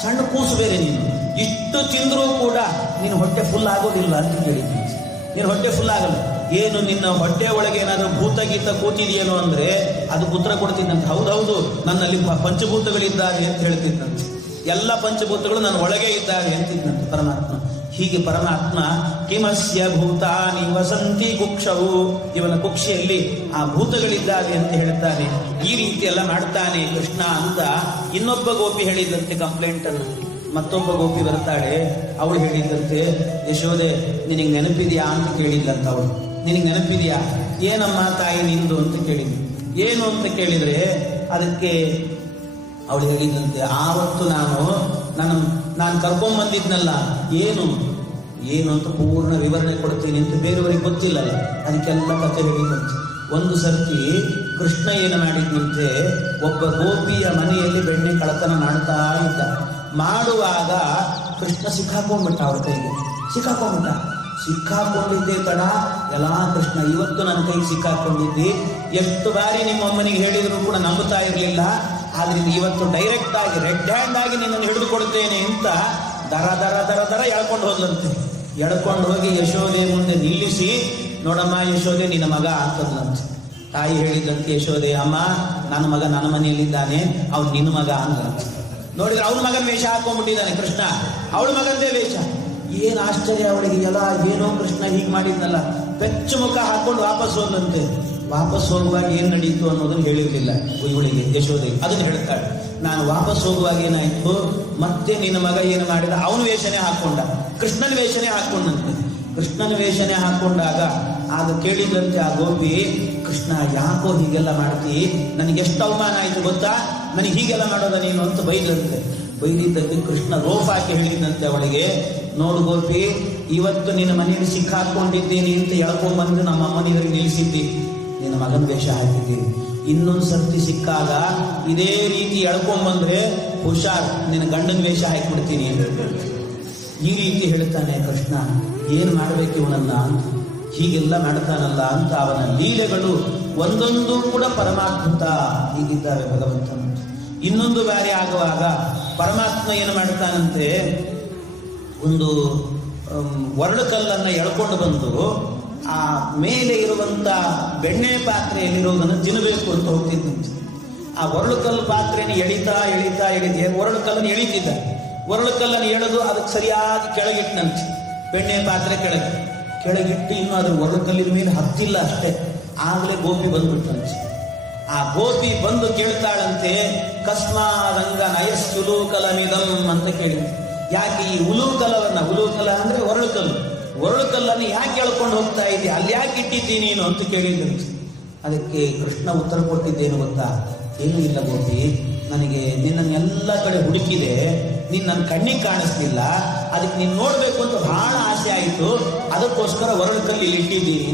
ಸಣ್ಣ ಕೂಸು ಬೇರೆ ನೀನು, ಇಷ್ಟು ತಿಂದ್ರೂ ಕೂಡ ನೀನು ಹೊಟ್ಟೆ ಫುಲ್ ಆಗೋದಿಲ್ಲ ಅಂತ ಕೇಳಿದ್ದೀನಿ. ನೀನು ಹೊಟ್ಟೆ ಫುಲ್ ಆಗಲ್ಲ, ಏನು ನಿನ್ನ ಹೊಟ್ಟೆ ಒಳಗೆ ಏನಾದರೂ ಭೂತ ಗೀತ ಕೂತಿದೆಯೇನೋ ಅಂದ್ರೆ ಅದು ಉತ್ತರ ಕೊಡ್ತಿದ್ದಂತೆ. ಹೌದೌದು, ನನ್ನಲ್ಲಿ ಪಂಚಭೂತಗಳಿದ್ದಾರೆ ಅಂತ ಹೇಳ್ತಿದ್ದಂತೆ. ಎಲ್ಲ ಪಂಚಭೂತಗಳು ನನ್ನ ಒಳಗೆ ಇದ್ದಾರೆ ಅಂತಿದ್ದಂತೆ ಪರಮಾತ್ಮ. ಹೀಗೆ ಪರಮಾತ್ಮ ಕಿಮಸ್ಯ ಭೂತಾನಿ ವಸಂತಿ ಕುಕ್ಷವು, ಇವನ ಕುಕ್ಷಿಯಲ್ಲಿ ಆ ಭೂತಗಳಿದ್ದಾವೆ ಅಂತ ಹೇಳ್ತಾನೆ. ಈ ರೀತಿ ಎಲ್ಲ ಮಾಡ್ತಾನೆ ಕೃಷ್ಣ ಅಂತ ಇನ್ನೊಬ್ಬ ಗೋಪಿ ಹೇಳಿದಂತೆ ಕಂಪ್ಲೇಂಟ್ ಅನ್ನು. ಮತ್ತೊಬ್ಬ ಗೋಪಿ ಬರ್ತಾಳೆ, ಅವಳು ಹೇಳಿದಂತೆ, ಯಶೋದೆ ನಿನಗೆ ನೆನಪಿದೆಯಾ ಅಂತ ಕೇಳಿದ್ಲಂತ ಅವಳು. ನಿನಗೆ ನೆನಪಿದೆಯಾ? ಏನಮ್ಮ ತಾಯಿ ನಿಂದು ಅಂತ ಕೇಳಿದ್ಲು. ಏನು ಅಂತ ಕೇಳಿದ್ರೆ ಅದಕ್ಕೆ ಅವಳು ಹೇಳಿದಂತೆ, ಆವತ್ತು ನಾನು ಕರ್ಕೊಂಡ್ಬಂದಿದ್ನಲ್ಲ, ಏನು ಅಂತ ಪೂರ್ಣ ವಿವರಣೆ ಕೊಡ್ತೀನಿ ಅಂತ ಬೇರೆಯವರಿಗೆ ಗೊತ್ತಿಲ್ಲಲ್ಲ, ಅದಕ್ಕೆಲ್ಲ ಕಥೆ ಹೇಳಿದಂತೆ. ಒಂದು ಸರ್ತಿ ಕೃಷ್ಣ ಏನು ಮಾಡಿದ್ನಂತೆ, ಒಬ್ಬ ಗೋಪಿಯ ಮನೆಯಲ್ಲಿ ಬೆಣ್ಣೆ ಕಳತನ ಮಾಡ್ತಾ ಇದ್ದ. ಮಾಡುವಾಗ ಕೃಷ್ಣ ಸಿಕ್ಕಾಕೊಂಡ್ಬಿಟ್ಟ, ಅವ್ರ ಕೈಗೆ ಸಿಕ್ಕಾಕೊಂಡಿದ್ದೆ ತಡ. ಎಲ್ಲಾ ಕೃಷ್ಣ, ಇವತ್ತು ನನ್ನ ಕೈಗೆ ಸಿಕ್ಕಾಕೊಂಡಿದ್ದಿ, ಎಷ್ಟು ಬಾರಿ ನಿಮ್ಮಮ್ಮನಿಗೆ ಹೇಳಿದ್ರು ಕೂಡ ನಂಬುತ್ತಾ ಇರಲಿಲ್ಲ, ಆದ್ರಿಂದ ಇವತ್ತು ಡೈರೆಕ್ಟ್ ಆಗಿ ರೆಡ್ ಹ್ಯಾಂಡ್ ಆಗಿ ನಿನ್ನನ್ನು ಹಿಡಿದುಕೊಡ್ತೇನೆ ಅಂತ ದರ ಎಳ್ಕೊಂಡು ಹೋದ್ಲಂತೆ. ಎಳ್ಕೊಂಡು ಹೋಗಿ ಯಶೋದೆ ಮುಂದೆ ನಿಲ್ಲಿಸಿ, ನೋಡಮ್ಮ ಯಶೋದೆ ನಿನ್ನ ಮಗ ಅಂತದ್ಲಂತೆ. ತಾಯಿ ಹೇಳಿದಂತೆ ಯಶೋದೆ, ಅಮ್ಮ ನನ್ನ ಮಗ ನನ್ನ ಮನೆಯಲ್ಲಿದ್ದಾನೆ, ಅವ್ನು ನಿನ್ನ ಮಗ ಅಂದ್ಲಂತೆ. ನೋಡಿದ್ರೆ ಅವನ ಮಗನ ವೇಷ ಹಾಕೊಂಡ್ಬಿಟ್ಟಿದ್ದಾನೆ ಕೃಷ್ಣ, ಅವಳ ಮಗಂದೇ ವೇಷ. ಏನ್ ಆಶ್ಚರ್ಯ ಅವಳಿಗೆ, ಎಲ್ಲ ಏನೋ ಕೃಷ್ಣ ಹೀಗೆ ಮಾಡಿದ್ನಲ್ಲ. ಬೆಚ್ಚ ಮುಖ ಹಾಕೊಂಡು ವಾಪಸ್ ಹೋದಂತೆ. ವಾಪಸ್ ಹೋಗುವಾಗ ಏನ್ ನಡೀತು ಅನ್ನೋದನ್ನು ಹೇಳಿರ್ಲಿಲ್ಲ ಇವಳಿಗೆ, ಯಶೋದೆ. ಅದನ್ನು ಹೇಳ್ತಾಳೆ, ನಾನು ವಾಪಸ್ ಹೋಗುವಾಗ ಏನಾಯ್ತು, ಮತ್ತೆ ನಿನ್ನ ಮಗ ಏನು ಮಾಡಿದ, ಅವನ ವೇಷನೇ ಹಾಕೊಂಡ, ಕೃಷ್ಣನ ವೇಷನೇ ಹಾಕೊಂಡಂತೆ. ಕೃಷ್ಣನ ವೇಷನೇ ಹಾಕೊಂಡಾಗ ಆಗ ಕೇಳಿದಂತೆ ಆ ಗೋಪಿ, ಕೃಷ್ಣ ಯಾಕೋ ಹೀಗೆಲ್ಲ ಮಾಡ್ತಿ, ನನಗೆ ಎಷ್ಟು ಅವಮಾನ ಆಯ್ತು ಗೊತ್ತಾ, ನನಗೆ ಹೀಗೆಲ್ಲ ಮಾಡೋದ ನೀನು ಅಂತ ಬೈದಂತೆ. ಬೈದಿದ್ದಕ್ಕೆ ಕೃಷ್ಣ ರೋಫ್ ಹಾಕಿ ಹೇಳಿದಂತೆ ಅವಳಿಗೆ, ನೋಡು ಗೋಪಿ, ಇವತ್ತು ನಿನ್ನ ಮನೆಯಲ್ಲಿ ಸಿಕ್ಕಾಕೊಂಡಿದ್ದೀನಿ ಅಂತ ಎಳ್ಕೊಂಡ್ಬಂದು ನಮ್ಮ ಅಮ್ಮನಿಗರಿಗೆ ನಿಲ್ಲಿಸಿದ್ದಿ, ನಿನ್ನ ಮಗನ ವೇಷ ಹಾಕಿದ್ದೀನಿ. ಇನ್ನೊಂದು ಸರ್ತಿ ಸಿಕ್ಕಾಗ ಇದೇ ರೀತಿ ಎಳ್ಕೊಂಡ್ಬಂದ್ರೆ ಹುಷಾರ್, ನಿನ್ನ ಗಂಡನ ವೇಷ ಹಾಕಿಬಿಡ್ತೀನಿ. ಈ ರೀತಿ ಹೇಳ್ತಾನೆ ಕೃಷ್ಣ. ಏನ್ ಮಾಡ್ಬೇಕು ಇವನನ್ನ ಅಂತ. ಹೀಗೆಲ್ಲ ಮಾಡ್ತಾನಲ್ಲ ಅಂತ ಅವನ ಲೀಲೆಗಳು ಒಂದೊಂದು ಕೂಡ ಪರಮಾದ್ಭುತ ಹೀಗಿದ್ದಾವೆ ಭಗವಂತನ. ಇನ್ನೊಂದು ಬಾರಿ ಆಗುವಾಗ ಪರಮಾತ್ಮ ಏನು ಮಾಡ್ತಾನಂತೆ, ಒಂದು ಒರಳು ಕಲ್ಲನ್ನು ಎಳ್ಕೊಂಡು ಬಂದು ಆ ಮೇಲೆ ಇರುವಂತ ಬೆಣ್ಣೆ ಪಾತ್ರೆಯಲ್ಲಿರುವುದನ್ನು ತಿನ್ನಬೇಕು ಅಂತ ಹೋಗ್ತಿದ್ದಂತೆ. ಆ ಒರಳು ಕಲ್ಲು ಪಾತ್ರೆಯನ್ನು ಎಳಿತಾ ಒರಳು ಕಲ್ಲನ್ನು ಎಳಿತಿದ್ದ. ಒರಳು ಕಲ್ಲನ್ನು ಎಳೆದು ಅದಕ್ಕೆ ಸರಿಯಾಗಿ ಕೆಳಗಿಟ್ಟನಂತೆ. ಬೆಣ್ಣೆ ಪಾತ್ರೆ ಕೆಳಗಿಟ್ಟು ಇನ್ನು ಅದ್ರ ಒರಳು ಕಲ್ಲಿನ ಮೇಲೆ ಹತ್ತಿಲ್ಲ ಅಷ್ಟೇ, ಆಗಲೇ ಗೋಪಿ ಬಂದ್ಬಿಟ್ಟಂತೆ. ಆ ಗೋಪಿ ಬಂದು ಕೇಳ್ತಾಳಂತೆ, ಕಸ್ಮಾದಂಗ ನಯಸ್ಸುಲೂಕಲಮಿದಂ ಅಂತ ಕೇಳಿದ. ಯಾಕೆ ಈ ಉಲೂಕಲ ಅಂದ್ರೆ ಒರಳು ಕಲ್ಲನ್ನು ಯಾಕೆ ಎಳ್ಕೊಂಡು ಹೋಗ್ತಾ ಇದ್ದೆ, ಅಲ್ಲಿ ಯಾಕೆ ಇಟ್ಟಿದ್ದೀನಿ ನೀನು ಅಂತ ಕೇಳಿದಂತೆ. ಅದಕ್ಕೆ ಕೃಷ್ಣ ಉತ್ತರ ಕೊಟ್ಟಿದ್ದೇನು ಗೊತ್ತಾ, ಏನೂ ಇಲ್ಲ ಗೋಪಿ, ನನಗೆ ನಿನ್ನನ್ನೆಲ್ಲ ಕಡೆ ಹುಡುಕಿದೆ, ನನ್ನ ಕಣ್ಣಿಗೆ ಕಾಣಿಸ್ಲಿಲ್ಲ, ಅದಕ್ಕೆ ನೀನು ನೋಡ್ಬೇಕು ಅಂತ ಬಹಳ ಆಸೆ ಆಯಿತು, ಅದಕ್ಕೋಸ್ಕರ ಒರಳು ಕಲ್ಲಿ ಇಲ್ಲಿ ಇಟ್ಟಿದ್ದೀನಿ.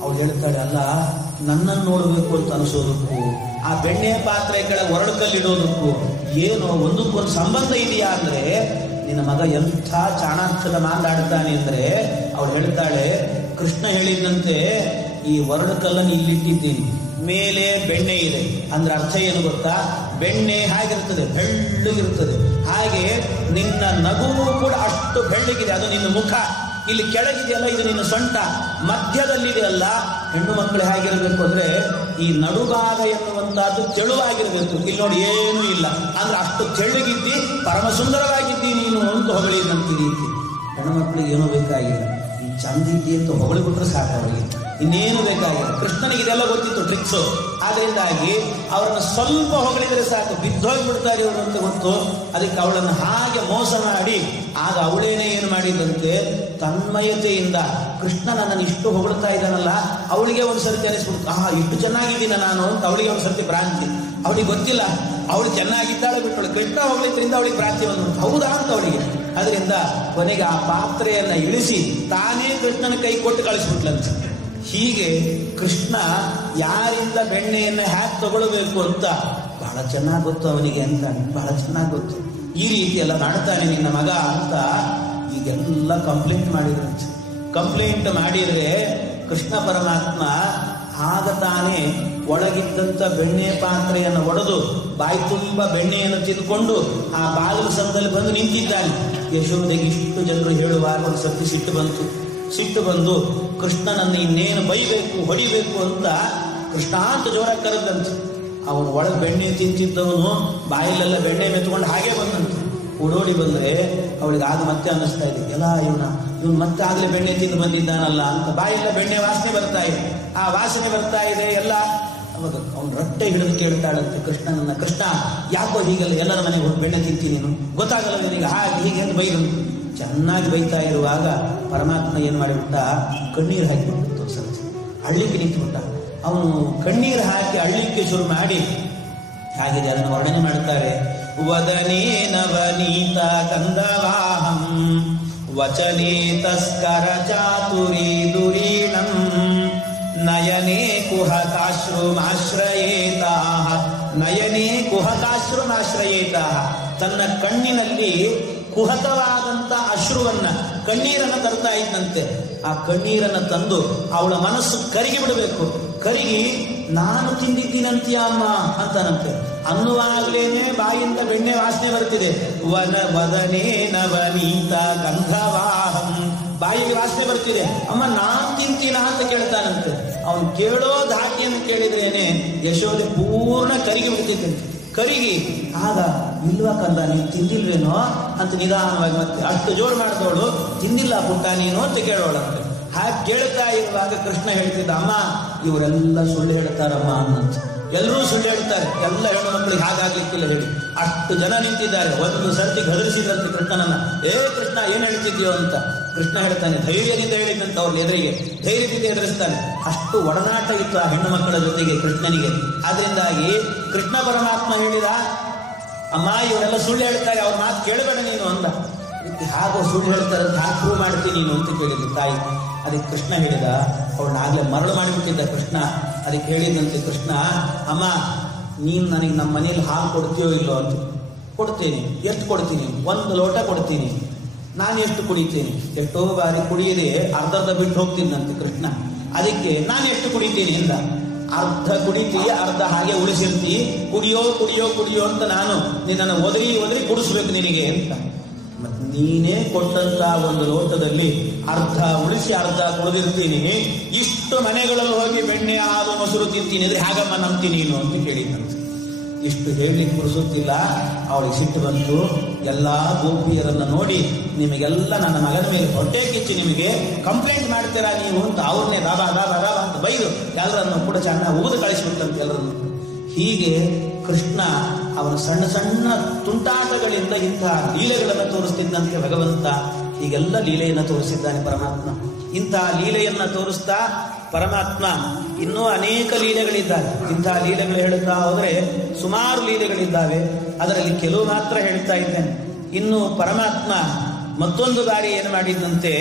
ಅವಳು ಹೇಳ್ತಾಳೆ, ಅಲ್ಲ ನನ್ನನ್ನು ನೋಡಬೇಕು ಅಂತ ಅನಿಸೋದಕ್ಕೂ ಆ ಬೆಣ್ಣೆ ಪಾತ್ರೆ ಕೆಳಗೆ ಒರಳು ಕಲ್ಲಿಡೋದಕ್ಕೂ ಏನೋ ಒಂದಕ್ಕೊಂದು ಸಂಬಂಧ ಇದೆಯಾ ಅಂದ್ರೆ, ನಿನ್ನ ಮಗ ಎಂಥ ಚಾಣಾಕ್ಷದ ಮಾತಾಡ್ತಾನೆ ಅಂದ್ರೆ ಅವಳು ಹೇಳ್ತಾಳೆ, ಕೃಷ್ಣ ಹೇಳಿದಂತೆ ಈ ಒರಳು ಕಲ್ಲನ್ನು ಇಲ್ಲಿಟ್ಟಿದ್ದೀನಿ, ಮೇಲೆ ಬೆಣ್ಣೆ ಇದೆ ಅಂದ್ರೆ ಅರ್ಥ ಏನು ಗೊತ್ತಾ, ಬೆಣ್ಣೆ ಹಾಗಿರ್ತದೆ, ಬೆಳ್ಳಗಿರ್ತದೆ, ಹಾಗೆ ನಿನ್ನ ನಗುವು ಕೂಡ ಅಷ್ಟು ಬೆಳ್ಳಗಿದೆ. ಅದು ನಿನ್ನ ಮುಖ, ಇಲ್ಲಿ ಕೆಳಗಿದೆಯಲ್ಲ ಇದು ನಿನ್ನ ಸೊಂಟ, ಮಧ್ಯದಲ್ಲಿದೆಯಲ್ಲ ಹೆಣ್ಣು ಮಕ್ಕಳು ಹೇಗಿರಬೇಕು ಅಂದ್ರೆ ಈ ನಡುಭಾಗ ಎನ್ನುವಂತಹದ್ದು ತೆಳುವಾಗಿರಬೇಕು. ಇಲ್ಲಿ ನೋಡಿ ಏನೂ ಇಲ್ಲ ಅಂದ್ರೆ ಅಷ್ಟು ತೆಳ್ಳಗಿದ್ದಿ, ಪರಮ ಸುಂದರವಾಗಿದ್ದಿ ನೀನು ಅಂತ ಹೊಗಳಿದಂತ ರೀತಿ. ಹೆಣ್ಣು ಮಕ್ಕಳಿಗೆ ಏನೂ ಬೇಕಾಗಿಲ್ಲ, ಈ ಚಂದಿದ್ದಿ ಅಂತ ಹೊಗಳಿಬಿಟ್ರೆ ಸಾಕು ಅವರಿಗೆ, ಇನ್ನೇನು ಬೇಕಾಗಿಲ್ಲ. ಕೃಷ್ಣನಿಗೆ ಇದೆಲ್ಲ ಗೊತ್ತಿತ್ತು ಟ್ರಿಕ್ಸು, ಆದ್ರಿಂದಾಗಿ ಅವರನ್ನು ಸ್ವಲ್ಪ ಹೊಗಳಿದ್ರೆ ಸಾಕು ಬಿದ್ದೋಗ್ಬಿಡ್ತಾರೆ ಇವರು ಅಂತ ಗೊತ್ತು. ಅದಕ್ಕೆ ಅವಳನ್ನು ಹಾಗೆ ಮೋಸ ಮಾಡಿ ಆಗ ಅವಳೇನೇ ಏನು ಮಾಡಿದಂತೆ, ತನ್ಮಯತೆಯಿಂದ ಕೃಷ್ಣ ನನ್ನನ್ನು ಇಷ್ಟು ಹೊಗಳ್ತಾ ಇದ್ದಾನಲ್ಲ, ಅವಳಿಗೆ ಒಂದು ಸರ್ತಿ ಅನಿಸ್ಬಿಡ್ತು, ಇಷ್ಟು ಚೆನ್ನಾಗಿದ್ದೀನ ನಾನು ಅಂತ ಅವಳಿಗೆ ಒಂದು ಸರ್ತಿ ಭ್ರಾಂತಿ. ಅವಳಿಗೆ ಗೊತ್ತಿಲ್ಲ ಅವಳು ಚೆನ್ನಾಗಿದ್ದಾಳೆ ಬಿಟ್ಟಳು, ಕೃಷ್ಣ ಹೊಗಳಿದ್ರಿಂದ ಅವಳಿಗೆ ಭ್ರಾಂತಿ ಬಂದ್ಬಿಟ್ಟು ಹೌದಾ ಅಂತ ಅವಳಿಗೆ. ಅದರಿಂದ ಕೊನೆಗೆ ಆ ಪಾತ್ರೆಯನ್ನ ಇಳಿಸಿ ತಾನೇ ಕೃಷ್ಣನ ಕೈ ಕೊಟ್ಟು ಕಳಿಸ್ಬಿಟ್ಲಂತೆ. ಹೀಗೆ ಕೃಷ್ಣ ಯಾರಿಂದ ಬೆಣ್ಣೆಯನ್ನು ಹ್ಯಾಕ್ ತಗೊಳ್ಬೇಕು ಅಂತ ಬಹಳ ಚೆನ್ನಾಗಿ ಗೊತ್ತು ಅವನಿಗೆ ಅಂತ, ಬಹಳ ಚೆನ್ನಾಗಿ ಗೊತ್ತು. ಈ ರೀತಿ ಎಲ್ಲ ಮಾಡ್ತಾನೆ ನಿನ್ನ ಮಗ ಅಂತ ಈಗೆಲ್ಲ ಕಂಪ್ಲೇಂಟ್ ಮಾಡಿದ್ರಂತೆ. ಕಂಪ್ಲೇಂಟ್ ಮಾಡಿದ್ರೆ ಕೃಷ್ಣ ಪರಮಾತ್ಮ ಆಗ ತಾನೇ ಒಳಗಿದ್ದಂಥ ಬೆಣ್ಣೆ ಪಾತ್ರೆಯನ್ನು ಒಡೆದು ಬಾಯಿ ತುಂಬ ಬೆಣ್ಣೆಯನ್ನು ತಿಂದುಕೊಂಡು ಆ ಬಾಗಿಲು ಸಮದಲ್ಲಿ ಬಂದು ನಿಂತಿದ್ದಾನೆ. ಯಶೋದೆಗೆ ಇಷ್ಟು ಜನರು ಹೇಳುವಾಗ ಒಂದು ಸರ್ತಿ ಸಿಟ್ಟು ಬಂದು ಕೃಷ್ಣನನ್ನು ಇನ್ನೇನು ಬೈಬೇಕು ಹೊಡಿಬೇಕು ಅಂತ ಕೃಷ್ಣ ಅಂತ ಜೋರಾಗಿ ಕರೆದಂತೆ. ಅವನು ಒಳಗೆ ಬೆಣ್ಣೆ ತಿಂತಿದ್ದವನು ಬಾಯಿಲೆಲ್ಲ ಬೆಣ್ಣೆ ಮೆತ್ಕೊಂಡು ಹಾಗೆ ಬಂದಂತೆ. ಓಡೋಡಿ ಬಂದರೆ ಅವಳಿಗೆ ಆಗ ಮತ್ತೆ ಅನ್ನಿಸ್ತಾ ಇದೆ, ಎಲ್ಲ ಇವನು ಮತ್ತೆ ಆಗಲೇ ಬೆಣ್ಣೆ ತಿಂದು ಬಂದಿದ್ದಾನಲ್ಲ ಅಂತ. ಬಾಯಿಲ್ಲ ಬೆಣ್ಣೆ ವಾಸನೆ ಬರ್ತಾ ಇದೆ, ಆ ವಾಸನೆ ಬರ್ತಾ ಇದೆ ಎಲ್ಲ. ಅವಾಗ ಅವನು ರಟ್ಟೆ ಹಿಡಿದು ಕೇಳ್ತಾಳಂತೆ ಕೃಷ್ಣನನ್ನ, ಕೃಷ್ಣ ಯಾಕೋ ಹೀಗೆಲ್ಲ ಎಲ್ಲರ ಮನೆಗೆ ಹೋಗಿ ಬೆಣ್ಣೆ ತಿಂತೀನಿ ನೀನು, ಗೊತ್ತಾಗಲ್ಲ ನಿನಗೆ ಹಾಗೆ ಹೀಗೆ ಅಂತ ಬೈದು. ಚೆನ್ನಾಗಿ ಬೈತಾ ಇರುವಾಗ ಪರಮಾತ್ಮ ಏನು ಮಾಡಿಬಿಟ್ಟ, ಕಣ್ಣೀರು ಹಾಕಿಬಿಟ್ಟು ಸರ್ತಿ ಅಳ್ಳಿಕ್ಕೆ ನಿಂತುಬಿಟ್ಟ. ಅವನು ಕಣ್ಣೀರು ಹಾಕಿ ಅಳ್ಳಿಕ್ಕೆ ಶುರು ಮಾಡಿ ಹಾಗಿದೆ ಅದನ್ನು ವರ್ಣನೆ ಮಾಡ್ತಾರೆ. ವದನೇ ನವನೀತ ಗಂಧವಾಹಂ ವಚನೇ ತಸ್ಕರ ಚಾತುರಿ ದುರೀಣಂ ನಯನೇ ಕುಹಕಾಶ್ರುಮಾಶ್ರಯೇತಾಃ ತನ್ನ ಕಣ್ಣಿನಲ್ಲಿ ಕುಹಕವಾದಂತ ಅಶ್ರುವನ್ನ ಕಣ್ಣೀರನ್ನು ತರ್ತಾ ಇದ್ದಂತೆ. ಆ ಕಣ್ಣೀರನ್ನು ತಂದು ಅವಳ ಮನಸ್ಸು ಕರಿಗಿ ಬಿಡಬೇಕು. ಕರಿಗಿ ನಾನು ತಿಂದಿದ್ದೀನಂತೀಯ ಅಮ್ಮ ಅಂತಾನಂತೆ. ಅನ್ನುವಾಗಲೇನೆ ಬಾಯಿಂದ ಬೆಣ್ಣೆ ವಾಸನೆ ಬರ್ತಿದೆ. ವದನೇ ನವನೀತ ಗಂಧವಾಹಂ, ಬಾಯಿಗೆ ವಾಸನೆ ಬರ್ತಿದೆ. ಅಮ್ಮ ನಾನ್ ತಿಂತೀನ ಅಂತ ಕೇಳ್ತಾನಂತೆ. ಅವನು ಕೇಳೋ ಧಾಟಿಯನ್ನು ಕೇಳಿದ್ರೇನೆ ಯಶೋದೆ ಪೂರ್ಣ ಕರಿಗಿ ಬಿಡ್ತಿದ್ದಂತೆ. ಕರಿಗಿ ಆಗ ಇಲ್ವಾ ಕಂದ ನೀನು ತಿಂದಿಲ್ವೇನೋ ಅಂತ ನಿಧಾನವಾಗಿ ಮತ್ತೆ ಅಷ್ಟು ಜೋರು ಮಾಡಿದವಳು, ತಿಂದಿಲ್ಲ ಪುಟ್ಟ ನೀನು ಅಂತ ಕೇಳೋಳಂತೆ. ಹಾಗೆ ಕೇಳ್ತಾ ಇರುವಾಗ ಕೃಷ್ಣ ಹೇಳ್ತಿದ್ದ, ಅಮ್ಮ ಇವರೆಲ್ಲ ಸುಳ್ಳು ಹೇಳ್ತಾರಮ್ಮ ಅನ್ನಂತ. ಎಲ್ಲರೂ ಸುಳ್ಳು ಹೇಳ್ತಾರೆ, ಎಲ್ಲ ಹೆಣ್ಣು ಮಕ್ಕಳಿಗೆ ಹಾಗಾಗಿತ್ತಿಲ್ಲ ಹೇಳಿ. ಅಷ್ಟು ಜನ ನಿಂತಿದ್ದಾರೆ. ಒಂದು ಸರ್ತಿ ಗದರಿಸಿದಂತೆ ಕೃಷ್ಣನನ್ನ, ಕೃಷ್ಣ ಏನ್ ಹೇಳ್ತಿದ್ಯೋ ಅಂತ. ಕೃಷ್ಣ ಹೇಳ್ತಾನೆ, ಧೈರ್ಯದಿಂದ ಹೇಳಿದಂತ ಅವ್ರ ಎದುರಿಗೆ ಧೈರ್ಯದಿಂದ ಎದುರಿಸ್ತಾನೆ. ಅಷ್ಟು ಒಡನಾಟ ಇತ್ತು ಆ ಹೆಣ್ಣು ಮಕ್ಕಳ ಜೊತೆಗೆ ಕೃಷ್ಣನಿಗೆ. ಆದ್ರಿಂದಾಗಿ ಕೃಷ್ಣ ಪರಮಾತ್ಮ ಹೇಳಿದ, ಅಮ್ಮ ಇವರೆಲ್ಲ ಸುಳ್ಳು ಹೇಳ್ತಾರೆ, ಅವ್ರ ಮಾತು ಕೇಳಬೇಡ ನೀನು ಅಂದ. ಹಾಗೋ ಸುಳ್ಳು ಹೇಳ್ತಾರೆ ಅಂತ ಹಾಗೆ ಪ್ರೂವ್ ಮಾಡ್ತೀನಿ ನೀನು ಅಂತ ಕೇಳಿದ್ಲು ತಾಯಿ. ಅದಕ್ಕೆ ಕೃಷ್ಣ ಹೇಳಿದ, ಅವಳನ್ನ ಆಗ್ಲೇ ಮರಳು ಮಾಡಿಬಿಟ್ಟಿದ್ದ ಕೃಷ್ಣ. ಅದಕ್ಕೆ ಹೇಳಿದಂತೆ ಕೃಷ್ಣ, ಅಮ್ಮ ನೀನು ನನಗೆ ನಮ್ಮ ಮನೇಲಿ ಹಾಲು ಕೊಡ್ತೀಯೋ ಇಲ್ಲೋ ಅಂತ. ಕೊಡ್ತೀನಿ. ಎಷ್ಟು ಕೊಡ್ತೀನಿ? 1 ಲೋಟ ಕೊಡ್ತೀನಿ. ನಾನು ಎಷ್ಟು ಕುಡಿತೀನಿ? ಎಷ್ಟೋ ಬಾರಿ ಕುಡಿಯದೆ ಅರ್ಧರ್ಧ ಬಿಟ್ಟು ಹೋಗ್ತೀನಂತೆ ಕೃಷ್ಣ. ಅದಕ್ಕೆ ನಾನು ಎಷ್ಟು ಕುಡಿತೀನಿ ಅಂತ, ಅರ್ಧ ಕುಡಿತಿ, ಅರ್ಧ ಹಾಗೆ ಉಳಿಸಿರ್ತಿ, ಕುಡಿಯೋ ಕುಡಿಯೋ ಕುಡಿಯೋ ಅಂತ ನಾನು ನಿನ್ನನ್ನು ಒದರಿ ಒದರಿ ಕುಡಿಸ್ಬೇಕು ನಿನಗೆ ಅಂತ. ಮತ್ತೆ ನೀನೇ ಕೊಟ್ಟಂತ ಒಂದು ಲೋಟದಲ್ಲಿ ಅರ್ಧ ಉಳಿಸಿ ಅರ್ಧ ಕುಡಿದಿರ್ತೀನಿ, ಇಷ್ಟು ಮನೆಗಳಲ್ಲಿ ಹೋಗಿ ಬೆಣ್ಣೆ ಹಾಲು ಮೊಸರು ತಿಂತೀನಿ ಅಂದ್ರೆ ಹಾಗಮ್ಮ ನಂಬ್ತೀನಿ ನೀನು ಅಂತ ಕೇಳಿದಂತೆ. ಇಷ್ಟು ಹೇಳಲಿಕ್ಕೆ ಕುಡಿಸುತ್ತಿಲ್ಲ, ಅವಳಿಗೆ ಸಿಟ್ಟು ಬಂತು. ಎಲ್ಲಾ ಗೋಪಿಯರನ್ನ ನೋಡಿ, ನಿಮಗೆಲ್ಲ ನನ್ನ ಮಗನ ಮೇಲೆ ಹೊಟ್ಟೆ ಕಿಚ್ಚಿ, ನಿಮಗೆ ಕಂಪ್ಲೇಂಟ್ ಮಾಡ್ತೀರಾ ನೀವು ಅಂತ ಅವ್ರನ್ನೇ ರಾಬಾ ರಾಬಾ ರಾಬಾ ಅಂತ ಬೈದು ಎಲ್ಲರನ್ನು ಕೂಡ ಚೆನ್ನಾಗಿ ಊದು ಕಳಿಸ್ಬಿಟ್ಟಂತೆ ಎಲ್ಲರನ್ನು. ಹೀಗೆ ಕೃಷ್ಣ ಅವನ ಸಣ್ಣ ಸಣ್ಣ ತುಂಟಾಟಗಳಿಂದ ಇಂತಹ ಲೀಲೆಗಳನ್ನು ತೋರಿಸ್ತಿದ್ದಂತೆ ಭಗವಂತ. ಹೀಗೆಲ್ಲ ಲೀಲೆಯನ್ನು ತೋರಿಸಿದ್ದಾನೆ ಪರಮಾತ್ಮ. ಇಂತಹ ಲೀಲೆಯನ್ನ ತೋರಿಸ್ತಾ ಪರಮಾತ್ಮ ಇನ್ನೂ ಅನೇಕ ಲೀಲೆಗಳಿದ್ದಾವೆ. ಇಂತಹ ಲೀಲೆಗಳು ಹೇಳುತ್ತಾ ಹೋದ್ರೆ ಸುಮಾರು ಲೀಲೆಗಳಿದ್ದಾವೆ. ಅದರಲ್ಲಿ ಕೆಲವು ಮಾತ್ರ ಹೇಳ್ತಾ ಇದ್ದೇನೆ. ಇನ್ನು ಪರಮಾತ್ಮ ಮತ್ತೊಂದು ಬಾರಿ ಏನು ಮಾಡಿದ್ದಂತೆ,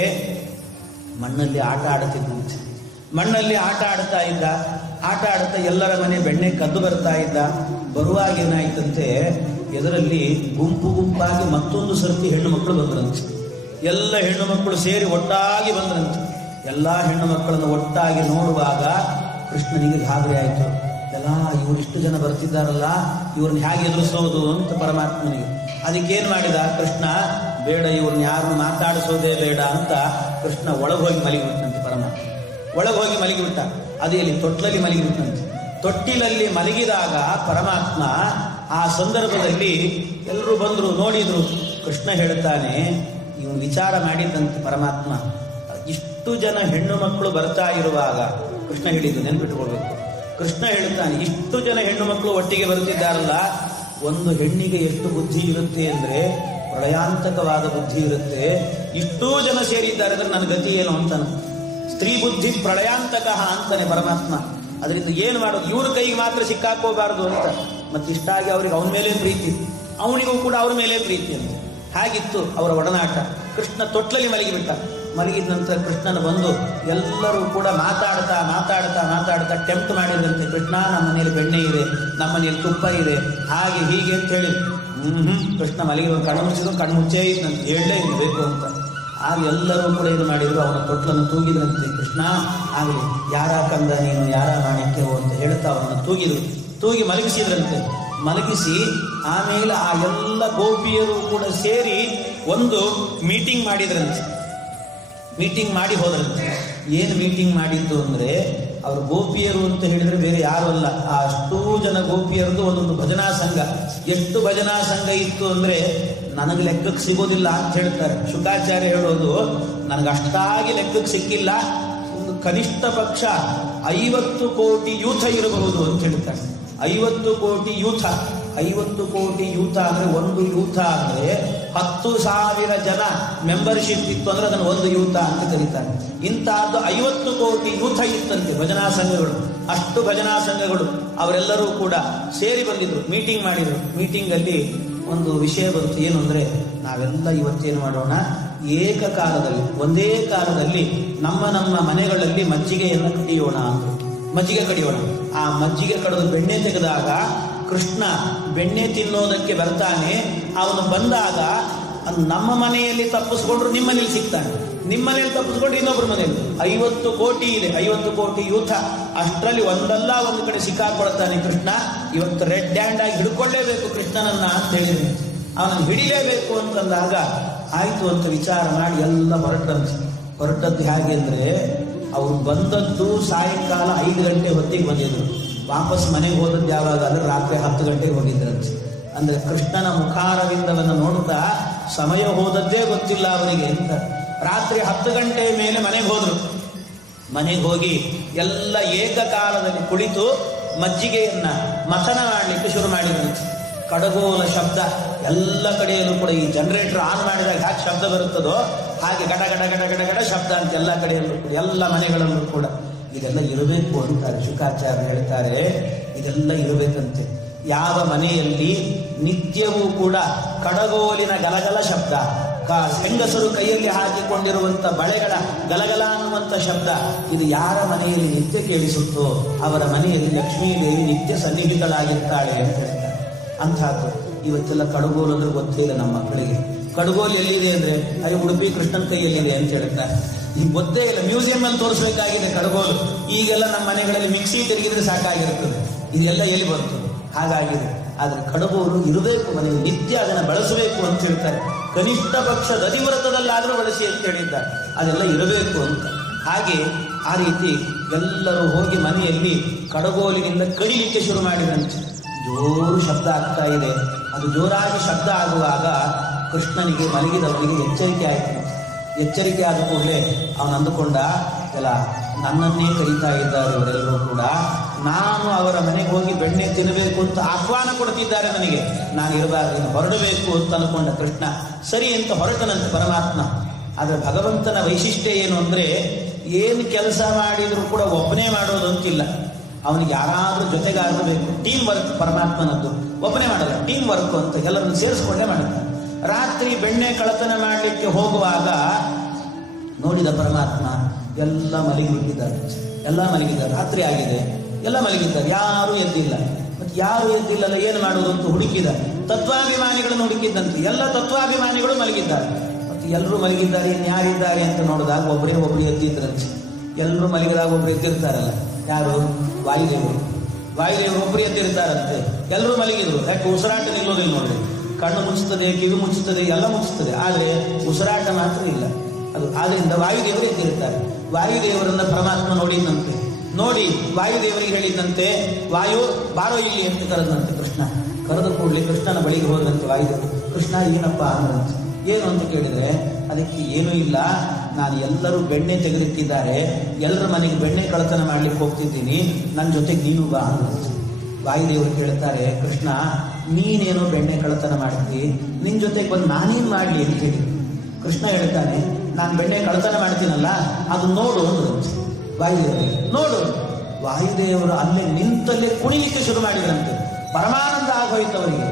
ಮಣ್ಣಲ್ಲಿ ಆಟ ಆಡುತ್ತಿದ್ದಂತೆ. ಮಣ್ಣಲ್ಲಿ ಆಟ ಆಡ್ತಾ ಇದ್ದ. ಆಟ ಆಡ್ತಾ ಎಲ್ಲರ ಮನೆ ಬೆಣ್ಣೆ ಕದ್ದು ಬರ್ತಾ ಇದ್ದ. ಬರುವಾಗ ಏನಾಯ್ತಂತೆ, ಎದರಲ್ಲಿ ಗುಂಪು ಗುಂಪಾಗಿ ಮತ್ತೊಂದು ಸರ್ತಿ ಹೆಣ್ಣು ಮಕ್ಕಳು ಬಂದ್ರಂತೆ. ಎಲ್ಲ ಹೆಣ್ಣು ಮಕ್ಕಳು ಸೇರಿ ಒಟ್ಟಾಗಿ ಬಂದ್ರಂತೆ. ಎಲ್ಲಾ ಹೆಣ್ಣು ಮಕ್ಕಳನ್ನು ಒಟ್ಟಾಗಿ ನೋಡುವಾಗ ಕೃಷ್ಣನಿಗೆ ಗಾಬರಿ ಆಯಿತು. ಎಲ್ಲ ಇವರಿಷ್ಟು ಜನ ಬರ್ತಿದ್ದಾರಲ್ಲ, ಇವ್ರನ್ನ ಹೇಗೆ ಎದುರಿಸೋದು ಅಂತ ಪರಮಾತ್ಮನಿಗೆ. ಅದಕ್ಕೇನ್ ಮಾಡಿದ ಕೃಷ್ಣ, ಬೇಡ ಇವ್ರನ್ನ ಯಾರನ್ನು ಮಾತಾಡಿಸೋದೇ ಬೇಡ ಅಂತ ಕೃಷ್ಣ ಒಳಗೋಗಿ ಮಲಗಿಬಿಟ್ಟಂತೆ. ಪರಮಾತ್ಮ ಒಳಗೋಗಿ ಮಲಗಿಬಿಟ್ಟ. ಅದೇ ತೊಟ್ಲಲ್ಲಿ ಮಲಗಿಬಿಟ್ಟಂತೆ. ತೊಟ್ಟಿಲಲ್ಲಿ ಮಲಗಿದಾಗ ಪರಮಾತ್ಮ ಆ ಸಂದರ್ಭದಲ್ಲಿ ಎಲ್ಲರೂ ಬಂದ್ರು, ನೋಡಿದ್ರು. ಕೃಷ್ಣ ಹೇಳ್ತಾನೆ, ಇವನು ವಿಚಾರ ಮಾಡಿದಂತೆ ಪರಮಾತ್ಮ, ಇಷ್ಟು ಜನ ಹೆಣ್ಣು ಮಕ್ಕಳು ಬರ್ತಾ ಇರುವಾಗ, ಕೃಷ್ಣ ಹೇಳಿದ್ದು ನೆನ್ಪಿಟ್ಟುಕೊಳ್ಬೇಕು. ಕೃಷ್ಣ ಹೇಳ್ತಾನೆ, ಇಷ್ಟು ಜನ ಹೆಣ್ಣು ಮಕ್ಕಳು ಒಟ್ಟಿಗೆ ಬರುತ್ತಿದ್ದಾರಲ್ಲ, ಒಂದು ಹೆಣ್ಣಿಗೆ ಎಷ್ಟು ಬುದ್ಧಿ ಇರುತ್ತೆ ಅಂದ್ರೆ ಪ್ರಳಯಾಂತಕವಾದ ಬುದ್ಧಿ ಇರುತ್ತೆ. ಇಷ್ಟೂ ಜನ ಸೇರಿದ್ದಾರೆ ಅಂದ್ರೆ ನನ್ನ ಗತಿ ಏನು ಅಂತಾನೆ. ಸ್ತ್ರೀ ಬುದ್ಧಿ ಪ್ರಳಯಾಂತಕ ಅಂತಾನೆ ಪರಮಾತ್ಮ. ಅದರಿಂದ ಏನು ಮಾಡೋದು, ಇವ್ರ ಕೈಗೆ ಮಾತ್ರ ಸಿಕ್ಕಾಕೋಬಾರದು ಅಂತ. ಮತ್ತಿಷ್ಟಾಗಿ ಅವ್ರಿಗೆ ಅವನ ಮೇಲೆ ಪ್ರೀತಿ, ಅವನಿಗೂ ಕೂಡ ಅವ್ರ ಮೇಲೆ ಪ್ರೀತಿ ಅಂತ. ಹಾಗಿತ್ತು ಅವರ ಒಡನಾಟ. ಕೃಷ್ಣ ತೊಟ್ಲಲ್ಲಿ ಮಲಗಿಬಿಟ್ಟ. ಮಲಗಿದ ನಂತರ ಕೃಷ್ಣನ ಬಂದು ಎಲ್ಲರೂ ಕೂಡ ಮಾತಾಡ್ತಾ ಮಾತಾಡ್ತಾ ಮಾತಾಡ್ತಾ ಟೆಂಪ್ಟ್ ಮಾಡಿದಂತೆ, ಕೃಷ್ಣ ನಮ್ಮ ಮನೆಯಲ್ಲಿ ಬೆಣ್ಣೆ ಇದೆ, ನಮ್ಮ ಮನೆಯಲ್ಲಿ ತುಪ್ಪ ಇದೆ, ಹಾಗೆ ಹೀಗೆ ಅಂತ ಹೇಳಿ. ಕೃಷ್ಣ ಮಲಗಿ ಕಣ್ಣು ಮುಚ್ಚಿದ್ರು, ಕಣ್ಣು ಮುಚ್ಚೇ ಇದ್ದಂತೆ, ಹೇಳಲೇ ಇರಬೇಕು ಅಂತ. ಆಗ ಎಲ್ಲರೂ ಕೂಡ ಇದು ಮಾಡಿದ್ರು, ಅವನ ತೊಟ್ಲನ್ನು ತೂಗಿದ್ರಂತೆ. ಕೃಷ್ಣ ಆಗಲಿ, ಯಾರ ಕಂದ ನೀನು, ಯಾರ ಮಾಣಿಕ್ಯವು ಅಂತ ಹೇಳ್ತಾ ಅವನನ್ನು ತೂಗಿದ್ರು. ತೂಗಿ ಮಲಗಿಸಿದ್ರಂತೆ. ಮಲಗಿಸಿ ಆಮೇಲೆ ಆ ಎಲ್ಲ ಗೋಪಿಯರು ಕೂಡ ಸೇರಿ ಒಂದು ಮೀಟಿಂಗ್ ಮಾಡಿದ್ರಂತೆ. ಮೀಟಿಂಗ್ ಮಾಡಿ ಹೋದ್ರಂತೆ. ಏನು ಮೀಟಿಂಗ್ ಮಾಡಿದ್ದು ಅಂದ್ರೆ, ಅವರು ಗೋಪಿಯರು ಅಂತ ಹೇಳಿದ್ರೆ ಬೇರೆ ಯಾರು ಅಲ್ಲ, ಆ ಅಷ್ಟೂ ಜನ ಗೋಪಿಯರದು ಒಂದೊಂದು ಭಜನಾ ಸಂಘ. ಎಷ್ಟು ಭಜನಾ ಸಂಘ ಇತ್ತು ಅಂದ್ರೆ ನನಗೆ ಲೆಕ್ಕಕ್ಕೆ ಸಿಗೋದಿಲ್ಲ ಅಂತ ಹೇಳ್ತಾರೆ. ಶುಕಾಚಾರ್ಯ ಹೇಳೋದು, ನನಗಷ್ಟಾಗಿ ಲೆಕ್ಕಕ್ಕೆ ಸಿಕ್ಕಿಲ್ಲ, ಒಂದು ಕನಿಷ್ಠ ಪಕ್ಷ 50 ಕೋಟಿ ಯೂಥ ಇರಬಹುದು ಅಂತ ಹೇಳ್ತಾರೆ. 50 ಕೋಟಿ ಯೂಥ. 50 ಕೋಟಿ ಯೂಥ ಅಂದ್ರೆ, ಒಂದು ಯೂಥ ಅಂದ್ರೆ 10,000 ಜನ ಮೆಂಬರ್ಶಿಪ್ ಇತ್ತು ಅಂದ್ರೆ ಅದನ್ನು ಒಂದು ಯೂಥ ಅಂತ ಕರೀತಾರೆ. ಇಂತಹದ್ದು 50 ಕೋಟಿ ಯೂಥ ಇತ್ತಂತೆ ಭಜನಾ ಸಂಘಗಳು. ಅಷ್ಟು ಭಜನಾ ಸಂಘಗಳು ಅವರೆಲ್ಲರೂ ಕೂಡ ಸೇರಿ ಬಂದಿದ್ರು, ಮೀಟಿಂಗ್ ಮಾಡಿದ್ರು. ಮೀಟಿಂಗ್ ಅಲ್ಲಿ ಒಂದು ವಿಷಯ ಬಂತು. ಏನು ಅಂದ್ರೆ, ನಾವೆಲ್ಲ ಇವತ್ತೇನು ಮಾಡೋಣ, ಏಕಕಾಲದಲ್ಲಿ ಒಂದೇ ಕಾಲದಲ್ಲಿ ನಮ್ಮ ನಮ್ಮ ಮನೆಗಳಲ್ಲಿ ಮಜ್ಜಿಗೆಯನ್ನು ಕಡಿಯೋಣ ಅಂದ್ರು. ಮಜ್ಜಿಗೆ ಕಡಿಯೋಣ. ಆ ಮಜ್ಜಿಗೆ ಕಡಿದು ಬೆಣ್ಣೆ ತೆಗೆದಾಗ ಕೃಷ್ಣ ಬೆಣ್ಣೆ ತಿನ್ನೋದಕ್ಕೆ ಬರ್ತಾನೆ. ಅವನು ಬಂದಾಗ ನಮ್ಮ ಮನೆಯಲ್ಲಿ ತಪ್ಪಿಸ್ಕೊಂಡ್ರು ನಿಮ್ಮ ಮನೇಲಿ ಸಿಗ್ತಾನೆ, ನಿಮ್ಮ ಮನೆಯಲ್ಲಿ ತಪ್ಪಿಸ್ಕೊಂಡ್ರು ಇನ್ನೊಬ್ಬರ ಮನೆಯಲ್ಲಿ. 50 ಕೋಟಿ ಇದೆ, 50 ಕೋಟಿ ಯೂಥ. ಅಷ್ಟರಲ್ಲಿ ಒಂದಲ್ಲ ಒಂದು ಕಡೆ ಸಿಕ್ಕಾಕೊಳ್ತಾನೆ ಕೃಷ್ಣ. ಇವತ್ತು ರೆಡ್ ಹ್ಯಾಂಡ್ ಆಗಿ ಹಿಡ್ಕೊಳ್ಳೇಬೇಕು ಕೃಷ್ಣನನ್ನ ಅಂತ ಹೇಳಿದ್ರೆ, ಅವನನ್ನು ಹಿಡಿಲೇಬೇಕು ಅಂತಂದಾಗ ಆಯ್ತು ಅಂತ ವಿಚಾರ ಮಾಡಿ ಎಲ್ಲ ಹೊರಟದ್ದು. ಹೇಗೆ ಅಂದ್ರೆ, ಅವ್ರು ಬಂದದ್ದು ಸಾಯಂಕಾಲ 5 ಗಂಟೆ ಹೊತ್ತಿಗೆ ಬಂದಿದ್ರು. ವಾಪಸ್ ಮನೆಗೆ ಹೋದದ್ದು ಯಾವಾಗ ಅಂದ್ರೆ ರಾತ್ರಿ 10 ಗಂಟೆಗೆ ಹೋಗಿದ್ರಂತೆ. ಅಂದ್ರೆ ಕೃಷ್ಣನ ಮುಖಾರವಿಂದವನ್ನು ನೋಡ್ತಾ ಸಮಯ ಹೋದದ್ದೇ ಗೊತ್ತಿಲ್ಲ ಅವರಿಗೆ ಅಂತ. ರಾತ್ರಿ 10 ಗಂಟೆ ಮೇಲೆ ಮನೆಗೆ ಹೋದ್ರು. ಮನೆಗೆ ಹೋಗಿ ಎಲ್ಲ ಏಕಕಾಲದಲ್ಲಿ ಕುಳಿತು ಮಜ್ಜಿಗೆಯನ್ನ ಮಥನ ಮಾಡಲಿಕ್ಕೆ ಶುರು ಮಾಡಿದ್ರಂತೆ. ಕಡಗೋಲ ಶಬ್ದ ಎಲ್ಲ ಕಡೆಯಲ್ಲೂ ಕೂಡ, ಈ ಜನರೇಟರ್ ಆನ್ ಮಾಡಿದಾಗ ಯಾಕೆ ಶಬ್ದ ಬರುತ್ತದೋ ಹಾಗೆ ಗಡ ಗಡ ಗಡ ಗಡ ಗಡ ಶಬ್ದ ಅಂತ ಎಲ್ಲ ಕಡೆಯಲ್ಲೂ ಕೂಡ, ಎಲ್ಲ ಮನೆಗಳಲ್ಲೂ ಕೂಡ ಇದೆಲ್ಲ ಇರಬೇಕು ಅಂತಾರೆ ಶುಕಾಚಾರ್ಯ ಹೇಳ್ತಾರೆ. ಇದೆಲ್ಲ ಇರಬೇಕಂತೆ. ಯಾವ ಮನೆಯಲ್ಲಿ ನಿತ್ಯವೂ ಕೂಡ ಕಡಗೋಲಿನ ಗಲಗಲ ಶಬ್ದ, ಹೆಂಗಸರು ಕೈಯಲ್ಲಿ ಹಾಕಿಕೊಂಡಿರುವಂತ ಬಳೆಗಳ ಗಲಗಲ ಅನ್ನುವಂಥ ಶಬ್ದ, ಇದು ಯಾರ ಮನೆಯಲ್ಲಿ ನಿತ್ಯ ಕೇಳಿಸುತ್ತೋ ಅವರ ಮನೆಯಲ್ಲಿ ಲಕ್ಷ್ಮೀ ದೇವಿ ನಿತ್ಯ ಸನ್ನಿಧಿಗಳಾಗಿರ್ತಾಳೆ ಅಂತ ಹೇಳ್ತಾರೆ. ಅಂಥದ್ದು ಇವತ್ತೆಲ್ಲ ಕಡಗೋಲು ಅಂದ್ರೆ ಗೊತ್ತೇ ಇಲ್ಲ ನಮ್ಮ ಮಕ್ಕಳಿಗೆ. ಕಡಗೋಲು ಎಲ್ಲಿದೆ ಅಂದ್ರೆ ಅಲ್ಲಿ ಉಡುಪಿ ಕೃಷ್ಣನ ಕೈಯಲ್ಲಿದೆ ಅಂತ ಹೇಳ್ತಾರೆ. ಈಗ ಗೊತ್ತೇ ಇಲ್ಲ, ಮ್ಯೂಸಿಯಂ ಅಲ್ಲಿ ತೋರಿಸಬೇಕಾಗಿದೆ ಕಡಗೋಲು. ಈಗೆಲ್ಲ ನಮ್ಮ ಮನೆಗಳಲ್ಲಿ ಮಿಕ್ಸಿ ತಿರುಗಿದ್ರೆ ಸಾಕಾಗಿರುತ್ತದೆ, ಇದೆಲ್ಲ ಎಲ್ಲಿ ಬಂತು ಹಾಗಾಗಿದೆ. ಆದ್ರೆ ಕಡಗೋಲು ಇರಬೇಕು ಮನೆಗೆ, ನಿತ್ಯ ಅದನ್ನು ಬಳಸಬೇಕು ಅಂತ ಹೇಳ್ತಾರೆ. ಕನಿಷ್ಠ ಪಕ್ಷ ದಧಿವ್ರತದಲ್ಲಾದರೂ ಬಳಸಿ ಅಂತ ಹೇಳಿದ್ದಾರೆ, ಅದೆಲ್ಲ ಇರಬೇಕು ಅಂತ. ಹಾಗೆ ಆ ರೀತಿ ಎಲ್ಲರೂ ಹೋಗಿ ಮನೆಯಲ್ಲಿ ಕಡಗೋಲಿನಿಂದ ಕಡಿಲಿಕ್ಕೆ ಶುರು ಮಾಡಿದಂತೆ. ಜೋರು ಶಬ್ದ ಆಗ್ತಾ ಇದೆ. ಅದು ಜೋರಾಗಿ ಶಬ್ದ ಆಗುವಾಗ ಕೃಷ್ಣನಿಗೆ ಮಲಗಿದವನಿಗೆ ಎಚ್ಚರಿಕೆ ಆಯಿತು. ಎಚ್ಚರಿಕೆ ಆದ ಕೂಡಲೇ ಅವನು ಅಂದುಕೊಂಡ, ಎಲ್ಲ ನನ್ನನ್ನೇ ಕರೀತಾ ಇದ್ದಾರೆ ಇವರೆಲ್ಲರೂ ಕೂಡ, ನಾನು ಅವರ ಮನೆಗೆ ಹೋಗಿ ಬೆಣ್ಣೆ ತಿನ್ನಬೇಕು ಅಂತ ಆಹ್ವಾನ ಕೊಡ್ತಿದ್ದಾರೆ ನನಗೆ, ನಾನು ಇರಬಾರ್ದು, ಹೊರಡಬೇಕು ಅಂತ ಅನ್ಕೊಂಡ ಕೃಷ್ಣ. ಸರಿ ಅಂತ ಹೊರಟನಂತೆ ಪರಮಾತ್ಮ. ಆದ್ರೆ ಭಗವಂತನ ವೈಶಿಷ್ಟ್ಯ ಏನು ಅಂದ್ರೆ, ಏನು ಕೆಲಸ ಮಾಡಿದ್ರು ಕೂಡ ಒಬ್ಬನೇ ಮಾಡೋದು ಅಂತಿಲ್ಲ, ಅವನಿಗೆ ಯಾರಾದ್ರೂ ಜೊತೆಗಾರರು ಬೇಕು. ಟೀಮ್ ವರ್ಕ್ ಪರಮಾತ್ಮನದ್ದು, ಒಬ್ಬನೇ ಮಾಡಲ್ಲ, ಟೀಮ್ ವರ್ಕ್ ಅಂತ ಎಲ್ಲರನ್ನು ಸೇರಿಸ್ಕೊಂಡೇ ಮಾಡುತ್ತಾನೆ. ರಾತ್ರಿ ಬೆಣ್ಣೆ ಕಳತನ ಮಾಡಲಿಕ್ಕೆ ಹೋಗುವಾಗ ನೋಡಿದ ಪರಮಾತ್ಮ ಎಲ್ಲ ಮಲಗಿಬಿಟ್ಟಿದ್ದಾರೆ, ಎಲ್ಲ ಮಲಗಿದ್ದಾರೆ, ರಾತ್ರಿ ಆಗಿದೆ, ಎಲ್ಲ ಮಲಗಿದ್ದಾರೆ, ಯಾರು ಎದ್ದಿಲ್ಲ. ಮತ್ತೆ ಯಾರು ಎದ್ದಿಲ್ಲಲ್ಲ, ಏನು ಮಾಡುವುದು ಅಂತ ಹುಡುಕಿದ. ತತ್ವಾಭಿಮಾನಿಗಳನ್ನು ಹುಡುಕಿದ್ದಂತೆ, ಎಲ್ಲ ತತ್ವಾಭಿಮಾನಿಗಳು ಮಲಗಿದ್ದಾರೆ. ಮತ್ತೆ ಎಲ್ಲರೂ ಮಲಗಿದ್ದಾರೆ, ಇನ್ಯಾರಿದ್ದಾರೆ ಅಂತ ನೋಡಿದಾಗ ಒಬ್ಬರೇ ಎದ್ದಿದ್ರಂತೆ. ಎಲ್ಲರೂ ಮಲಗಿದಾಗ ಒಬ್ರು ಎದ್ದಿರ್ತಾರಲ್ಲ, ಯಾರು? ವಾಯುದೇವರು. ವಾಯುದೇವರು ಒಬ್ಬರು ಎದ್ದಿರ್ತಾರಂತೆ. ಎಲ್ಲರೂ ಮಲಗಿದ್ರು. ಯಾಕೆ? ಉಸಿರಾಟ ನಿಲ್ಲೋದಿಲ್ಲ ನೋಡ್ರಿ. ಕಣ್ಣು ಮುಚ್ಚುತ್ತದೆ, ಕಿವಿ ಮುಚ್ಚುತ್ತದೆ, ಎಲ್ಲ ಮುಚ್ಚುತ್ತದೆ, ಆದರೆ ಉಸಿರಾಟ ಮಾತ್ರ ಇಲ್ಲ. ಅದು ಆದ್ರಿಂದ ವಾಯುದೇವರು ಎದ್ದಿರ್ತಾರೆ. ವಾಯುದೇವರನ್ನ ಪರಮಾತ್ಮ ನೋಡಿದಂತೆ. ನೋಡಿ ವಾಯುದೇವರಿಗೆ ಹೇಳಿದಂತೆ, ವಾಯು ಬಾರೋ ಇಲ್ಲಿ ಅಂತ ಕರೆದಂತೆ ಕೃಷ್ಣ. ಕರೆದ ಕೂಡಲೇ ಕೃಷ್ಣನ ಬಳಿಗೆ ಹೋದಂತೆ ವಾಯುದೇವರು. ಕೃಷ್ಣ ಏನಪ್ಪ ಅಂದ್ರಂತೆ. ಏನು ಅಂತ ಕೇಳಿದ್ರೆ, ಅದಕ್ಕೆ ಏನೂ ಇಲ್ಲ, ನಾನು ಎಲ್ಲರೂ ಬೆಣ್ಣೆ ತೆಗೆದಿಟ್ಟಿದ್ದಾರೆ, ಎಲ್ಲರ ಮನೆಗೆ ಬೆಣ್ಣೆ ಕಳತನ ಮಾಡ್ಲಿಕ್ಕೆ ಹೋಗ್ತಿದ್ದೀನಿ, ನನ್ನ ಜೊತೆಗೆ ನೀನು ಬಾ ಅಂದ್ರಂತೆ. ವಾಯುದೇವರು ಕೇಳ್ತಾರೆ, ಕೃಷ್ಣ ನೀನೇನೋ ಬೆಣ್ಣೆ ಕಳತನ ಮಾಡ್ತೀವಿ, ನಿನ್ ಜೊತೆಗೆ ಬಂದು ನಾನೇನ್ ಮಾಡ್ಲಿ ಅಂತ ಹೇಳಿ. ಕೃಷ್ಣ ಹೇಳ್ತಾನೆ, ನಾನು ಬೆಣ್ಣೆ ಕಳತನ ಮಾಡ್ತೀನಲ್ಲ, ಅದು ನೋಡು ಅಂದ್ರಂತೆ ವಾಯುದೇವರಿಗೆ. ನೋಡು. ವಾಯುದೇವರು ಅಲ್ಲೇ ನಿಂತಲ್ಲೇ ಕುಣಿಲಿಕ್ಕೆ ಶುರು ಮಾಡಿದ್ರಂತೆ. ಪರಮಾನಂದ ಆಗೋಯ್ತವರಿಗೆ.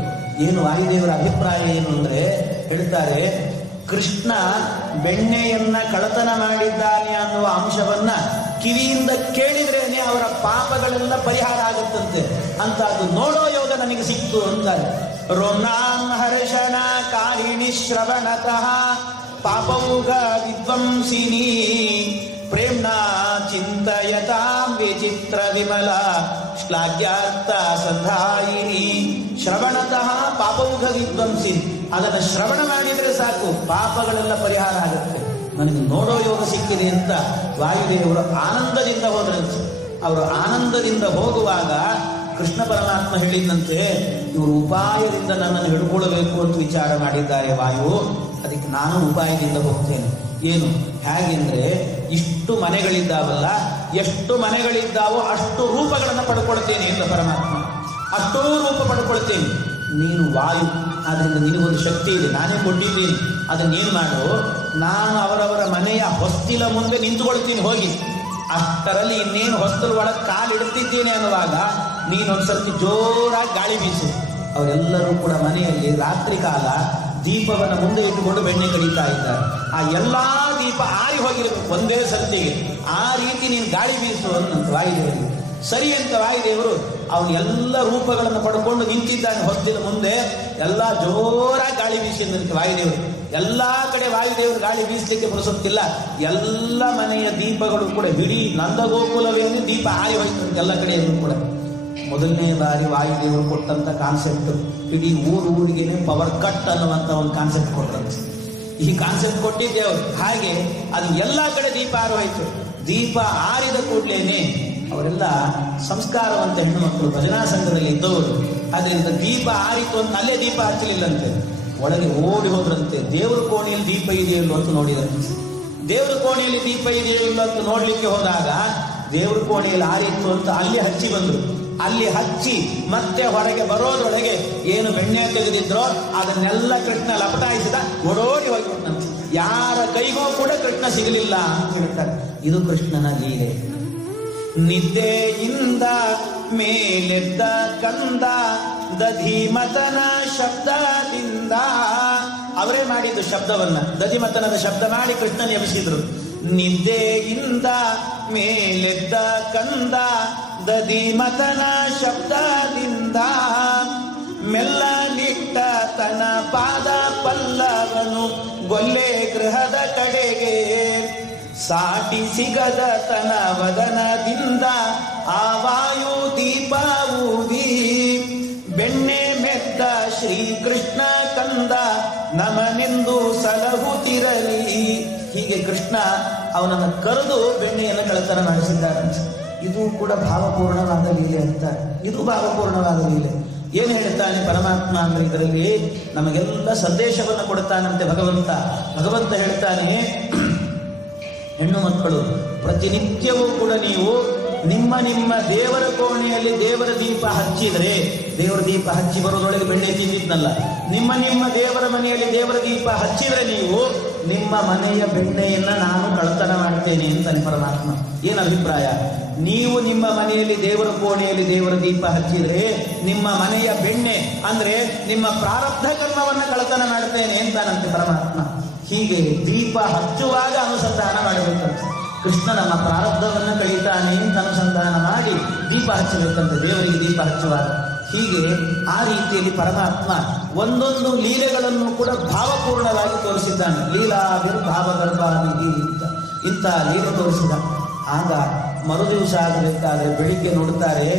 ಏನು ವಾಯುದೇವರ ಅಭಿಪ್ರಾಯ ಏನು ಅಂದ್ರೆ, ಹೇಳ್ತಾರೆ, ಕೃಷ್ಣ ಬೆಣ್ಣೆಯನ್ನ ಕಳತನ ಮಾಡಿದ್ದಾನೆ ಅನ್ನುವ ಅಂಶವನ್ನ ಕಿವಿಯಿಂದ ಕೇಳಿದ್ರೇನೆ ಅವರ ಪಾಪಗಳೆಲ್ಲ ಪರಿಹಾರ ಆಗುತ್ತಂತೆ ಅಂತ ಅದು ನೋಡೋ ಯೋಗ ನನಗೆ ಸಿಕ್ತು ಅಂತಾರೆ. ರೋನಾಂ ಹರ್ಷಣ ಕಾರಿಣಿ ಶ್ರವಣತಃ ಪಾಪೌಘ ವಿದ್ವಂಸಿನಿ ಪ್ರೇಮ್ನ ಚಿಂತಯತಾಂ ವಿಚಿತ್ರ ವಿಮಲ ಶ್ಲಾಘ್ಯಾರ್ಥ ಸಂಧಾಯಿನಿ. ಶ್ರವಣತಃ ಪಾಪೌಘ ವಿದ್ವಂಸಿನಿ, ಅದನ್ನು ಶ್ರವಣ ಮಾಡಿದ್ರೆ ಸಾಕು, ಪಾಪಗಳೆಲ್ಲ ಪರಿಹಾರ ಆಗುತ್ತೆ. ನನಗೆ ನೋಡೋ ಯೋಗ ಸಿಕ್ಕಿದೆ ಅಂತ ವಾಯುದೇವರು ಆನಂದದಿಂದ ಹೋದ್ರಂತೆ. ಅವರು ಆನಂದದಿಂದ ಹೋಗುವಾಗ ಕೃಷ್ಣ ಪರಮಾತ್ಮ ಹೇಳಿದಂತೆ, ಇವರು ಉಪಾಯದಿಂದ ನನ್ನನ್ನು ಹಿಡ್ಕೊಳ್ಬೇಕು ಅಂತ ವಿಚಾರ ಮಾಡಿದ್ದಾರೆ ವಾಯು, ಅದಕ್ಕೆ ನಾನು ಉಪಾಯದಿಂದ ಹೋಗ್ತೇನೆ. ಏನು? ಹೇಗೆಂದ್ರೆ, ಇಷ್ಟು ಮನೆಗಳಿದ್ದಾವಲ್ಲ, ಎಷ್ಟು ಮನೆಗಳಿದ್ದಾವೋ ಅಷ್ಟು ರೂಪಗಳನ್ನು ಪಡ್ಕೊಳ್ತೇನೆ ಅಂತ ಪರಮಾತ್ಮ. ಅಷ್ಟೂ ರೂಪ ಪಡ್ಕೊಳ್ತೇನೆ. ನೀನು ವಾಯು, ಆದ್ರಿಂದ ನಿನಗೊಂದು ಶಕ್ತಿ ಇದೆ, ನಾನೇ ಕೊಟ್ಟಿದ್ದೀನಿ. ಅದನ್ನೇನು ಮಾಡು, ನಾನು ಅವರವರ ಮನೆಯ ಹೊಸ್ತಿಲ ಮುಂದೆ ನಿಂತುಕೊಳ್ತೀನಿ ಹೋಗಿ. ಅಷ್ಟರಲ್ಲಿ ಇನ್ನೇನು ಹೊಸ್ತಲ ಒಳಗೆ ಕಾಲಿಡುತ್ತಿದ್ದೇನೆ ಅನ್ನುವಾಗ ನೀನೊಂದು ಸ್ವಲ್ಪ ಜೋರಾಗಿ ಗಾಳಿ ಬೀಸು. ಅವರೆಲ್ಲರೂ ಕೂಡ ಮನೆಯಲ್ಲಿ ರಾತ್ರಿ ಕಾಲ ದೀಪವನ್ನು ಮುಂದೆ ಇಟ್ಟುಕೊಂಡು ಬೆಣ್ಣೆ ಕಡಿತಾ ಇದ್ದಾರೆ. ಆ ಎಲ್ಲಾ ದೀಪ ಆರಿ ಹೋಗಿರಬೇಕು ಒಂದೇ ಸರ್ತಿಗೆ. ಆ ರೀತಿ ನೀನು ಗಾಳಿ ಬೀಸು ಅನ್ನಂತ ವಾಯುದೇವರಿಗೆ. ಸರಿ ಅಂತ ವಾಯುದೇವರು ಅವನು ಎಲ್ಲ ರೂಪಗಳನ್ನು ಪಡ್ಕೊಂಡು ನಿಂತಿದ್ದಾನೆ ಹೊಸ್ತಿನ ಮುಂದೆ. ಎಲ್ಲ ಜೋರಾಗಿ ಗಾಳಿ ಬೀಸಿದಂತೆ ವಾಯುದೇವರು. ಎಲ್ಲಾ ಕಡೆ ವಾಯುದೇವರು ಗಾಳಿ ಬೀಸಲಿಕ್ಕೆ ಬರುಸುತ್ತಿಲ್ಲ. ಎಲ್ಲ ಮನೆಯ ದೀಪಗಳು ಕೂಡ ಇಡೀ ನಂದಗೋಕುಲವೇನು ದೀಪ ಆರಿ ಹೋಯ್ತಂತೆ ಎಲ್ಲ ಕಡೆಯಲ್ಲೂ ಕೂಡ. ಮೊದಲನೇ ಬಾರಿ ವಾಯುದೇವರು ಕೊಟ್ಟಂತ ಕಾನ್ಸೆಪ್ಟ್, ಇಡೀ ಊರಿಗೇನೆ ಪವರ್ ಕಟ್ ಅನ್ನುವಂತ ಒಂದು ಕಾನ್ಸೆಪ್ಟ್ ಕೊಟ್ಟಂತೆ. ಈ ಕಾನ್ಸೆಪ್ಟ್ ಕೊಟ್ಟಿದ್ದೆ ಅವರು. ಹಾಗೆ ಅದು ಎಲ್ಲಾ ಕಡೆ ದೀಪ ಆರಿ ಹೋಯ್ತು. ದೀಪ ಆರಿದ ಕೂಡಲೇನೆ ಅವರೆಲ್ಲ ಸಂಸ್ಕಾರವಂತ ಹೆಣ್ಣು ಮಕ್ಕಳು ಭಜನಾ ಸಂಘದಲ್ಲಿ ಇದ್ದವರು. ಅದರಿಂದ ದೀಪ ಆರಿತು ಅಂತ ಅಲ್ಲೇ ದೀಪ ಹಚ್ಚಲಿಲ್ಲಂತೆ, ಒಳಗೆ ಓಡಿ ಹೋದ್ರಂತೆ. ದೇವರ ಕೋಣೆಯಲ್ಲಿ ದೀಪ ಇದೆಯಲ್ಲ ಅಂತ ನೋಡಿದಂತೆ. ದೇವರ ಕೋಣೆಯಲ್ಲಿ ದೀಪ ಇದೆಯಲ್ಲ ಅಂತ ನೋಡ್ಲಿಕ್ಕೆ ಹೋದಾಗ ದೇವರ ಕೋಣೆಯಲ್ಲಿ ಆರಿತ್ತು ಅಂತ ಅಲ್ಲಿ ಹಚ್ಚಿ ಬಂದ್ರು. ಅಲ್ಲಿ ಹಚ್ಚಿ ಮತ್ತೆ ಹೊರಗೆ ಬರೋದ್ರೊಳಗೆ ಏನು ಬೆಣ್ಣೆ ತೆಗೆದಿದ್ರೋ ಅದನ್ನೆಲ್ಲ ಕೃಷ್ಣ ಲಪಟಾಯಿಸಿದ, ಓಡೋಡಿ ಹೋಗಿಬಿಟ್ಟಂತೆ. ಯಾರ ಕೈಗೂ ಕೂಡ ಕೃಷ್ಣ ಸಿಗಲಿಲ್ಲ ಅಂತ ಹೇಳ್ತಾರೆ. ಇದು ಕೃಷ್ಣನ ಲೀಲೆ. ನಿದ್ದೆಯಿಂದ ಮೇಲೆದ್ದ ಕಂದ ದಧಿಮತನ ಶಬ್ದದಿಂದ, ಅವರೇ ಮಾಡಿದ್ದು ಶಬ್ದವನ್ನ, ದಧಿಮತನದ ಶಬ್ದ ಮಾಡಿ ಕೃಷ್ಣನ ಎಬ್ಬಿಸಿದ್ರು. ನಿದ್ದೆಯಿಂದ ಮೇಲೆದ್ದ ಕಂದ ದಧಿಮತನ ಶಬ್ದದಿಂದ ಮೆಲ್ಲನಿಟ್ಟ ತನ ಪಾದ ಪಲ್ಲವನು ಗೊಲ್ಲೆ ಗೃಹದ ಕಡೆಗೆ ಸಾಟಿ ಸಿಗದ ತನ ವದನದಿಂದ ಆ ವಾಯು ದೀಪ ಊದಿ ಬೆಣ್ಣೆ ಮೆದ್ದ ಶ್ರೀಕೃಷ್ಣ ಕಂದ ನಮನೆಂದು ಸಲಹುತ್ತಿರಲಿ. ಹೀಗೆ ಕೃಷ್ಣ ಅವನನ್ನು ಕರೆದು ಬೆಣ್ಣೆಯನ್ನು ಕಳತನ ಮಾಡಿಸಿದ್ದಾರೆ. ಇದು ಕೂಡ ಭಾವಪೂರ್ಣವಾದ ಲೀಲೆ ಅಂತ. ಇದು ಭಾವಪೂರ್ಣವಾದ ಲೀಲೆ. ಏನು ಹೇಳ್ತಾನೆ ಪರಮಾತ್ಮ ಅಂದ್ರೆ ಇದರಲ್ಲಿ ನಮಗೆಲ್ಲ ಸಂದೇಶವನ್ನು ಕೊಡ್ತಾನಂತೆ ಭಗವಂತ. ಭಗವಂತ ಹೇಳ್ತಾನೆ, ಹೆಣ್ಣು ಮಕ್ಕಳು ಪ್ರತಿನಿತ್ಯವೂ ಕೂಡ ನೀವು ನಿಮ್ಮ ನಿಮ್ಮ ದೇವರ ಕೋಣೆಯಲ್ಲಿ ದೇವರ ದೀಪ ಹಚ್ಚಿದರೆ, ದೇವರ ದೀಪ ಹಚ್ಚಿ ಬರೋದ್ರೊಳಗೆ ಬೆಣ್ಣೆ ತಿಂದಿದ್ನಲ್ಲ, ನಿಮ್ಮ ನಿಮ್ಮ ದೇವರ ಮನೆಯಲ್ಲಿ ದೇವರ ದೀಪ ಹಚ್ಚಿದರೆ ನೀವು ನಿಮ್ಮ ಮನೆಯ ಬೆಣ್ಣೆಯನ್ನ ನಾನು ಕಳ್ತನ ಮಾಡ್ತೇನೆ ಅಂತಾನೆ ಪರಮಾತ್ಮ. ಏನು ಅಭಿಪ್ರಾಯ? ನೀವು ನಿಮ್ಮ ಮನೆಯಲ್ಲಿ ದೇವರ ಕೋಣೆಯಲ್ಲಿ ದೇವರ ದೀಪ ಹಚ್ಚಿದರೆ ನಿಮ್ಮ ಮನೆಯ ಬೆಣ್ಣೆ ಅಂದ್ರೆ ನಿಮ್ಮ ಪ್ರಾರಬ್ಧ ಕರ್ಮವನ್ನ ಕಳ್ತನ ಮಾಡ್ತೇನೆ ಅಂತಾನಂತೆ ಪರಮಾತ್ಮ. ಹೀಗೆ ದೀಪ ಹಚ್ಚುವಾಗ ಅನುಸಂಧಾನ ಮಾಡಬೇಕಂತೆ. ಕೃಷ್ಣ ನಮ್ಮ ಪ್ರಾರಬ್ಧವನ್ನು ಕಳೀತಾನೆ ಅಂತ ಅನುಸಂಧಾನ ಮಾಡಿ ದೀಪ ಹಚ್ಚಬೇಕಂತೆ, ದೇವರಿಗೆ ದೀಪ ಹಚ್ಚುವಾಗ. ಹೀಗೆ ಆ ರೀತಿಯಲ್ಲಿ ಪರಮಾತ್ಮ ಒಂದೊಂದು ಲೀಲೆಗಳನ್ನು ಕೂಡ ಭಾವಪೂರ್ಣವಾಗಿ ತೋರಿಸಿದ್ದಾನೆ. ಲೀಲಾವಿರ್ಭಾವಗರ್ಭಾವಿಧಿ ಅಂತ ಇಂಥ ಲೀಲೆ ತೋರಿಸಿದ. ಆಗ ಮರುದಿವಸ ಆಗಬೇಕಾದ್ರೆ ಬೆಳಿಗ್ಗೆ ನೋಡ್ತಾರೆ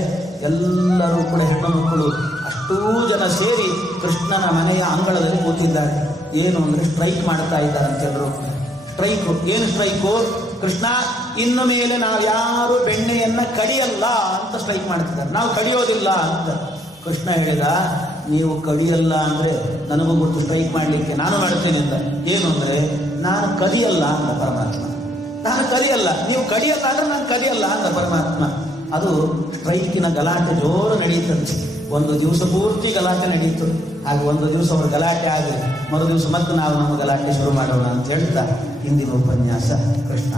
ಎಲ್ಲರೂ ಕೂಡ ಹೆಣ್ಣು ಮಕ್ಕಳು ಅಷ್ಟೂ ಜನ ಸೇರಿ ಕೃಷ್ಣನ ಮನೆಯ ಅಂಗಳದಲ್ಲಿ ಕೂತಿದ್ದಾರೆ. ಏನು ಅಂದ್ರೆ ಸ್ಟ್ರೈಕ್ ಮಾಡ್ತಾ ಇದ್ದಾರಂತೆ ಎಲ್ಲರೂ. ಸ್ಟ್ರೈಕು. ಏನು ಸ್ಟ್ರೈಕು? ಕೃಷ್ಣ ಇನ್ನು ಮೇಲೆ ನಾವು ಯಾರು ಬೆಣ್ಣೆಯನ್ನ ಕಡಿಯಲ್ಲ ಅಂತ ಸ್ಟ್ರೈಕ್ ಮಾಡ್ತಿದ್ದಾರೆ. ನಾವು ಕಡಿಯೋದಿಲ್ಲ ಅಂತ. ಕೃಷ್ಣ ಹೇಳಿದ, ನೀವು ಕಡಿಯಲ್ಲ ಅಂದ್ರೆ ನನಗೂ ಗೊತ್ತು ಸ್ಟ್ರೈಕ್ ಮಾಡ್ಲಿಕ್ಕೆ, ನಾನು ಮಾಡ್ತೇನೆ ಅಂತ. ಏನು ಅಂದ್ರೆ ನಾನು ಕದಿಯಲ್ಲ ಅಂತ ಪರಮಾತ್ಮ. ನಾನು ಕದಿಯಲ್ಲ, ನೀವು ಕಡಿಯಲ್ಲ ಅಂದ್ರೆ ನಾನು ಕದಿಯಲ್ಲ ಅಂತ ಪರಮಾತ್ಮ. ಅದು ಸ್ಟ್ರೈಕಿನ ಗಲಾಟೆ ಜೋರು ನಡೀತದೆ. ಒಂದು ದಿವಸ ಪೂರ್ತಿ ಗಲಾಟೆ ನಡೀತು. ಹಾಗೆ ಒಂದು ದಿವಸ ಅವರು ಗಲಾಟೆ ಆಗಲಿ, ಮರು ದಿವಸ ಮತ್ತೆ ನಾವು ನಮ್ಮ ಗಲಾಟೆ ಶುರು ಮಾಡೋಣ ಅಂತ ಹೇಳ್ತಾ ಇಂದಿನ ಉಪನ್ಯಾಸ ಕೃಷ್ಣ.